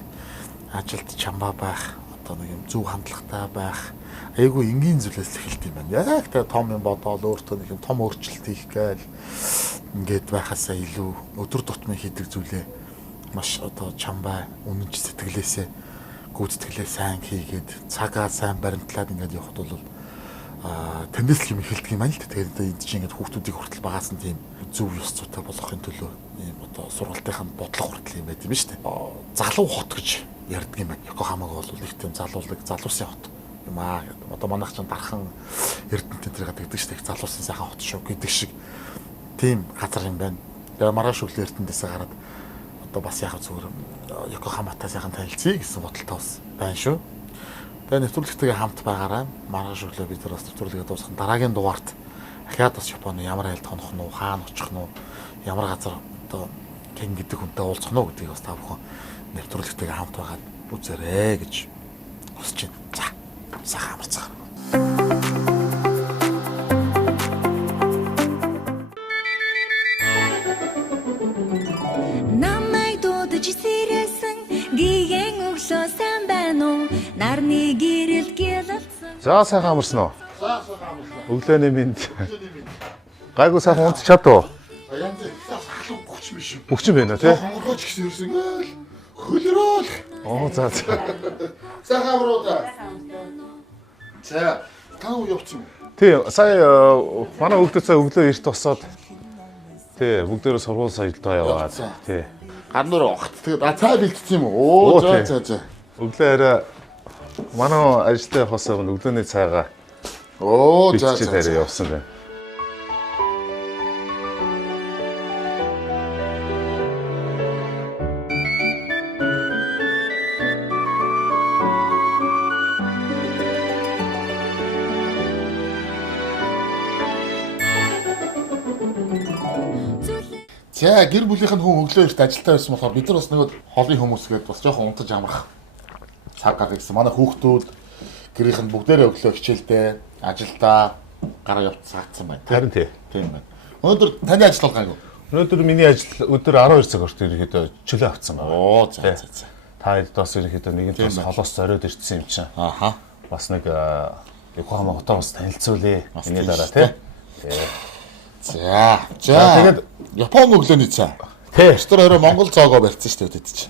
ажилд чамбаа байх одоо нэг юм зөв хандлагатай байх айгүй энгийн зүйлээс эхэлт юм байна. Яг та том юм бодоод өөртөө нэг юм том өөрчлөлт хийх гээл ингээд байхасаа илүү өдөр тутмын хийдэг зүйлээ маш одоо чамбаа үнэнч сэтгэлээсээ гүйцэтгэлээ сайн хийгээд цагаа сайн баримтлаад ингээд явхад бол тэндээс юм эхэлдэг юм байна л да. Тэгээд энд чинь ингээд хүүхдүүдийг хүртэл багаас нь тийм зөв ёс зүйтэй болгохын төлөө ийм одоо сургалтынхаа бодлого хүртэл юм байт юм шүү дээ. Залуу хот гэж ярьдаг юм байна. Йокохамаг бол их тийм залуулаг, залуусын хот юм аа. Одоо манайх ч дархан Эрдэнэт тэрийг гэдэг шүү дээ. Залуусын сайхан хот шүү гэдэг шиг тийм газар юм байна. Тэгээ маргааш өглөө Эрдэнэтээс гараад одоо бас яг зүгээр Йокохаматай сайхан танилцъя гэсэн бодолтой бас байна шүү. Тэгээ нэвтрүүлэгтэйгээ хамт байгаарай. Маргааш өглөө бид нар бас нэвтрүүлгээ дуусгах дараагийн дугаарт ахаад бас Японы ямар айлд хонох нь уу, хаана очих нь уу, ямар газар одоо Кен гэдэг хүнтэй уулзах нь уу гэдгийг бас та бүхэн нэвтрүүлэгтэйгээ хамт байгаад үзээрэй гэж хүсэж байна. За, сайхан амарцгаана. Намайг дуудаж сэрээсэн гиген өглөө сайн байна уу? Нарны гэрэл гэлэлсэн. За сайхан амарсан уу? Өглөөний минь. Гайгүй сайхан унтч чадав уу? Янз халуун бөхч биш үү? Бөхч юм байна тий? Хонгорч гэсэн ерөөсөн хөлрөөл. Оо за. Сайхан амруудаа. За, таа явчихсан уу? Тий, сая манай хүүхдүүд өглөө эрт босоод тий, бүгдээрээ сургууль соёлдоо яваад тий. Гар нөр огт тэгээд цай бэлдсэн юм уу? Оо за. Өглөө арай манай ажилтай явахаас өмнө өглөөний цайгаа за явсан байна. За гэр бүлийнх нь хүн өглөө эрт ажилдаа байсан болохоор бид нар бас нэг холын хүмүүс гээд бас жоохон унтаж амрах цаг гаргая гэсэн. Манай хүүхдүүд гэрийнх нь бүгдээрээ өглөө хичээлдээ ажилдаа гараа явц цаагдсан байна. Харин тийм байна. Өнөөдөр таны ажил бол гайгүй. Өнөөдөр миний ажил өдөр 12 цаг орт ерөөхдөө чөлөө авцсан байна. Оо за. Та хэд бас ерөөхдөө нэгэн тус холоос зориод ирсэн юм чинь. Ааха. Бас нэг Йокохама хотоос танилцуулъя. Эний дараа тий. За тэгээд Япон өглөөний цай. Тий. Өстөр орой Монгол цоогоо барьсан шүү дээ чи.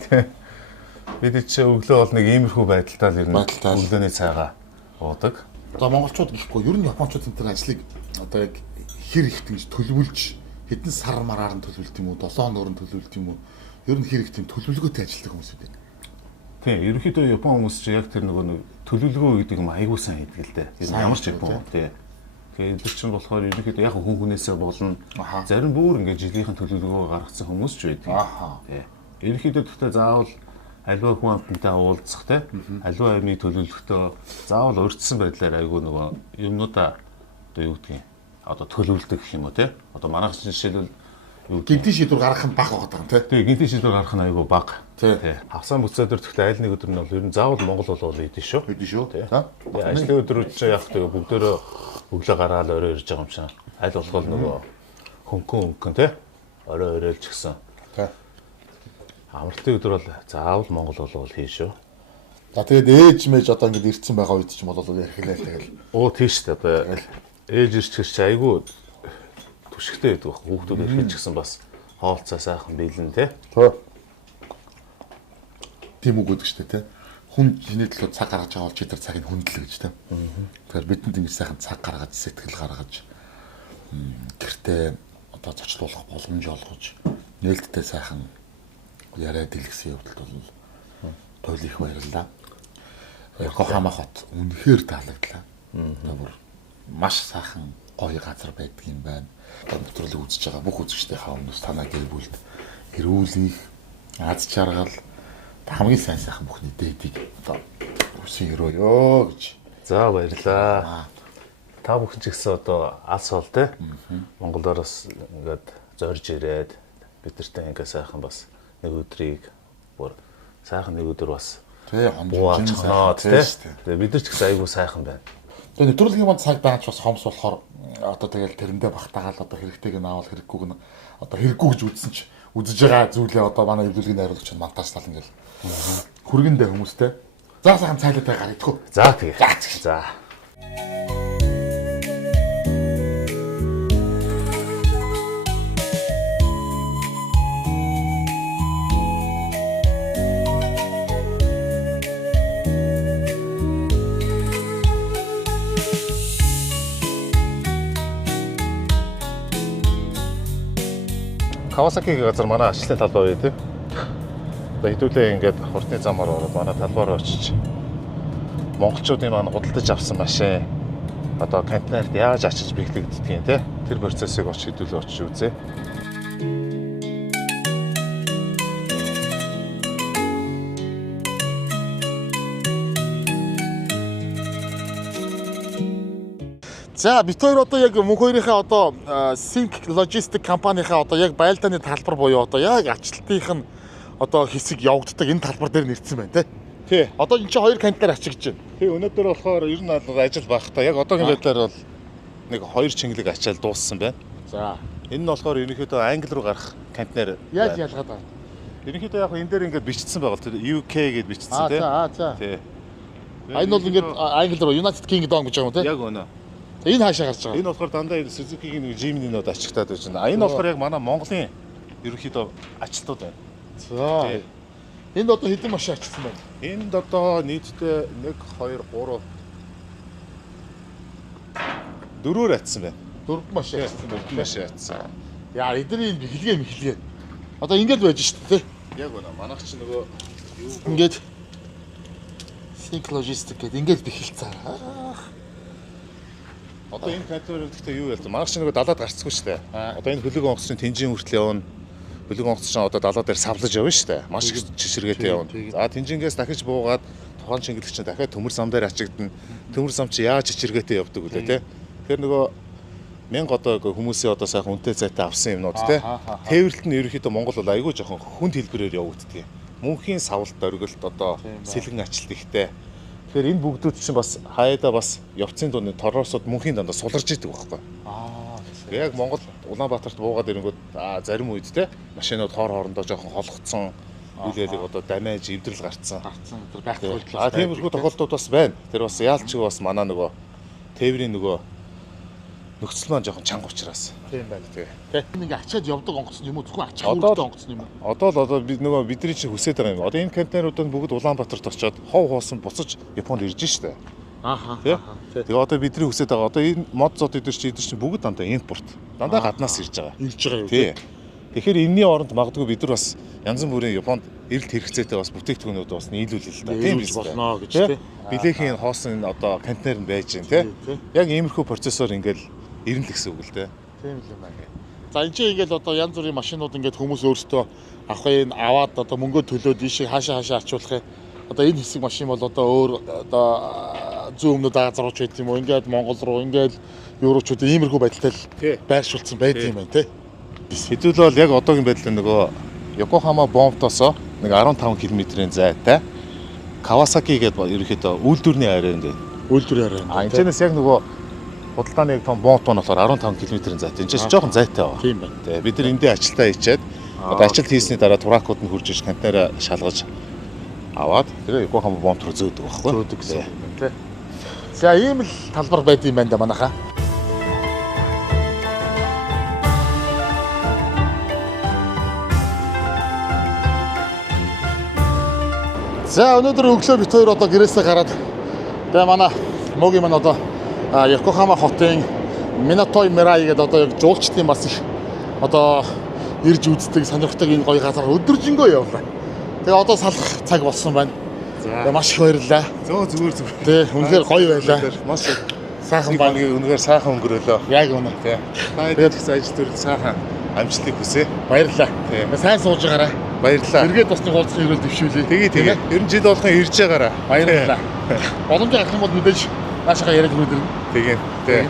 Бид чи өглөө бол нэг иймэрхүү байдалтай л ирнэ. Өглөөний цайгаа уудаг. За монголчууд гэхгүй ер нь японочууд энэ төр ажлыг одоо яг хэр их тэгж төлөвлөж хэдэн сар мараар нь төлөвлөлт юм уу 7 хоногор нь төлөвлөлт юм уу ер нь хэр их тийм төлөвлөгөөтэй ажилладаг хүмүүс үү? Тийм ерөнхийдөө Япон хүмүүс чи яг тэр нэг төлөвлөгөө гэдэг юм айгуу сайн хийдэг л дээ. Ямар ч Япон тий. Тэгээд бид чинь болохоор ерөнхийдөө яг хүн хүнээсээ болно. Зарим бүр ингээд жилийнхэн төлөвлөгөө гаргацсан хүмүүс ч байдаг. Тий. Ерөнхийдөө гэхдээ заавал аливаа хүн амтантай уулзах те аливаа юмыг төлөвлөхдөө заавал урьдчилсан байдлаар айгүй нөгөө юмнуудаа одоо юу гэдгийг одоо төлөвлөдөг гэх юм уу те одоо манайх жишээлбэл гинтийн шийдвэр гаргах нь бага байгаа юм те. Тий, гинтийн шийдвэр гаргах нь айгүй бага. Тий. Хавсан бүцээдэр тэгтээ аль нэг өдөр нь бол ер нь заавал Монгол болвол идэв шүү. Идэв шүү. Тий. Ажлын өдрүүд чинь явах тэгээ бүгдөө өглөө гараад орой ирж байгаа юм шиг. Аль болох нөгөө хөнгөн тий. Орой оройлж гисэн. Тий. Амралтын өдөр бол заавал Монгол болвол хий шүү. За тэгээд ээж мэж одоо ингэ ирцэн байгаа үед ч юм бол ярих хэлээ тэгэл. Оо тийш дээ одоо ээж ирчихэж чи айгүй түшигтэй байдаг баг. Хүүхдүүд ирэхэд ч гэсэн бас хоолцоо сайхан биелэн тий. Тийм үг гэдэг шүү дээ тий. Хүн чиний төлөө цаг гаргаж байгаа бол чи тэр цагийг хүндлээ гэж тий. Тэгэхээр бидэнд ингэ сайхан цаг гаргаж сэтгэл гаргаж гэртээ одоо зочлуулах боломж олгож нээлттэй сайхан яриа дэлгэсэн явдалд бол туйл их баярлалаа. Йокохама хот үнэхээр таалагдлаа. Тэр маш сайхан гоё газар байдаг юм байна. Нэвтрүүлэг үзэж байгаа бүх үзэгчдийнхээ өмнөөс танаа гэр бүлд эрүүлэх аз жаргал хамгийн сайн сайхан бүхний дээдийг одоо үсэн өрөөё гэж. За баярлалаа. та бүхэн ч гэсэн одоо алс бол те Монголоос ингээд зорж ирээд бидэртэй ингээд сайхан бас нэг өдрийг бүр сайхан нэг өдөр бас хомжиж тэгээ бид нар ч гэсэн айгүй сайхан байна. Тэгээ нэвтрүүлгийн манд цаг дааж бас хомс болохоор одоо тэгэл тэрэндээ багтаагаал одоо хэрэгтэйг нь аавал хэрэггүйг нь одоо хэрэггүй гэж үзсэн ч үзэж байгаа зүйлээ одоо манай нэвтрүүлгийн найруулагч нь монтажлал ингээл хүргэндээ хүмүүстэй. За сайхан цайлаатай гараа идэхүү. За тэгээ. За. Кавасакигийн газар манай ажлын талбай үү те. Одоо хэдүүлээ ингээд хурдны замаар ороод манай талбаар очиж монголчуудын маань худалдаж авсан машин одоо контейнерт яаж ачиж бэхлэгддгийг те. Тэр процессыг очиж хэдүүлээ очиж үзье. За бид хоёр одоо яг мөнх хоёрынхаа одоо Sync Logistic компанийнхаа одоо яг байлдааны талбар буюу одоо яг ачлалтынх нь одоо хэсэг явагддаг энэ талбар дээр нэрсэн байна тий. Одоо энэ чинь 2 контейнер ачигдж байна. Тий өнөөдөр болохоор ер нь ажил байх та яг одоогийн байдлаар бол нэг 2 чингэлэг ачаал дууссан байна. За энэ нь болохоор ерөнхийдөө англи руу гарах контейнер. Яаж ялгаад байна? Ерөнхийдөө яг энэ дээр ингээд бичсэн байгаа тэр UK гэдээ бичсэн тий. За. Тий. Энэ бол ингээд англи руу United Kingdom гэж байгаа юм тий. Яг өнөө. Энэ хаашаа гарч байгаа? Энэ болохоор дандаа Suzuki-гийн нэг Jimny-нууд ачигтаад байж байна. Энэ болохоор яг манай Монголын ерөнхийдөө ачлтууд байна. За. Энд одоо хэдэн машин ачсан байна? Энд одоо нийтдээ 1 2 3 4-өөр ачсан байна. 4 машин ачсан байна. 4 машин ачсан. Яа, эдний бэхлэгээ. Одоо ингэж байж шүү дээ. Яг үнэ. Манайх ч нөгөө юу ингэж Sync Logistic гэдэг ингэж бэхэлцээ. Одоо энэ контейнер гэхдээ юу ялсан? Манайх ч нөгөө далаад гарцгүй шүү дээ. Одоо энэ хөлөг онгоц чинь Тэнжин хүртэл явна. Хөлөг онгоц чинь одоо далаа дээр савлаж явна шүү дээ. Маш их жишргээтэй явна. За Тэнжингээс дахиж буугаад тухайн шингэлэг чинь дахиад төмөр зам дээр ачигдана. Төмөр зам чи яаж жишргээтэй явдаг вүлээ те. Тэгэхээр нөгөө 1000 одоо хүмүүсийн одоо сайхан үнэтэй зайтай авсан юмнууд те. Тээвэрлэлт нь ерөнхийдөө Монгол бол айгүй жоохон хүнд хэлбэрээр явагддаг. Мөнхийн савлт оргилт одоо сэлгэн ачлт ихтэй. Тэгэхээр энэ бүгдүүд чинь бас хаяада бас явцын дууны торосод мөнхийн дандаа суларж идэг байхгүй. Яг Монгол Улаанбаатарт буугаад ирэнгүүт зарим үед те машинууд хоорондоо жоохон холгоцсон үйлэлэг одоо дамиж эвдрэл гарцсан. Тэр байх тохиолдол. Тиймэрхүү тохиолдлууд бас байна. Тэр бас яалч бас манай нөгөө тээврийн нөгөө нөхцөл маань жоохон чанга учраас. Тийм байна тий. Энэ ингээ ачаад явдаг онгоц юм уу зөвхөн ачаад явдаг онгоц юм уу? Одоо бид нөгөө бидний чинь хүсэж байгаа юм. Одоо энэ контейнерууд нь бүгд Улаанбаатарт очиод хов хоосон буцаж Японд ирж штэ. Тэгээ одоо бидний хүсэж байгаа одоо энэ мод зод эдэр чинь бүгд дандаа импорт. Дандаа гаднаас ирж байгаа. Ирж байгаа юу? Тий. Тэгэхээр энэний оронд магадгүй бид нар бас янз бүрийн Японд эрэлт хэрэгцээтэй бас бүтээгдэхүүнүүд бас нийлүүлэх л да. Тийм биш болно гэж тий. Билехийн хоосон одоо контейнер байж гин тий. Яг иймэрхүү процессор ингээл ирнэ л гэсэн үг л дээ. Тийм л юм аа. За энэ чинь ингээл одоо янз бүрийн машинууд ингээд хүмүүс өөрсдөө авахын аваад одоо мөнгөө төлөөд ийшээ хаашаа ачуулах юм. Одоо энэ хэсэг машин бол одоо өөр одоо зүүн өмнөд Азийн руу ч байт юм уу? Ингээд Монгол руу ингээд Европчууд иймэрхүү байдалтай л байршуулсан байт юм байна тий. Хэдүүл бол яг одоогийн байдлаар нөгөө Йокохама бомбтоос нэг 15 км-ийн зайтай Кавасаки гэдэг ерөөхдөө үйлдвэрний арай ингээд. Үйлдвэрийн арай. Энэчнээс яг нөгөө худалдааны яг том бомб болохоор 15 км-ийн зайтай. Энд чинь жоохон зайтай байна. Тийм байна. Тэгээ бид нар эндээ ачлалтаа хийчихэд одоо ачлалт хийсний дараа туракууд нь хурж иж контейнер шалгаж аваад тэгээ Йокохама бомб руу зөөдөг байхгүй. Зөөдөг гэсэн үг тий. За ийм л талбар байд юм байна да манайхаа. За өнөөдөр өглөө бид хоёр одоо гэрээсээ гараад тэгээ манай могийн маань одоо Йокохама хотын Minato Mirai гэдэг одоо яг жуулчдын бас их одоо ирж үздэг сонирхдаг энэ гоё газар өдөржингөө явлаа. Тэгээ одоо салах цаг болсон байна. За маш их баярлалаа. Зүгээр. Тий, үнэхээр гоё байлаа. Маш сайхан байна. Үнэхээр сайхан өнгөрөөлөө. Яг үнэ. Тий. Та хэд ч ажил төрөл сайхан амжилтыг хүсье. Баярлалаа. Сайн сууж байгаарай. Баярлалаа. Эргээд бас нэг уулзсан ирэл дэвшүүлээ. Тэгээ. Ер нь жил болгон ирж байгаарай. Баярлалаа. Боломж гарах юм бол мэдээж Наашгаа яриад өнөдөр. Тийм. Тий.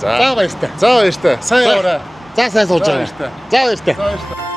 За баяртай. За баяртай. Сайн яваарай. За сайн сууж байгаа. баяртай. За баяртай. За баяртай.